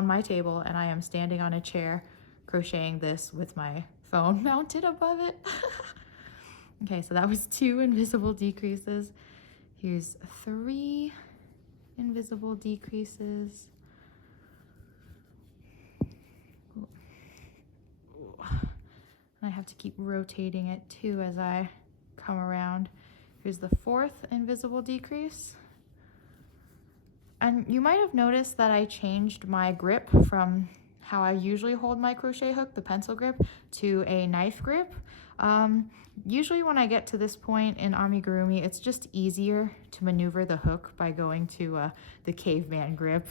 my table, and I am standing on a chair crocheting this with my phone mounted above it. Okay, so that was 2 invisible decreases. Here's 3 invisible decreases. I have to keep rotating it too as I come around. Here's the 4th invisible decrease. And you might have noticed that I changed my grip from how I usually hold my crochet hook, the pencil grip, to a knife grip. Usually when I get to this point in amigurumi, it's just easier to maneuver the hook by going to the caveman grip.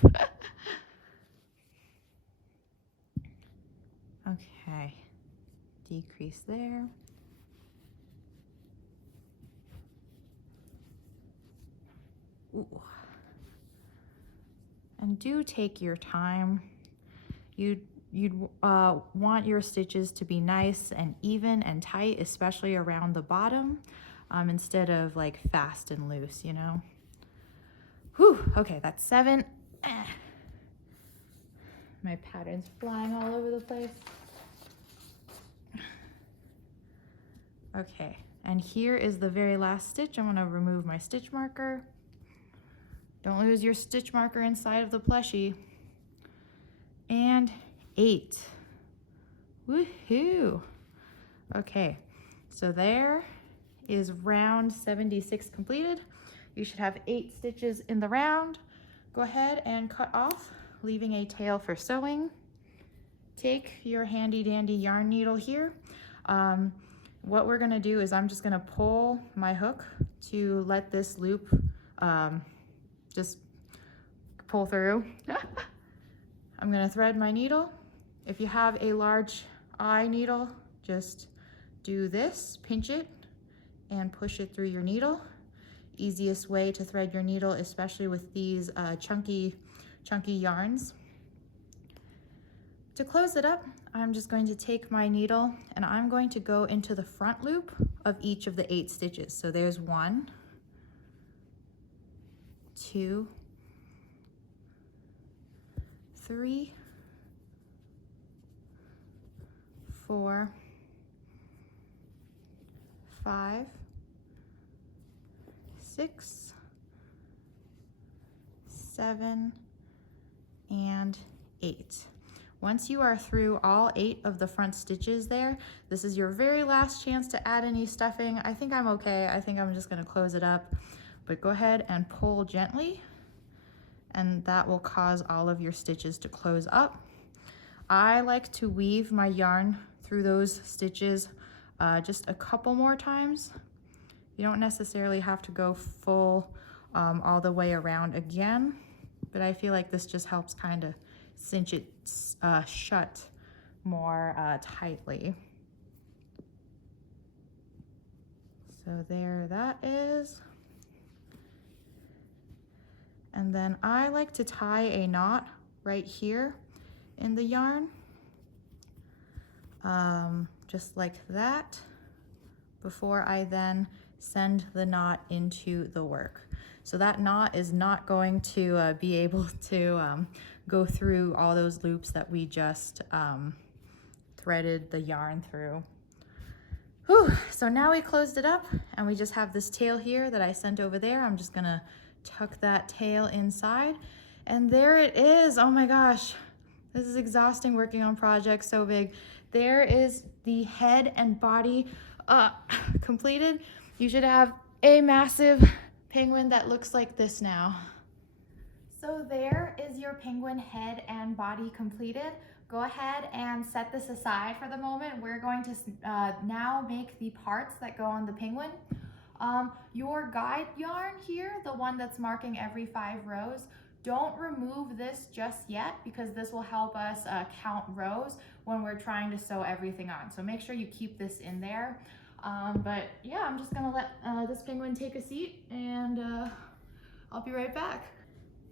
Okay, decrease there. Ooh. And do take your time. You'd want your stitches to be nice and even and tight, especially around the bottom, instead of like fast and loose, you know? Whew, okay, that's 7. My pattern's flying all over the place. Okay, and here is the very last stitch. I'm gonna remove my stitch marker. Don't lose your stitch marker inside of the plushie. And 8. Woohoo! Okay, so there is round 76 completed. You should have 8 stitches in the round. Go ahead and cut off, leaving a tail for sewing. Take your handy dandy yarn needle here. What we're gonna do is I'm just gonna pull my hook to let this loop just pull through. I'm gonna thread my needle. If you have a large eye needle, just do this, pinch it, and push it through your needle. Easiest way to thread your needle, especially with these chunky yarns. To close it up, I'm just going to take my needle and I'm going to go into the front loop of each of the 8 stitches. So there's 1, 2, 3, 4, 5, 6, 7, and 8. Once you are through all 8 of the front stitches there, this is your very last chance to add any stuffing. I think I'm okay. I think I'm just gonna close it up, but go ahead and pull gently, and that will cause all of your stitches to close up. I like to weave my yarn through those stitches just a couple more times. You don't necessarily have to go full all the way around again, but I feel like this just helps kind of cinch it shut more tightly. So there that is. And then I like to tie a knot right here in the yarn, just like that, before I then send the knot into the work. So that knot is not going to be able to go through all those loops that we just threaded the yarn through. Whew. So now we closed it up and we just have this tail here that I sent over there. I'm just gonna tuck that tail inside and there it is. Oh my gosh, this is exhausting working on projects so big. There is the head and body completed. You should have a massive penguin that looks like this now. So there is your penguin head and body completed. Go ahead and set this aside for the moment. We're going to now make the parts that go on the penguin. Your guide yarn here, the one that's marking every 5 rows, don't remove this just yet because this will help us count rows when we're trying to sew everything on. So make sure you keep this in there. But yeah, I'm just gonna let this penguin take a seat and I'll be right back.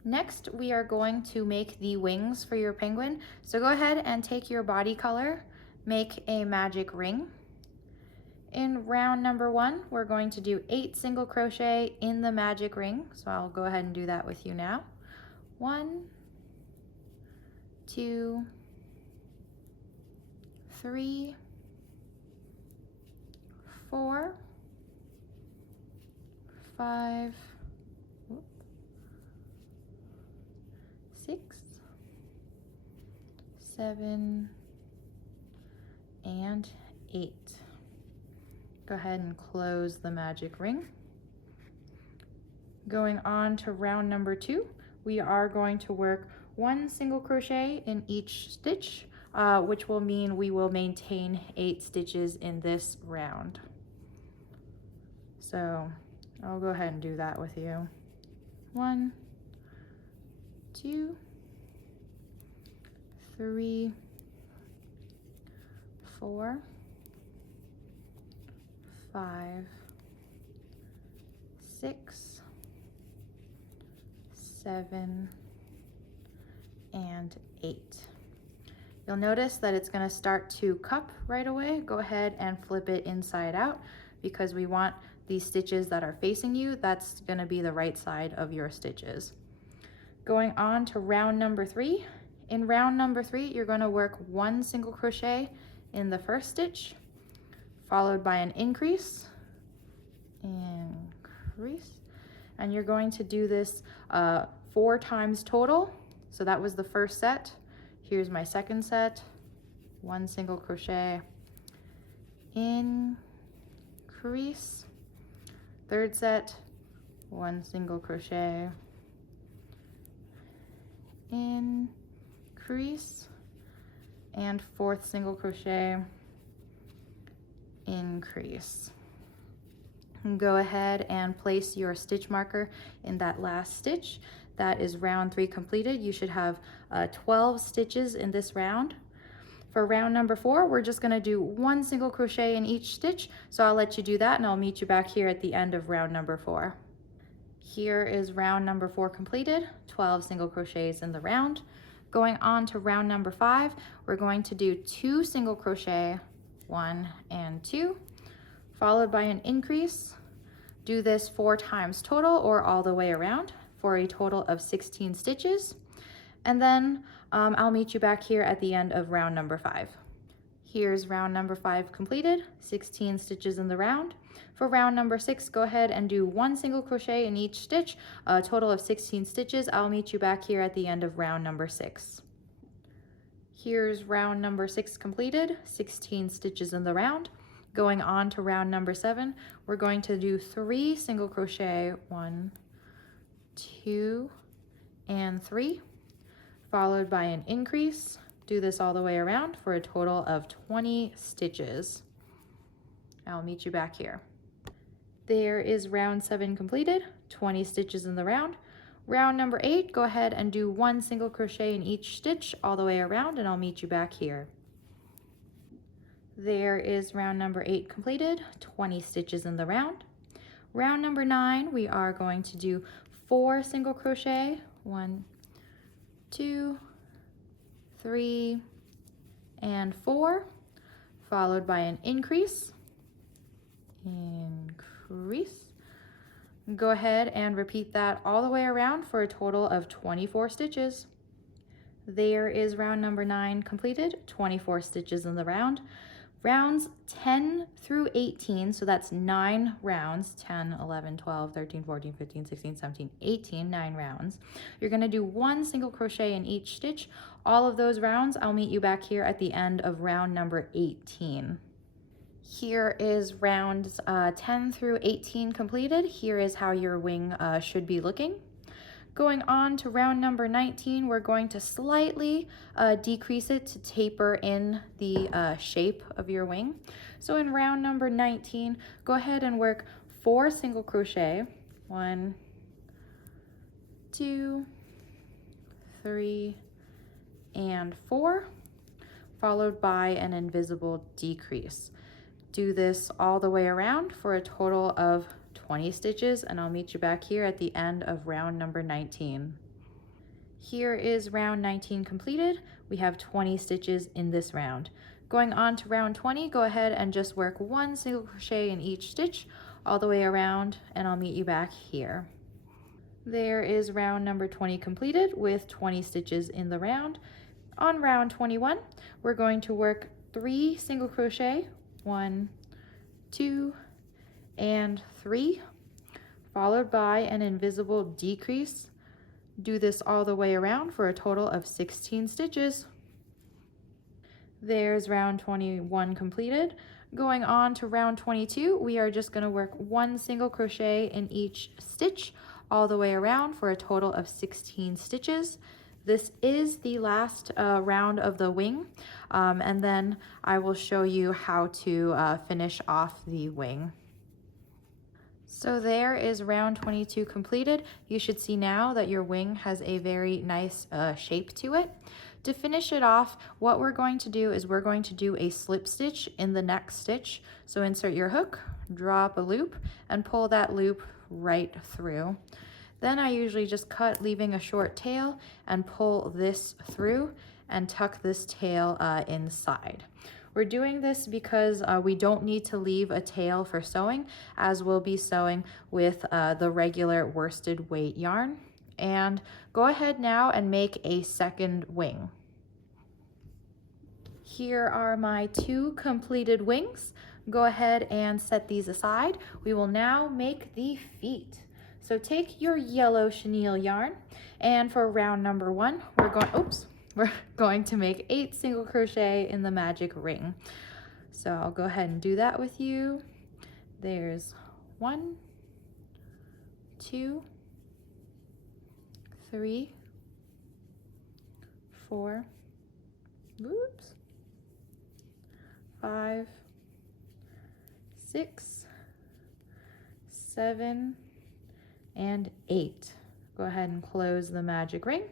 Next, we are going to make the wings for your penguin. So go ahead and take your body color, make a magic ring. In round number 1, we're going to do 8 single crochet in the magic ring. So I'll go ahead and do that with you now. 1, 2, 3, 4, 5, 6, 7, and 8. Go ahead and close the magic ring. Going on to round number 2, we are going to work 1 single crochet in each stitch, which will mean we will maintain 8 stitches in this round. So I'll go ahead and do that with you. 1, 2, 3, 4, 5, 6, 7, and 8. You'll notice that it's going to start to cup right away. Go ahead and flip it inside out because we want these stitches that are facing you. That's going to be the right side of your stitches. Going on to round number 3. In round number 3, you're going to work 1 single crochet in the first stitch, followed by an increase, and you're going to do this 4 times total. So that was the first set. Here's my second set. 1 single crochet, increase. Third set, 1 single crochet, increase, and 4th single crochet, increase. And go ahead and place your stitch marker in that last stitch. That is round 3 completed. You should have 12 stitches in this round. For round number 4, we're just going to do 1 single crochet in each stitch. So I'll let you do that and I'll meet you back here at the end of round number 4. Here is round number 4 completed, 12 single crochets in the round. Going on to round number 5, we're going to do 2 single crochet, 1 and 2, followed by an increase. Do this 4 times total or all the way around for a total of 16 stitches. And then I'll meet you back here at the end of round number 5. Here's round number 5 completed, 16 stitches in the round. For round number 6, go ahead and do 1 single crochet in each stitch, a total of 16 stitches. I'll meet you back here at the end of round number 6. Here's round number 6 completed, 16 stitches in the round. Going on to round number 7, we're going to do 3 single crochet, 1, 2, and 3, followed by an increase. Do this all the way around for a total of 20 stitches. I'll meet you back here. There is round 7 completed, 20 stitches in the round. Round number 8, go ahead and do 1 single crochet in each stitch all the way around and I'll meet you back here. There is round number 8 completed, 20 stitches in the round. Round number 9, we are going to do 4 single crochet, 1, 2, 3, and 4, followed by an increase, Go ahead and repeat that all the way around for a total of 24 stitches. There is round number 9 completed, 24 stitches in the round. Rounds 10 through 18, so that's 9 rounds, 10, 11, 12, 13, 14, 15, 16, 17, 18, 9 rounds. You're gonna do 1 single crochet in each stitch. All of those rounds, I'll meet you back here at the end of round number 18. Here is rounds 10 through 18 completed. Here is how your wing should be looking. Going on to round number 19, we're going to slightly decrease it to taper in the shape of your wing. So in round number 19, go ahead and work 4 single crochet. 1, 2, 3, and 4, followed by an invisible decrease. Do this all the way around for a total of 20 stitches, and I'll meet you back here at the end of round number 19. Here is round 19 completed. We have 20 stitches in this round. Going on to round 20, go ahead and just work 1 single crochet in each stitch all the way around, and I'll meet you back here. There is round number 20 completed with 20 stitches in the round. On round 21, we're going to work 3 single crochet, 1, 2, and 3, followed by an invisible decrease. Do this all the way around for a total of 16 stitches. There's round 21 completed. Going on to round 22, we are just going to work 1 single crochet in each stitch all the way around for a total of 16 stitches. This is the last round of the wing, and then I will show you how to finish off the wing. So there is round 22 completed. You should see now that your wing has a very nice shape to it. To finish it off, what we're going to do is we're going to do a slip stitch in the next stitch. So insert your hook, draw up a loop, and pull that loop right through. Then I usually just cut, leaving a short tail, and pull this through and tuck this tail inside. We're doing this because we don't need to leave a tail for sewing, as we'll be sewing with the regular worsted weight yarn. And go ahead now and make a second wing. Here are my 2 completed wings. Go ahead and set these aside. We will now make the feet. So take your yellow chenille yarn, and for round number 1, we're going to make 8 single crochet in the magic ring. So I'll go ahead and do that with you. There's 1, 2, 3, 4, 5, 6, 7, and 8. Go ahead and close the magic ring.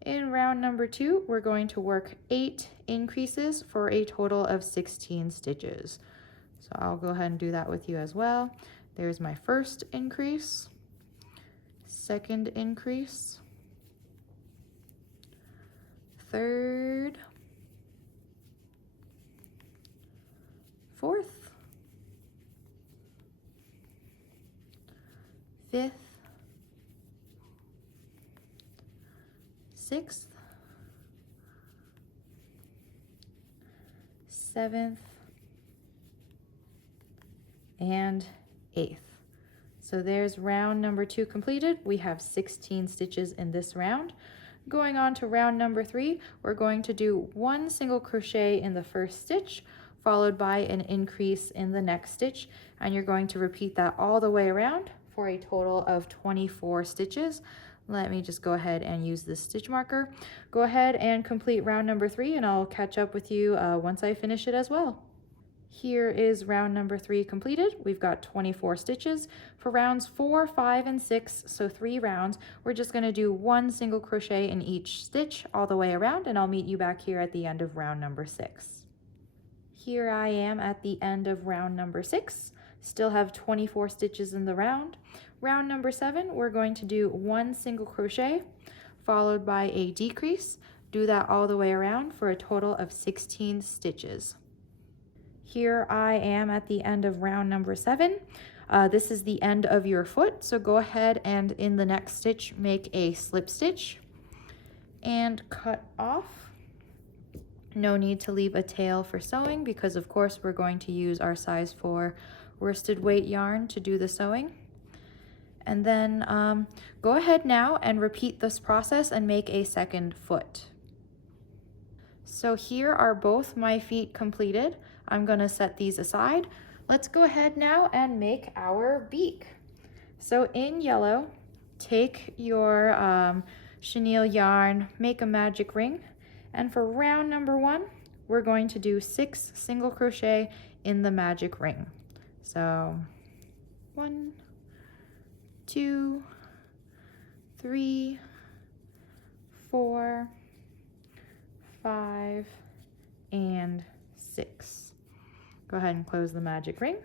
In round number 2, we're going to work 8 increases for a total of 16 stitches. So I'll go ahead and do that with you as well. There's my first increase, second increase, third, fourth, fifth, sixth, seventh, and eighth. So there's round number 2 completed. We have 16 stitches in this round. Going on to round number 3, we're going to do 1 single crochet in the first stitch, followed by an increase in the next stitch, and you're going to repeat that all the way around for a total of 24 stitches. Let me just go ahead and use this stitch marker. Go ahead and complete round number 3, and I'll catch up with you once I finish it as well. Here is round number 3 completed. We've got 24 stitches. For rounds 4, 5, and 6, so 3 rounds, we're just going to do 1 single crochet in each stitch all the way around, and I'll meet you back here at the end of round number 6. Here I am at the end of round number 6. Still have 24 stitches in the round. Round number 7, we're going to do 1 single crochet followed by a decrease. Do that all the way around for a total of 16 stitches. Here I am at the end of round number 7. This is the end of your foot, so go ahead and in the next stitch make a slip stitch and cut off. No need to leave a tail for sewing because of course we're going to use our size 4 worsted weight yarn to do the sewing. And then go ahead now and repeat this process and make a second foot. So here are both my feet completed. I'm gonna set these aside. Let's go ahead now and make our beak. So in yellow, take your chenille yarn, make a magic ring, and for round number 1, we're going to do 6 single crochet in the magic ring. So 1, 2, 3, 4, 5, and 6. Go ahead and close the magic ring.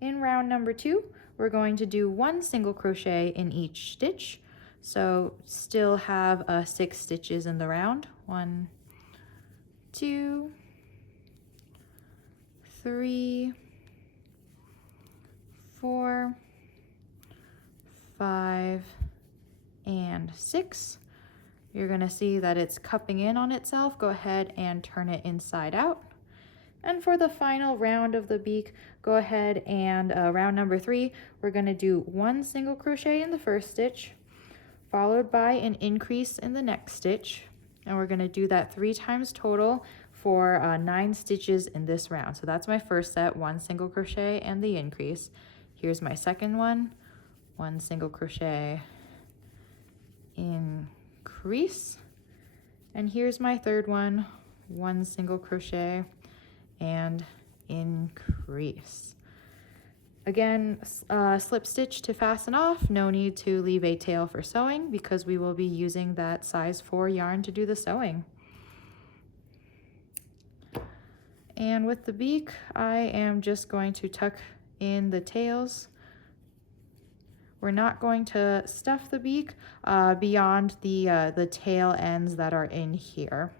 In round number 2, we're going to do 1 single crochet in each stitch. So still have 6 stitches in the round. 1, 2, 3, 4, 5, and 6. You're gonna see that it's cupping in on itself. Go ahead and turn it inside out. And for the final round of the beak, go ahead and round number 3, we're gonna do 1 single crochet in the first stitch, followed by an increase in the next stitch. And we're gonna do that 3 times total for 9 stitches in this round. So that's my first set, 1 single crochet and the increase. Here's my second one, 1 single crochet, increase. And here's my third one, 1 single crochet and increase. Again, slip stitch to fasten off. No need to leave a tail for sewing because we will be using that size 4 yarn to do the sewing. And with the beak, I am just going to tuck in the tails. We're not going to stuff the beak beyond the tail ends that are in here.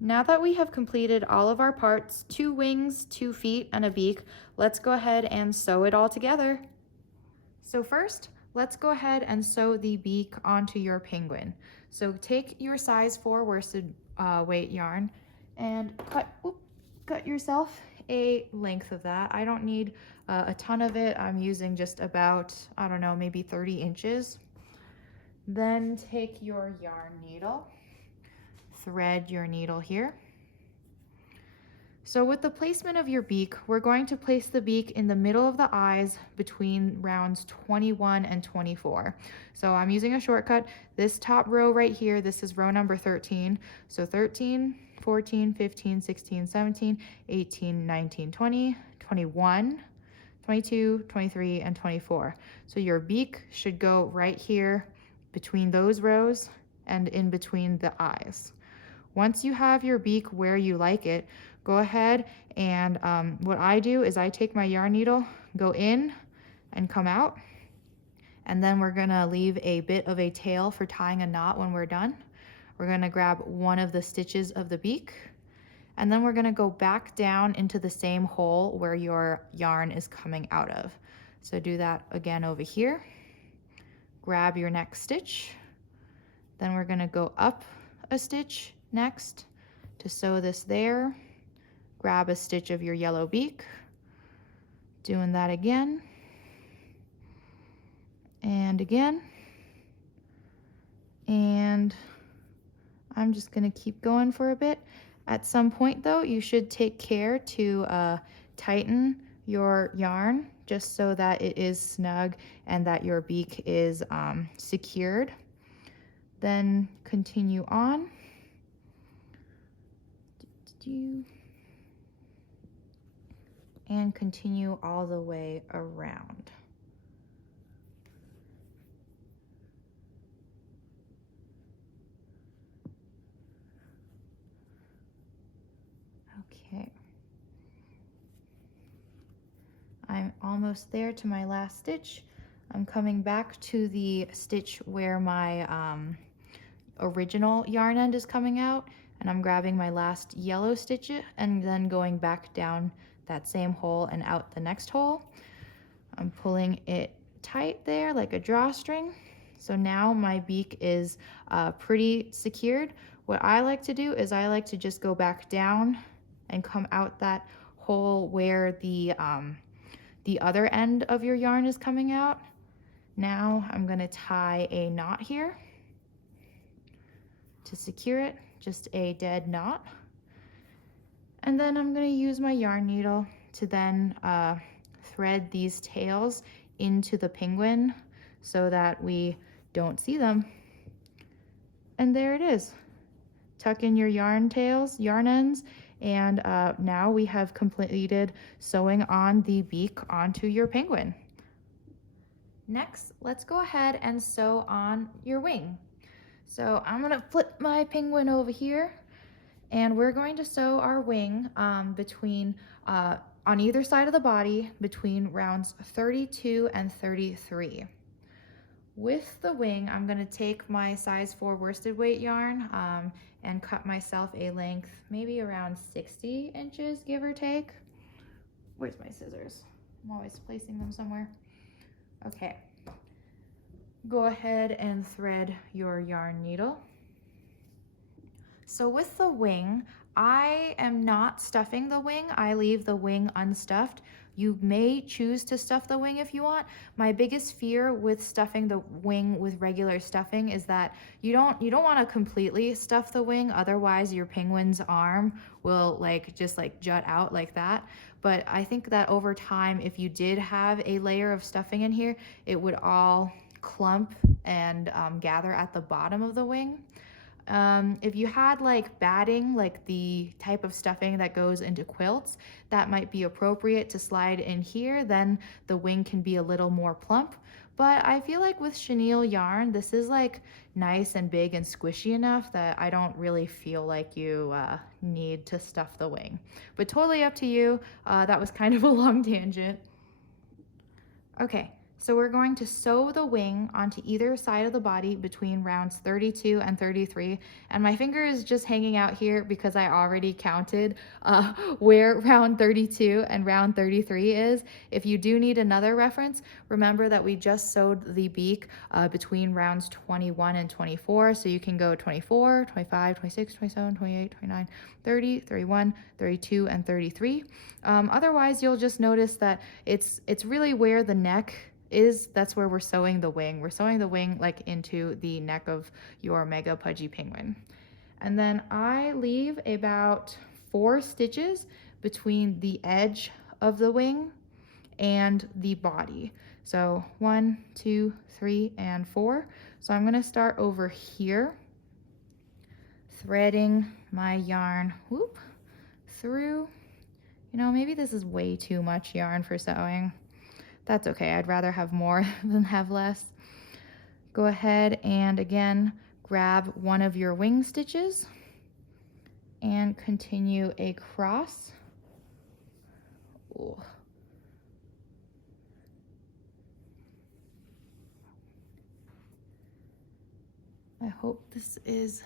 Now that we have completed all of our parts, 2 wings, 2 feet, and a beak, let's go ahead and sew it all together. So first, let's go ahead and sew the beak onto your penguin. So take your size 4 worsted weight yarn and cut yourself a length of that. I don't need a ton of it. I'm using just about, I don't know, maybe 30 inches. Then take your yarn needle, thread your needle here. So with the placement of your beak, we're going to place the beak in the middle of the eyes between rounds 21 and 24. So I'm using a shortcut. This top row right here, this is row number 13. So 13, 14, 15, 16, 17, 18, 19, 20, 21, 22, 23, and 24. So your beak should go right here between those rows and in between the eyes. Once you have your beak where you like it, go ahead and what I do is I take my yarn needle, go in and come out, and then we're gonna leave a bit of a tail for tying a knot when we're done. We're gonna grab one of the stitches of the beak, and then we're gonna go back down into the same hole where your yarn is coming out of. So do that again over here. Grab your next stitch. Then we're gonna go up a stitch next to sew this there. Grab a stitch of your yellow beak. Doing that again. And again. And I'm just gonna keep going for a bit. At some point though, you should take care to tighten your yarn just so that it is snug and that your beak is secured. Then continue on. And continue all the way around. Okay. I'm almost there to my last stitch. I'm coming back to the stitch where my original yarn end is coming out, and I'm grabbing my last yellow stitch and then going back down that same hole and out the next hole. I'm pulling it tight there like a drawstring. So now my beak is pretty secured. What I like to do is I like to just go back down and come out that hole where the other end of your yarn is coming out. Now I'm going to tie a knot here to secure it, just a dead knot. And then I'm going to use my yarn needle to then thread these tails into the penguin so that we don't see them. And there it is. Tuck in your yarn ends, and now we have completed sewing on the beak onto your penguin. Next, let's go ahead and sew on your wing. So I'm gonna flip my penguin over here, and we're going to sew our wing between on either side of the body between rounds 32 and 33. With the wing, I'm going to take my size 4 worsted weight yarn and cut myself a length maybe around 60 inches, give or take. Where's my scissors? I'm always placing them somewhere. Okay. Go ahead and thread your yarn needle. So with the wing, I am not stuffing the wing. I leave the wing unstuffed. You may choose to stuff the wing if you want. My biggest fear with stuffing the wing with regular stuffing is that you don't want to completely stuff the wing, otherwise your penguin's arm will just jut out like that. But I think that over time, if you did have a layer of stuffing in here, it would all clump and gather at the bottom of the wing. If you had batting, like the type of stuffing that goes into quilts, that might be appropriate to slide in here. Then the wing can be a little more plump. But I feel like with chenille yarn, this is nice and big and squishy enough that I don't really feel like you need to stuff the wing. But totally up to you. That was kind of a long tangent. Okay. So we're going to sew the wing onto either side of the body between rounds 32 and 33. And my finger is just hanging out here because I already counted where round 32 and round 33 is. If you do need another reference, remember that we just sewed the beak between rounds 21 and 24. So you can go 24, 25, 26, 27, 28, 29, 30, 31, 32, and 33. Otherwise, you'll just notice that it's really where the neck is. That's where we're sewing the wing. We're sewing the wing into the neck of your Mega-Pudgy Penguin. And then I leave about 4 stitches between the edge of the wing and the body. So 1, 2, 3, and 4. So I'm going to start over here, threading my yarn through. Maybe this is way too much yarn for sewing. That's okay. I'd rather have more than have less. Go ahead and again grab one of your wing stitches and continue across. Ooh. I hope this is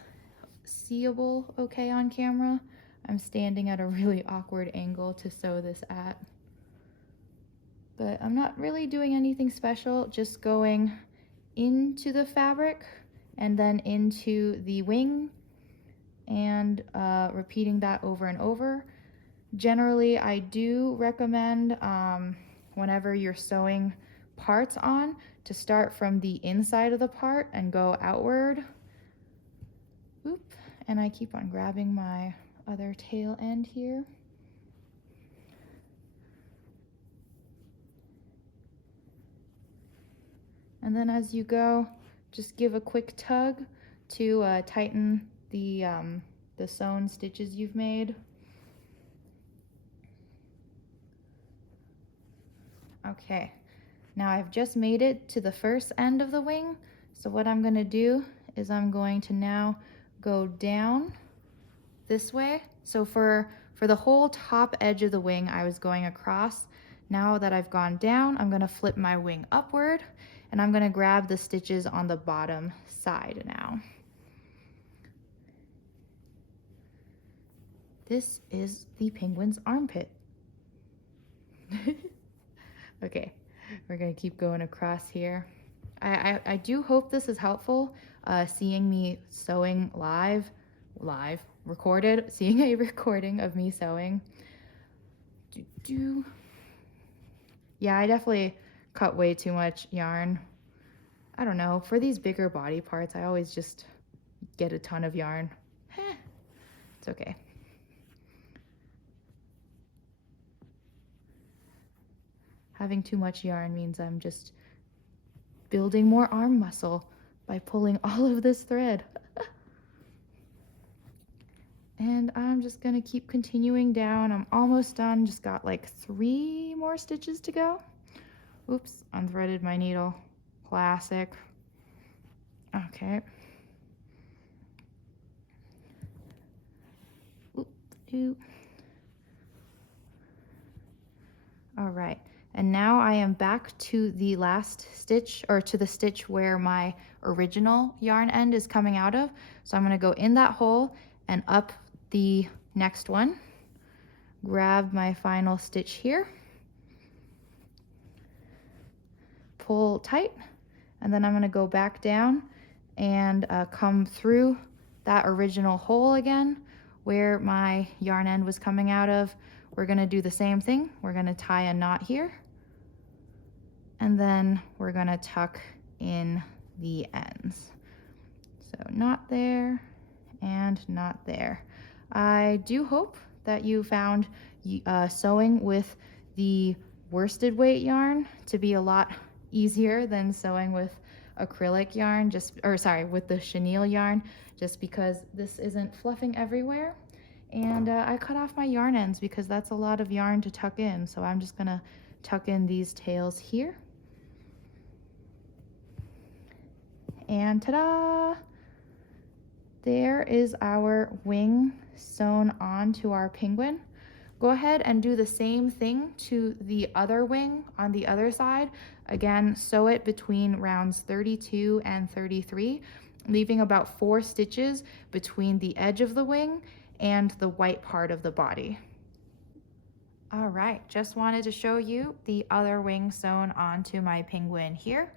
seeable okay on camera. I'm standing at a really awkward angle to sew this at. But I'm not really doing anything special, just going into the fabric and then into the wing and repeating that over and over. Generally, I do recommend whenever you're sewing parts on to start from the inside of the part and go outward. Oop, and I keep on grabbing my other tail end here. And then as you go, just give a quick tug to tighten the sewn stitches you've made. Okay, now I've just made it to the first end of the wing. So what I'm going to do is I'm going to now go down this way. So for the whole top edge of the wing, I was going across. Now that I've gone down, I'm going to flip my wing upward. And I'm going to grab the stitches on the bottom side now. This is the penguin's armpit. Okay, we're gonna keep going across here. I do hope this is helpful, seeing me sewing recorded, seeing a recording of me sewing. Yeah, I definitely cut way too much yarn. I don't know, for these bigger body parts, I always just get a ton of yarn. It's okay. Having too much yarn means I'm just building more arm muscle by pulling all of this thread. And I'm just gonna keep continuing down. I'm almost done, just got like 3 more stitches to go. Oops, unthreaded my needle. Classic. Okay. Oop. All right, and now I am back to the last stitch, or to the stitch where my original yarn end is coming out of. So I'm gonna go in that hole and up the next one, grab my final stitch here, pull tight, and then I'm gonna go back down and come through that original hole again where my yarn end was coming out of. We're gonna do the same thing. We're gonna tie a knot here, and then we're gonna tuck in the ends. So knot there and knot there. I do hope that you found sewing with the worsted weight yarn to be a lot easier than sewing with acrylic yarn, with the chenille yarn, just because this isn't fluffing everywhere. And I cut off my yarn ends because that's a lot of yarn to tuck in. So I'm just gonna tuck in these tails here. And ta-da! There is our wing sewn onto our penguin. Go ahead and do the same thing to the other wing on the other side. Again, sew it between rounds 32 and 33, leaving about 4 stitches between the edge of the wing and the white part of the body. All right, just wanted to show you the other wing sewn onto my penguin here.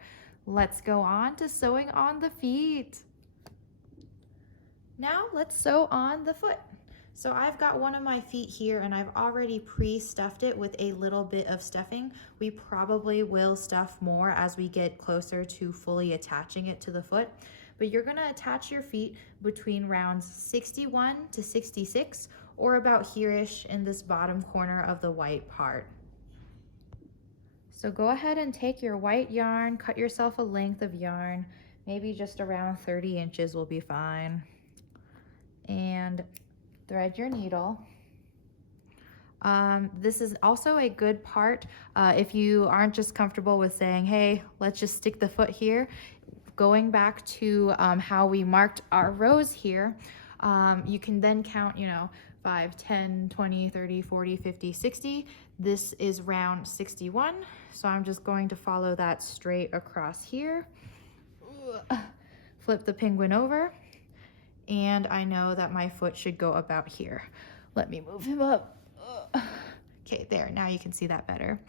Let's go on to sewing on the feet. Now let's sew on the foot. So I've got one of my feet here and I've already pre-stuffed it with a little bit of stuffing. We probably will stuff more as we get closer to fully attaching it to the foot. But you're gonna attach your feet between rounds 61 to 66, or about here-ish in this bottom corner of the white part. So go ahead and take your white yarn, cut yourself a length of yarn, maybe just around 30 inches will be fine. And thread your needle. This is also a good part if you aren't just comfortable with saying, hey, let's just stick the foot here. Going back to how we marked our rows here, you can then count, 5, 10, 20, 30, 40, 50, 60. This is round 61. So I'm just going to follow that straight across here. Flip the penguin over. And I know that my foot should go about here. Let me move him up. Okay, there, now you can see that better.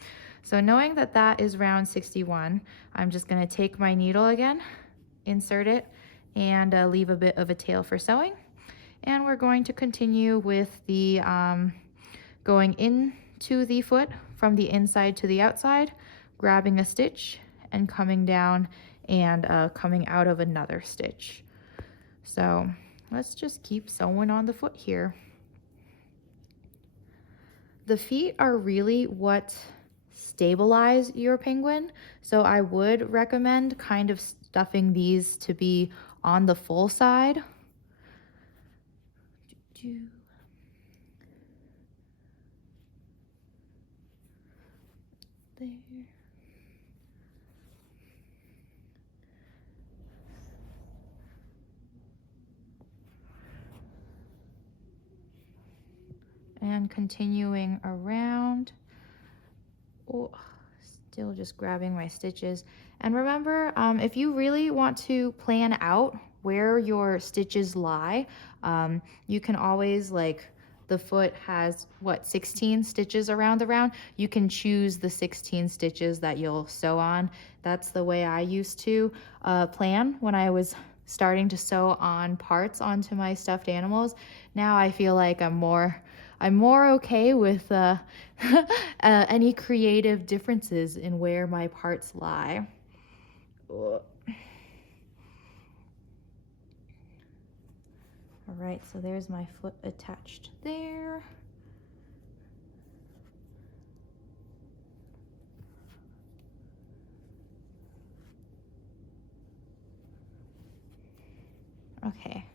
So knowing that that is round 61, I'm just gonna take my needle again, insert it, and leave a bit of a tail for sewing. And we're going to continue with the going into the foot from the inside to the outside, grabbing a stitch and coming down and coming out of another stitch. So let's just keep sewing on the foot here. The feet are really what stabilize your penguin, so I would recommend kind of stuffing these to be on the full side. There. And continuing around. Oh, still just grabbing my stitches. And remember, if you really want to plan out where your stitches lie, you can always the foot has, what, 16 stitches around the round. You can choose the 16 stitches that you'll sew on. That's the way I used to plan when I was starting to sew on parts onto my stuffed animals. Now I feel like I'm more okay with any creative differences in where my parts lie. Ugh. All right, so there's my foot attached there. Okay,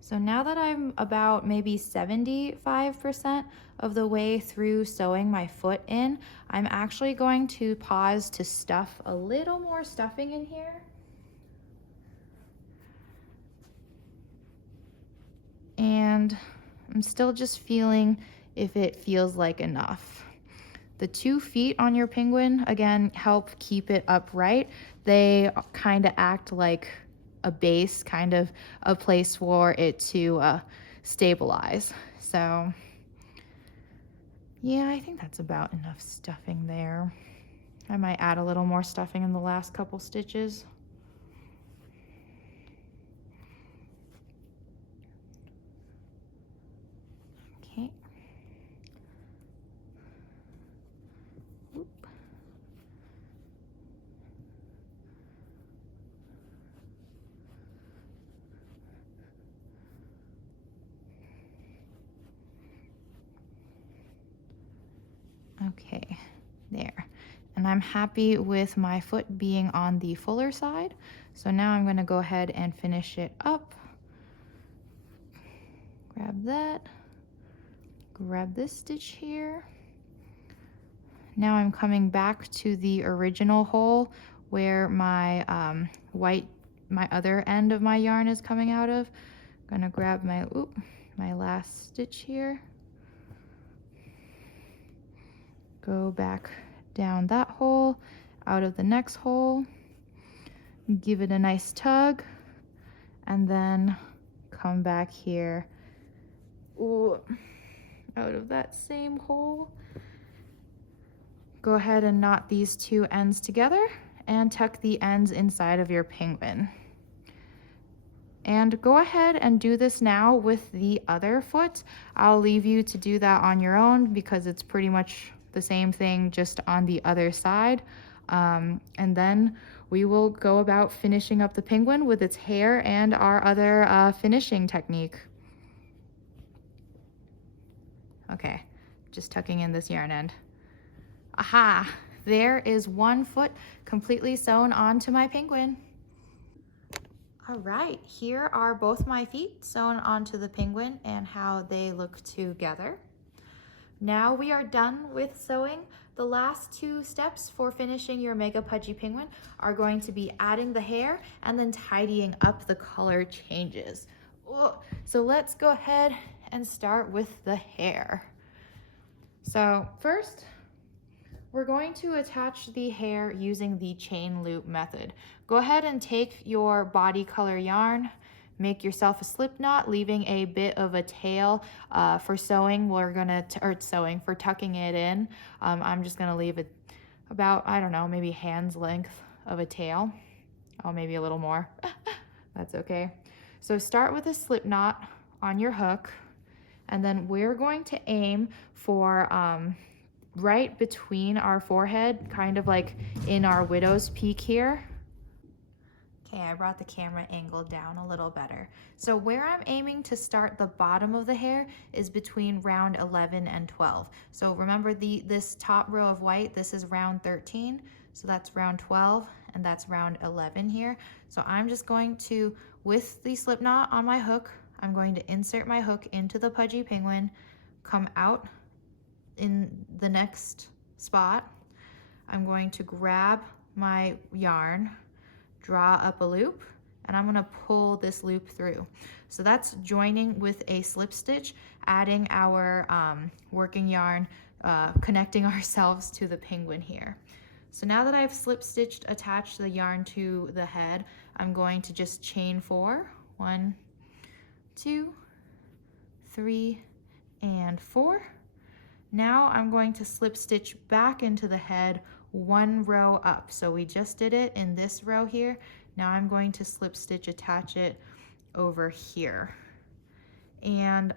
so now that I'm about maybe 75% of the way through sewing my foot in, I'm actually going to pause to stuff a little more stuffing in here. And I'm still just feeling if it feels like enough. The 2 feet on your penguin, again, help keep it upright. They kind of act like a base, kind of a place for it to stabilize. So yeah, I think that's about enough stuffing there. I might add a little more stuffing in the last couple stitches. Okay. Oop. Okay, there. And I'm happy with my foot being on the fuller side. So now I'm going to go ahead and finish it up. Grab that. Grab this stitch here. Now I'm coming back to the original hole where my my other end of my yarn is coming out of. I'm gonna grab my last stitch here. Go back down that hole, out of the next hole, give it a nice tug, and then come back here, out of that same hole. Go ahead and knot these 2 ends together and tuck the ends inside of your penguin. And go ahead and do this now with the other foot. I'll leave you to do that on your own because it's pretty much the same thing, just on the other side. And then we will go about finishing up the penguin with its hair and our other finishing technique. Okay, just tucking in this yarn end. Aha, there is 1 foot completely sewn onto my penguin. All right, here are both my feet sewn onto the penguin and how they look together. Now we are done with sewing. The last 2 steps for finishing your Mega-Pudgy Penguin are going to be adding the hair and then tidying up the color changes. So let's go ahead and start with the hair. So first, we're going to attach the hair using the chain loop method. Go ahead and take your body color yarn, make yourself a slip knot, leaving a bit of a tail for sewing. For tucking it in. I'm just gonna leave it about, I don't know, maybe hand's length of a tail. Oh, maybe a little more. That's okay. So start with a slip knot on your hook, and then we're going to aim for right between our forehead, kind of like in our widow's peak here. Okay, I brought the camera angle down a little better. So where I'm aiming to start the bottom of the hair is between round 11 and 12. So remember this top row of white, this is round 13. So that's round 12 and that's round 11 here. So I'm just going to, with the slip knot on my hook, I'm going to insert my hook into the Pudgy Penguin, come out in the next spot. I'm going to grab my yarn, draw up a loop, and I'm gonna pull this loop through. So that's joining with a slip stitch, adding our working yarn, connecting ourselves to the penguin here. So now that I've slip stitched, attached the yarn to the head, I'm going to just chain 4. 1, 2, 3, and 4. Now I'm going to slip stitch back into the head 1 row up. So we just did it in this row here. Now I'm going to slip stitch attach it over here. And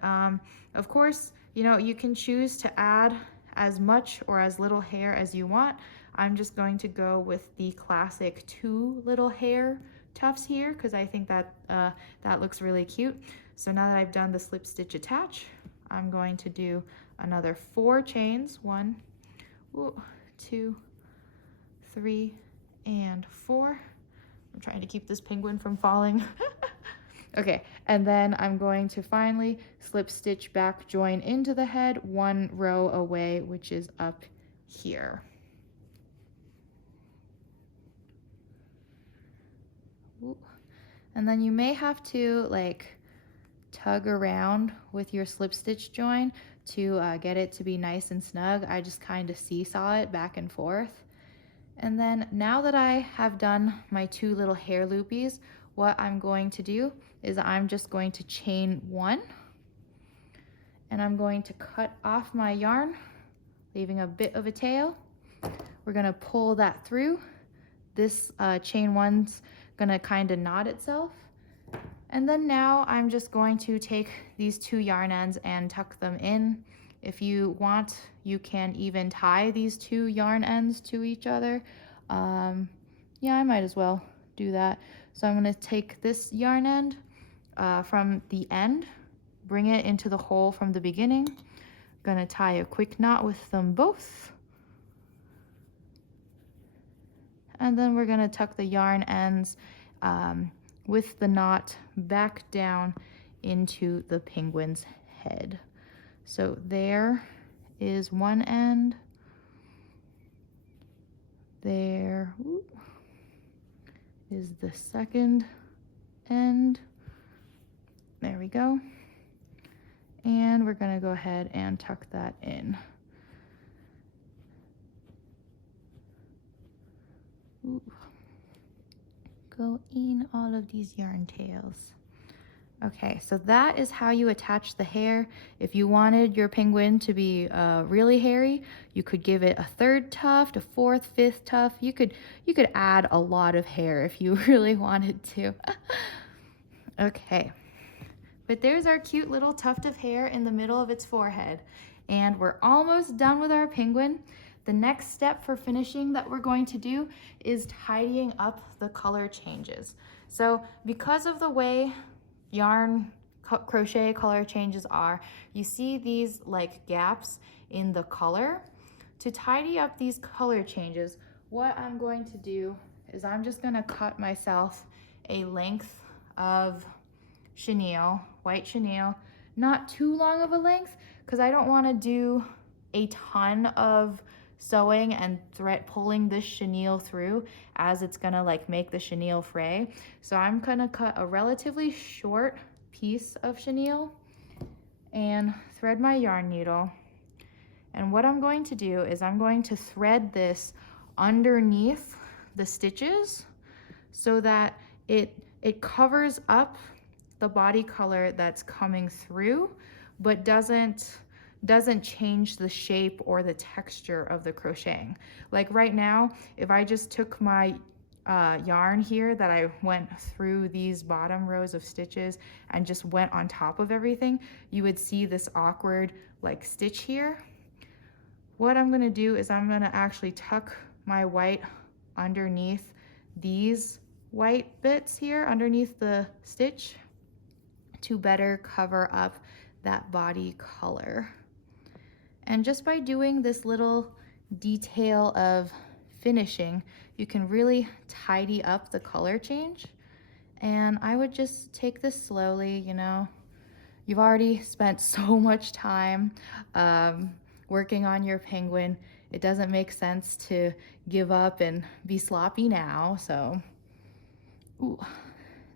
of course, you know, you can choose to add as much or as little hair as you want. I'm just going to go with the classic 2 little hair tufts here because I think that that looks really cute. So now that I've done the slip stitch attach, I'm going to do another 4 chains, 1, 2, 3, and 4. I'm trying to keep this penguin from falling. Okay, and then I'm going to finally slip stitch back join into the head 1 row away, which is up here. Ooh. And then you may have to like tug around with your slip stitch join to get it to be nice and snug. I just kind of seesaw it back and forth. And then now that I have done my 2 little hair loopies, what I'm going to do is I'm just going to chain 1 and I'm going to cut off my yarn, leaving a bit of a tail. We're gonna pull that through. This chain 1's gonna kind of knot itself. And then now I'm just going to take these 2 yarn ends and tuck them in. If you want, you can even tie these 2 yarn ends to each other. Yeah, I might as well do that. So I'm gonna take this yarn end from the end, bring it into the hole from the beginning. Gonna tie a quick knot with them both. And then we're gonna tuck the yarn ends with the knot back down into the penguin's head. So there is one end. There is the second end. There we go. And we're gonna go ahead and tuck that in. Ooh. Go in all of these yarn tails. Okay, so that is how you attach the hair. If you wanted your penguin to be really hairy, you could give it a 3rd tuft, a 4th, 5th tuft. You could add a lot of hair if you really wanted to. Okay, but there's our cute little tuft of hair in the middle of its forehead. And we're almost done with our penguin. The next step for finishing that we're going to do is tidying up the color changes. So because of the way yarn crochet color changes are, you see these like gaps in the color. To tidy up these color changes, what I'm going to do is I'm just gonna cut myself a length of chenille, white chenille, not too long of a length because I don't want to do a ton of sewing and pulling this chenille through as it's gonna like make the chenille fray. So I'm gonna cut a relatively short piece of chenille and thread my yarn needle. And what I'm going to do is I'm going to thread this underneath the stitches so that it covers up the body color that's coming through, but doesn't change the shape or the texture of the crocheting. Like right now, if I just took my yarn here that I went through these bottom rows of stitches and just went on top of everything, you would see this awkward like stitch here. What I'm gonna do is I'm gonna actually tuck my white underneath these white bits here underneath the stitch to better cover up that body color. And just by doing this little detail of finishing, you can really tidy up the color change. And I would just take this slowly, you know. You've already spent so much time working on your penguin. It doesn't make sense to give up and be sloppy now, so. Ooh,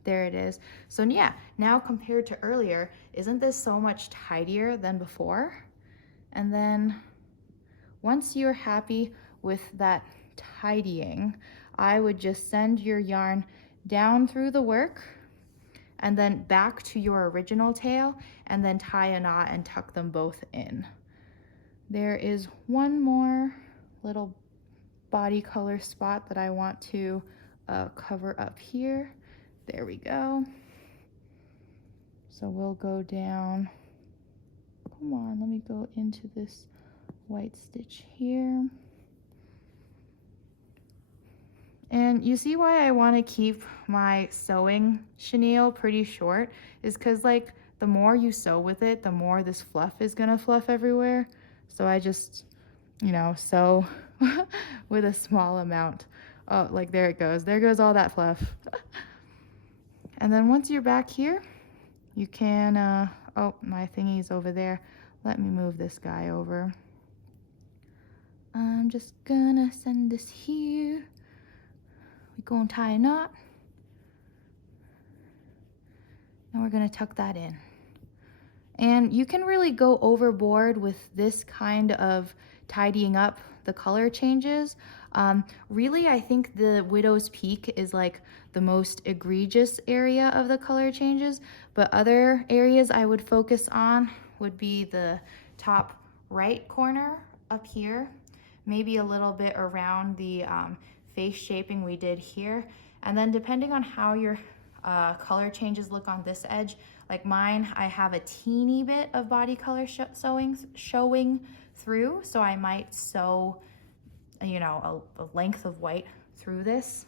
there it is. So yeah, now compared to earlier, isn't this so much tidier than before? And then once you're happy with that tidying, I would just send your yarn down through the work and then back to your original tail, and then tie a knot and tuck them both in. There is one more little body color spot that I want to cover up here. There we go. So we'll go down, come on, let me go into this white stitch here. And you see why I want to keep my sewing chenille pretty short is because like the more you sew with it, the more this fluff is gonna fluff everywhere. So I just, you know, sew with a small amount. Oh, like there it goes. There goes all that fluff. And then once you're back here, you can, oh, my thingy's over there. Let me move this guy over. I'm just gonna send this here. We're gonna tie a knot. And we're gonna tuck that in. And you can really go overboard with this kind of tidying up the color changes. Really, I think the Widow's Peak is like the most egregious area of the color changes, but other areas I would focus on would be the top right corner up here, maybe a little bit around the face shaping we did here. And then depending on how your color changes look on this edge, like mine, I have a teeny bit of body color showing through, so I might sew, you know, a length of white through this.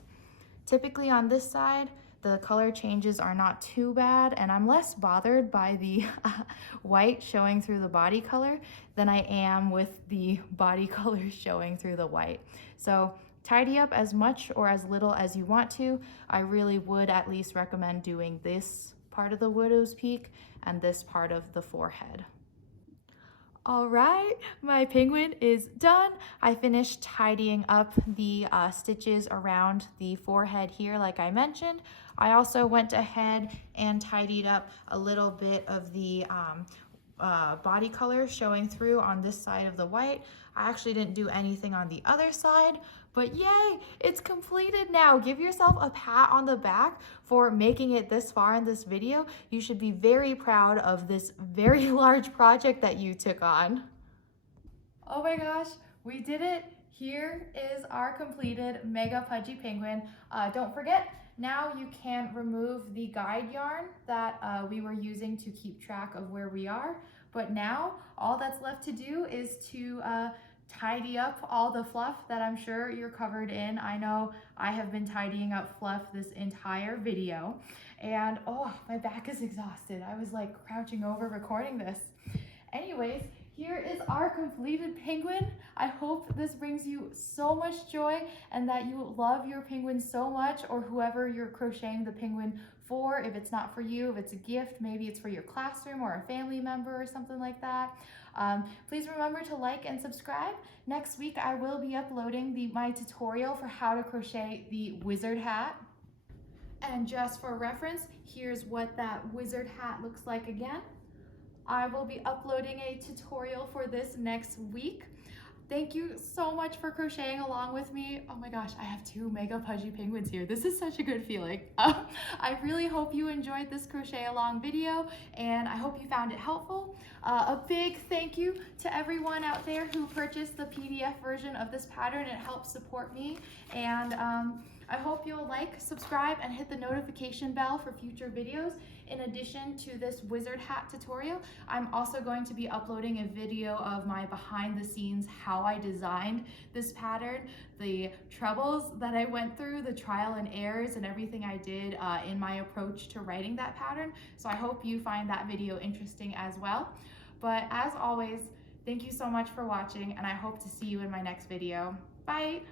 Typically on this side, the color changes are not too bad, and I'm less bothered by the white showing through the body color than I am with the body color showing through the white. So tidy up as much or as little as you want to. I really would at least recommend doing this part of the Widow's Peak and this part of the forehead. All right, my penguin is done. I finished tidying up the stitches around the forehead here, like I mentioned. I also went ahead and tidied up a little bit of the body color showing through on this side of the white. I actually didn't do anything on the other side, but yay, it's completed now. Give yourself a pat on the back for making it this far in this video. You should be very proud of this very large project that you took on. Oh my gosh, we did it. Here is our completed Mega-Pudgy Penguin. Don't forget, now you can remove the guide yarn that we were using to keep track of where we are. But now all that's left to do is to tidy up all the fluff that I'm sure you're covered in. I know I have been tidying up fluff this entire video, and oh, my back is exhausted. I was like crouching over recording this. Anyways, here is our completed penguin. I hope this brings you so much joy and that you love your penguin so much, or whoever you're crocheting the penguin for. If it's not for you, if it's a gift, maybe it's for your classroom or a family member or something like that. Please remember to like and subscribe. Next week I will be uploading my tutorial for how to crochet the wizard hat. And just for reference, here's what that wizard hat looks like again. I will be uploading a tutorial for this next week. Thank you so much for crocheting along with me. Oh my gosh, I have two Mega-Pudgy penguins here. This is such a good feeling. I really hope you enjoyed this crochet along video, and I hope you found it helpful. A big thank you to everyone out there who purchased the PDF version of this pattern. It helps support me, and I hope you'll like, subscribe, and hit the notification bell for future videos. In addition to this wizard hat tutorial, I'm also going to be uploading a video of my behind the scenes how I designed this pattern, the troubles that I went through, the trial and errors, and everything I did in my approach to writing that pattern. So I hope you find that video interesting as well. But as always, thank you so much for watching, and I hope to see you in my next video. Bye!